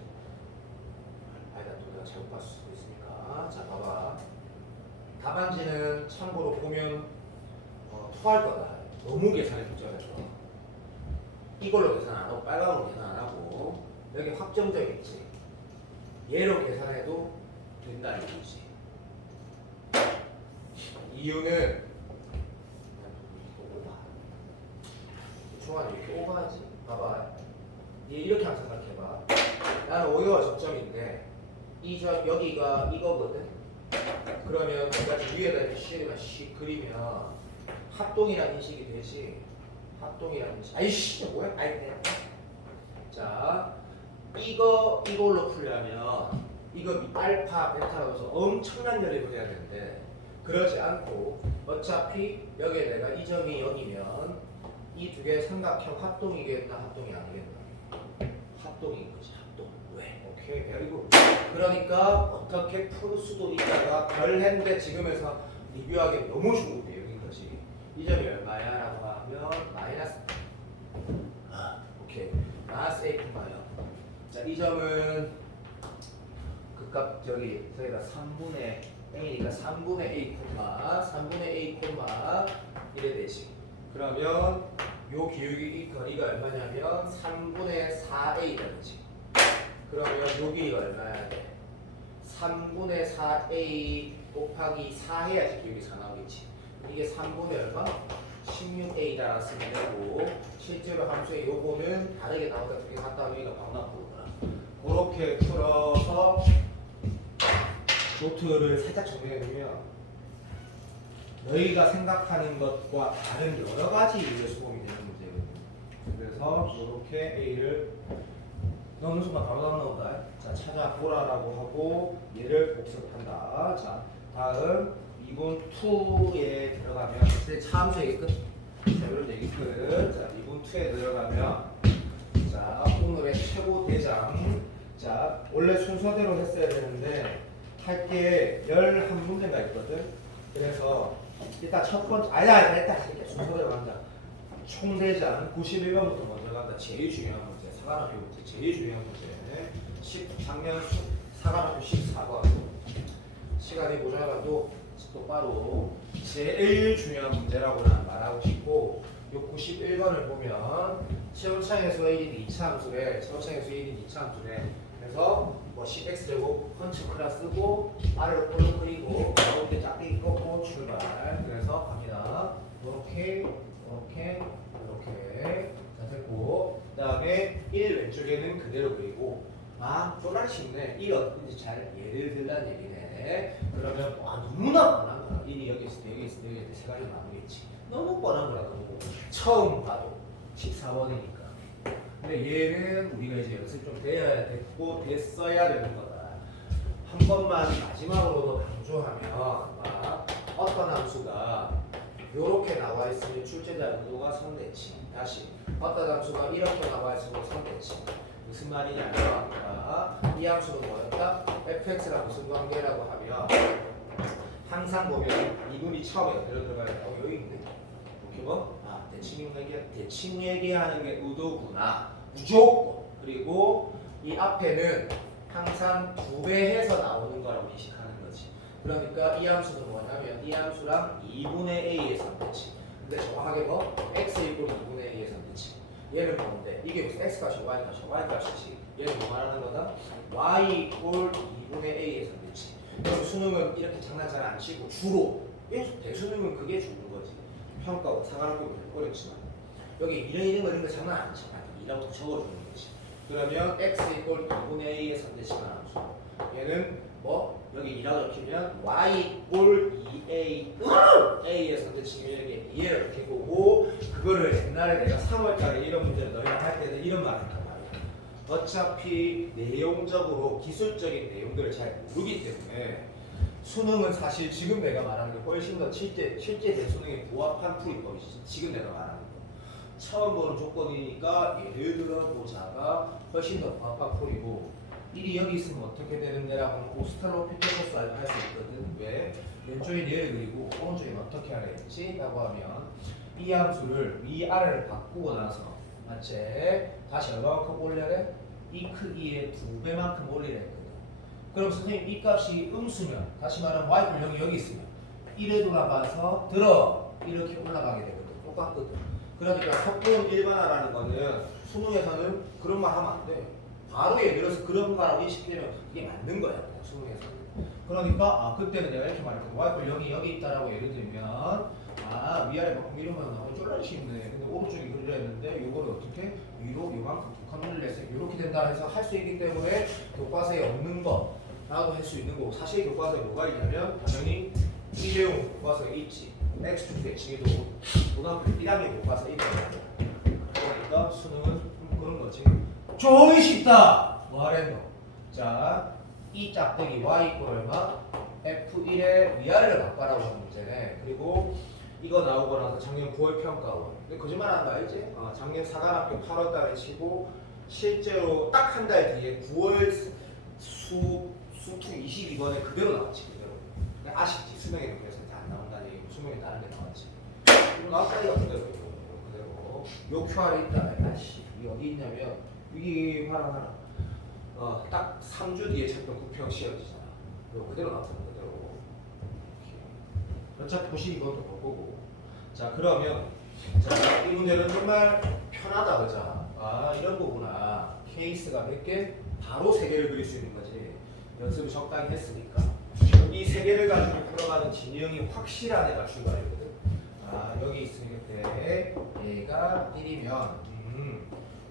잘못 봤을 수도 있으니까. 자, 봐봐. 답안지는 참고로 보면 토할 거다. 너무 계산이 복잡해서 이걸로 계산 안 하고 빨강으로 계산 안 하고 여기 확정적 있지. 얘로 계산해도 된다는 얘기지. 이유는 중간에 이렇게 오버하지. 봐봐. 얘 이렇게 한번 생각해봐. 나는 오이가 접점인데 여기가 이거거든. 그러면 내가 위에다 이렇게 씩 그리면 합동이라는 인식이 되지. 합동이라는 인식. 아이씨 뭐야? 아이 네. 자 이걸로 풀려면 이거 알파 베타로서 엄청난 연립을 해야 되는데 그러지 않고 어차피 여기에 내가 이 점이 여기면 이 두 개의 삼각형 합동이겠나 합동이 아니겠나? 합동인 거지. 합동. 왜? 오케이 그리고 그러니까 어떻게 풀 수도 있다가 별했는데 지금에서 리뷰하기 너무 좋은 내용인 거지. 이 점이 얼마야? 라고 하면 마이너스 오케이 마이너스 A콤마요. 자, 이 점은 그값 저기다 3분의 A니까 3분의 A 콤마 3분의 A 콤마 이래 되지. 그러면 요 기울기 이 거리가 얼마냐면 3분의 4A라는지. 그러면 요 길이가 얼마야 돼? 3분의 4A 곱하기 4 해야지 기울기 4 나오겠지. 이게 3분의 얼마? 16A라고 쓰면 되고 실제로 함수의 요거는 다르게 나오다 두 개 갖다 하면 여기가 바로 나오거나. 그렇게 풀어서 노트를 살짝 정리해두면 너희가 생각하는 것과 다른 여러 가지 이유의 수범이 되는 문제거든요. 그래서 이렇게 A를 넣는 순간 바로 나온다. 자, 찾아보라라고 하고 얘를 복습한다. 자, 다음 2분 2에 들어가면 이제 차함수 얘기 끝. 자, 이런 얘기 끝. 자, 2분 2에 들어가면 자, 오늘의 최고 대장. 자, 원래 순서대로 했어야 되는데 할 게 11문제가 있거든. 그래서 일단 첫 번째 일단 순서대로 간다. 총대장 91번부터 먼저 간다. 제일 중요한 문제. 사관학교 문제. 제일 중요한 문제. 작년 사관학교 14번. 시간이 모자라도 똑바로 제일 중요한 문제라고 난 말하고 싶고 요 91번을 보면 최원창에서 1인 2차 함수래. 최원창에서 1인 2차 함수래. 그래서 뭐 10x제곱 펀치 클라스 쓰고 아래로 볼로 그리고 가운데 짝대기 꺾고 출발. 그래서 갑니다. 이렇게 자 됐고 그 다음에 1 왼쪽에는 그대로 그리고 쪼라리 쉽네. 1 어떤지 잘 예를 들란 얘기네. 그러면 너무나 뻔한 거야. 1이 여기 있을 때 여기 있을 때 여기 있을 때 세 가지 나누겠지. 너무 뻔한 거라 너무 처음 봐도 14번이니까. 근데 얘는 우리가 이제 연습 좀 돼야 됐고 됐어야 되는 거다. 한 번만 마지막으로도 강조하면 어떤 함수가 이렇게 나와 있으면 출제자 의도가 선대치. 다시 어떤 함수가 이렇게 나와 있으면 선대치. 무슨 말이냐면 이 함수는 뭐였다? fx랑 무슨 관계라고 하면 항상 보면 이분이 처음에 어디로 들어가야 돼? 여기 있네. 오케이 뭐? 대칭 얘기하는 게 의도구나. 무조건. 그리고 이 앞에는 항상 2배 해서 나오는 거라고 인식하는 거지. 그러니까 이 함수는 뭐냐면 이 함수랑 2분의 a의 선대치. 근데 정확하게 뭐? x 이꼴 2분의 a의 선대치. 얘는 뭔데? 이게 무슨 x값이 y값이 y값이지. 얘는 뭐 말하는 거다? y 이꼴 2분의 a의 선대치. 그럼 수능은 이렇게 장난 잘 안 치고 주로 대수능은 그게 주는 거지. 평가 사관학교 어렵지만 여기 이런 거 장난 안 쳐. 이라고 적어주는 거지. 그러면 x 이꼴 2분의 a의 선대치만 함수. 얘는 뭐 여기 2라고 적히면 y 이꼴 2a a의 선대치면 여기 이해를 이렇게 보고 그거를 옛날에 내가 3월달에 이런 문제를 너희랑 할 때는 이런 말을 했단 말이야. 어차피 내용적으로 기술적인 내용들을 잘 모르기 때문에 수능은 사실 지금 내가 말하는 게 훨씬 더 실제 대수능에 부합한 풀이법이지. 지금 내가 말하는 거. 처음 보는 조건이니까 예를 들어 보자가 훨씬 더 부합한 풀이고 1이 여기 있으면 어떻게 되는데 라고 하면 오스트랄로피테쿠스 할 수 있거든. 왜? 왼쪽에 얘를 그리고 오른쪽에 어떻게 하라 했지? 라고 하면 이 함수를 위아래를 바꾸고 나서 맞지? 다시 얼마만큼 올려야 돼? 이 크기의 2배만큼 올리라 했거든. 그럼 선생님 이 값이 음수면 다시 말하면 y분량이 여기 있으면 1에 돌아가서 들어 이렇게 올라가게 되거든. 똑같거든. 그러니까 속도는 일반화라는 거는 수능에서는 그런 말 하면 안 돼. 바로 예를 들어서 그런 거라고 인식되면 그게 맞는 거야. 그냥 수능에서는. 그러니까 그때는 내가 이렇게 말했거든. y분량이 여기 있다라고 예를 들면 위아래 바꾸면 이러면 나오면 쫄라리 쉽네. 근데 오른쪽이 그리려 했는데 요거를 어떻게 위로 요만큼 두 칸을 냈어요. 이렇게 된다 해서 할 수 있기 때문에 교과서에 없는 거라고 할 수 있는 거고 사실 교과서에 뭐가 있냐면 당연히 이 내용 교과서에 있지. X축 대칭에도 고등학교 1학년 교과서에 있잖아. 그러니까 수능은 그런 거지. 조이 쉽다. 뭐 하랬노? 자, 이 짝대기 y 이퀄 얼마? F1의 위아래를 바꿔라고 하는 문제네. 그리고 이거 나오고 나서 작년 9월 평가원. 근데 거짓말하는 거 알지? 작년 사관학교 8월 달에 치고 실제로 딱 한 달 뒤에 9월 수투 22번에 그대로 나왔지. 그대로. 그냥 아쉽지. 수능에 그래서 안 나온다는 얘기고 수능에 다른 데 나왔지. 이거 나왔다니까 그대로. 그대로. 요 QR에 있다. 아씨 여기 있냐면 여기 하나. 딱 3주 뒤에 쳤던 9평 시험이잖아. 이거 그대로 나왔던 그대로. 어차피 보시 이것도 볼 거고. 자 그러면 자, 이 문제는 정말 편하다 그자. 이런 거구나. 케이스가 몇 개? 바로 3개를 그릴 수 있는 거지. 연습을 적당히 했으니까. 이 3개를 가지고 풀어가는 진영이 확실한 애가 출발이거든. 여기 있으니까 때 얘가 1이면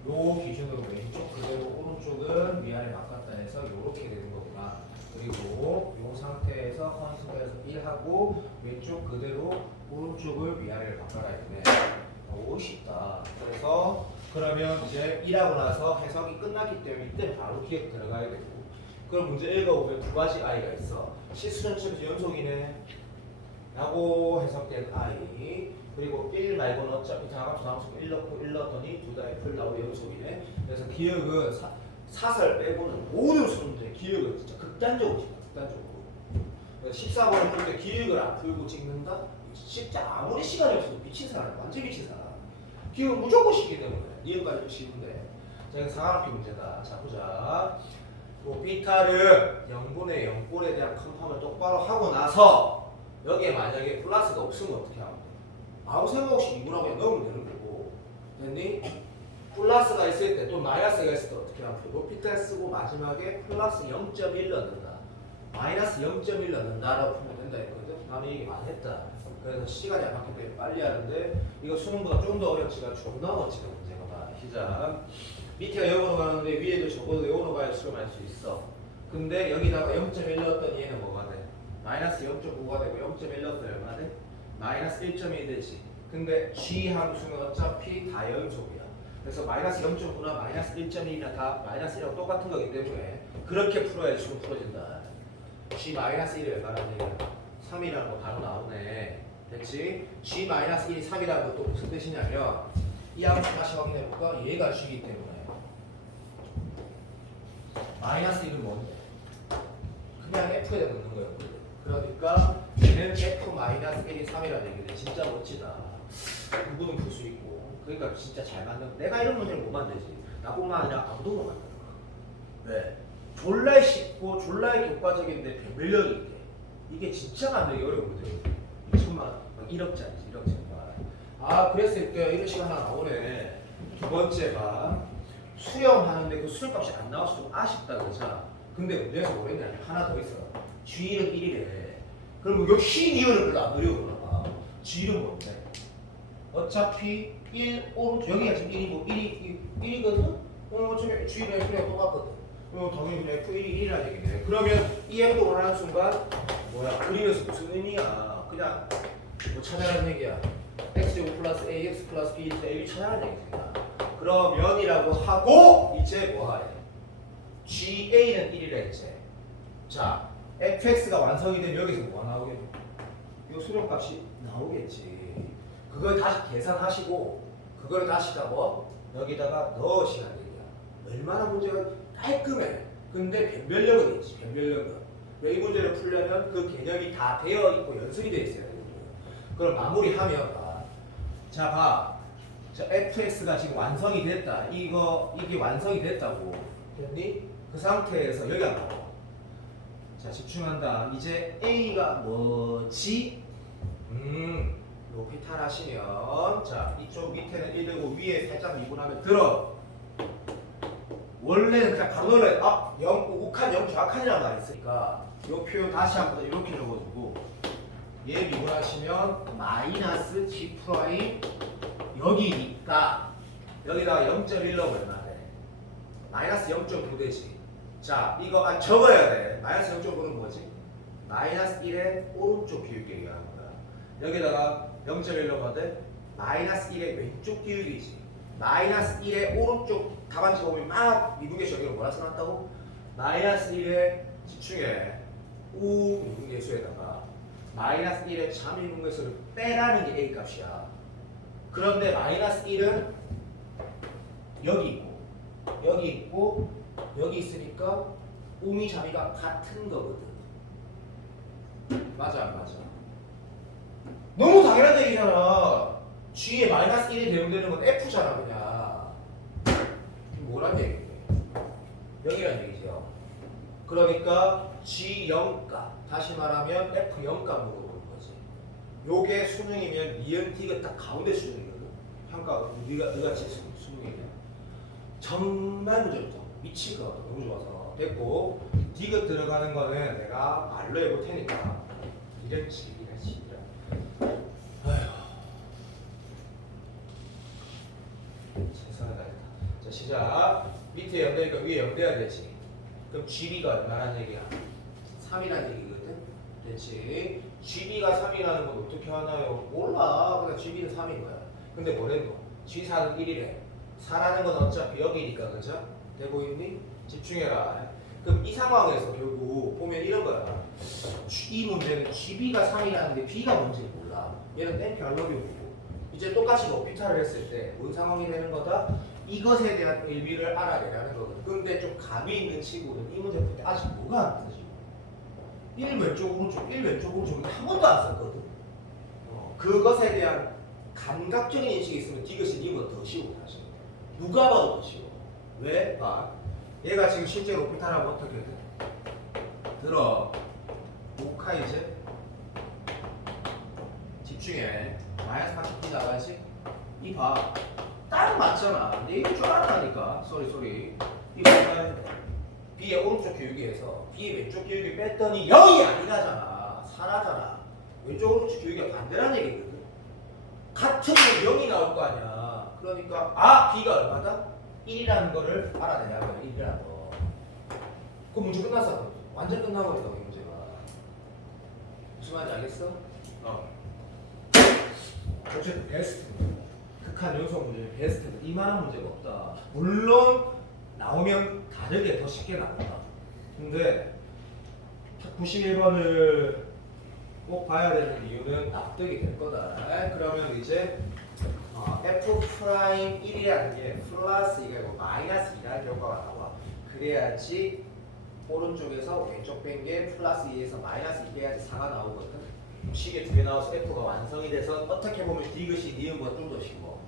요 기준으로 왼쪽 그대로 오른쪽은 위아래 바꿨다 해서 이렇게 되는 거구나. 그리고 요 상태에서 헌수에서 1하고 왼쪽 그대로 오른쪽을 위아래를 바꿔라 했네. 오 쉽다. 그래서 그러면 이제 1하고 나서 해석이 끝났기 때문에 이때 바로 기억 들어가야 되고 그럼 문제 읽어보면 두 가지 i가 있어. 실수전체에서 연속이네 라고 해석된 i 그리고 1 말고는 어차피 다함수 나왔으면 1 넣고 1 넣었더니 둘 다 F를 나오고 연속이네. 그래서 기억은 사설 빼고는 모든 수능들의 기억을 진짜 극단적으로 찍다. 극단적으로. 14번을 풀 때 기억을 안 풀고 찍는다? 진짜 아무리 시간이 없어도 미친 사람, 완전 미친 사람. 기억은 무조건 쉬기 때문에 니은까지도 쉬운데. 자, 이거 상하학기 문제다. 자, 보자. 비타를 0분의 0꼴에 대한 컨펌을 똑바로 하고 나서 여기에 만약에 플러스가 없으면 어떻게 하면 돼? 아무 생각 없이 2분하고 그냥 넣으면 되는 거고. 됐니? 플러스가 있을 때 또 마이너스가 있을 때 어떻게 하면 돼? 비타를 쓰고 마지막에 플러스 0.1 넣는다. 마이너스 0.1 넣는다라고 풀면 된다 했거든. 나는 얘기 많이 했다. 그래서 시간이 안 맞기 때문에 빨리 하는데 이거 수능보다 좀 더 어렵지가 존나 멋지다 문제가 봐. 시작. 밑에가 0으로 가는데 위에도 적어도 0으로 가야 수렴할 수 있어. 근데 여기다가 0.1 넣었더니 얘는 뭐가 돼? 마이너스 0.5가 되고 0.1 넣었더니 얼마 돼? 마이너스 1.1 되지. 근데 G 함수는 어차피 다 연속이야. 그래서 마이너스 0.9나 마이너스 1.1이나 다 마이너스 1하고 똑같은 거기 때문에 그렇게 풀어야지 지금 풀어진다. G 마이너스 1을 말하는 얘기야. 3이라는 거 바로 나오네. 됐지? G 마이너스 1이 3이라는 것도 무슨 뜻이냐면 이 함수 다시 확인해볼까? 얘가 G이기 때문에 마이너스 1은 뭔데? 그냥 F에다 넣는 거예요. 그러니까 얘는 F 마이너스 1이 3이라는 얘기인데 진짜 멋지다. 누구는 풀 수 있고 그러니까 진짜 잘 만든 내가 이런 문제를 못 만들지. 나뿐만 아니라 아무도 못 만드는 거야. 왜? 졸라 쉽고 졸라 교과적인데 변별력이 있대. 이게 진짜 만들기 어려운 문제거든. 2천만 원, 1억짜리지 1억짜리. 그랬을 때 이런 시간 하나 나오네. 두 번째가 수렴하는데 그 수렴값이 안 나와서 좀 아쉽다 그죠? 근데 문제에서 뭐랬냐면 하나 더 있어. G는 1이래. 그럼 역시 니은을 별로 안 어려우나 봐. G는 뭔데? 어차피 1, 오른쪽 여기가 지금 1이고 1이거든? 어차피 G는 F랑 똑같거든. 당연히 그냥 F1이 1이라는 얘기네. 그러면 이 행동을 하는 순간 뭐야? 그리면서 무슨 의미야? 그냥 뭐 찾아라는 얘기야. X제곱 플러스 AX 플러스 B A를 찾아라는 얘기입니다. 그러면이라고 하고 이제 뭐하래? GA는 1이라 이제. 자, fx가 완성이 되면 여기서 뭐가 나오겠니? 이 수렴값이 나오겠지. 그걸 다시 계산하시고 그걸 다시 뭐 여기다가 넣으시라는 얘기야. 얼마나 문제가 깔끔해. 근데 변별력은 있지. 변별력은. 이 문제를 풀려면 그 개념이 다 되어 있고 연습이 되어 있어야 되거든요. 그럼 마무리하면 자 봐. 자, fx가 지금 완성이 됐다. 이게 완성이 됐다고. 됐니? 그 상태에서 여기가 나와. 자, 집중한다. 이제 A가 뭐지? 높이 탈하시면 자, 이쪽 밑에는 1되고 위에 살짝 미분하면 들어. 원래는 그냥 바로 넣어야 아, 0, 욱한 0 정확한이라는 말이 있으니까 이 표현 다시 한번 이렇게 적어주고 얘 미분하시면 마이너스 G 프라임 여기니까 여기다가 0.1 넣으면 얼마 돼? 마이너스 0.9 되지. 자, 이거 적어야 돼. 마이너스 0.9는 뭐지? 마이너스 1의 오른쪽 기울기 얘기하는 거야. 여기다가 0.1 넣으면 돼? 마이너스 1의 왼쪽 기울기지. 마이너스 1의 오른쪽 답안지 보면 막 미분계수 여기로 뭐라 써놨다고? 마이너스 1의 집중해 우 미분계수에다가 마이너스 1의 자미분계수를 빼라는 게 A 값이야. 그런데 마이너스 1은 여기 있고 여기 있고 여기 있으니까 우미 자미가 같은 거거든. 맞아 안 맞아? 너무 당연한 얘기잖아. G에 마이너스 1이 대응되는 건 F잖아 그냥. 뭐란 얘기야? 여기란 얘기죠. 그러니까 G0값 다시 말하면 F0값 물어보는 거지. 요게 수능이면 니은 디귿 딱 가운데 수능이거든. 평가 네가 수능이면 정말 문제부터 미칠 것 같아. 너무 좋아서 됐고 디귿 들어가는 거는 내가 말로 해볼 테니까 이런 식이라 식이라. 아휴. 최선을 다했다. 자 시작. 밑에 연대니까 위에 연대야 되지. 그럼 GB가 얼마란 얘기야? 3이란 얘기거든. 됐지? GB가 3이라는 건 어떻게 하나요? 몰라. 그냥 GB는 3인 거야. 근데 뭐랬노? G4는 1이래. 4라는 건 어차피 여기니까 그죠? 되고 있니? 집중해라. 그럼 이 상황에서 결국 보면 이런 거야. 이 문제는 GB가 3이라는데 B가 뭔지 몰라. 얘는 땡큐 알러뷰고. 이제 똑같이 오피탈을 했을 때 뭔 상황이 되는 거다? 이것에 대한 일비를 알아내라는 거거든. 근데 좀 감이 있는 친구는 이 문제 풀 때 아직 뭐가 안 뜨지? 1 왼쪽 오른쪽 1 왼쪽 오른쪽 한 번도 안 썼거든. 그것에 대한 감각적인 인식이 있으면 디귿이 이보다 더 쉬워 사실. 누가 봐도 더 쉬워. 왜? 봐. 얘가 지금 실제로 오피탈하면 어떻게 돼? 들어. 오카 이제 집중해. 마이너스 40B 나가야지. 이 봐. 딱 맞잖아. 근데 이거 줄 알았다니까. 쏘리. 이 보면 B의 오른쪽 기울기에서 B의 왼쪽 기울기 뺐더니 0이 아니라잖아. 4라잖아. 왼쪽 오른쪽 기울기가 반대라는 얘기거든. 같은 건 0이 나올 거 아니야. 그러니까 B가 얼마다? 1이라는 거를 알아내냐고요. 1이라는 거. 그 문제 끝났어. 완전 끝나버리다 이 문제가. 무슨 말인지 알겠어? 어쨌든 베스트. 극한 요소 문제 베스트. 이만한 문제가 없다. 물론 나오면 다르게 더 쉽게 나온다. 근데 91번을 꼭 봐야 되는 이유는 납득이 될 거다. 그러면 이제 F 프라임 1이라는 게 플러스 2가 마이너스 2라는 결과가 나와. 그래야지 오른쪽에서 왼쪽 뺀 게 플러스 2에서 마이너스 2 빼야지 4가 나오거든. 식에 두 개 나와서 F가 완성이 돼서 어떻게 보면 디귿이 니은보다 좀 더 쉬워.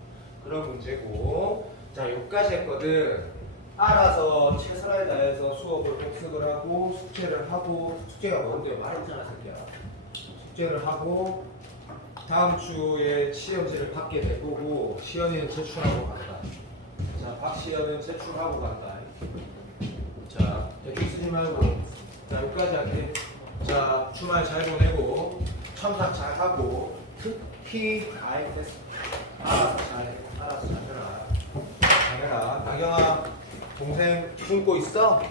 그런 문제고. 자, 여기까지 했거든. 알아서 최선을 다해서 수업을 복습을 하고 숙제를 하고. 숙제가 뭔데요? 말했잖아 새끼야. 숙제를 하고 다음 주에 시험지를 받게 될 거고 시연이는 제출하고 간다. 자, 박시연은 제출하고 간다. 자, 대충 쓰지 말고. 자, 여기까지 할게. 자, 주말 잘 보내고 첨삭 잘 하고 특히 됐어. 알아서 잘 해라. 나경아 동생 숨고 있어?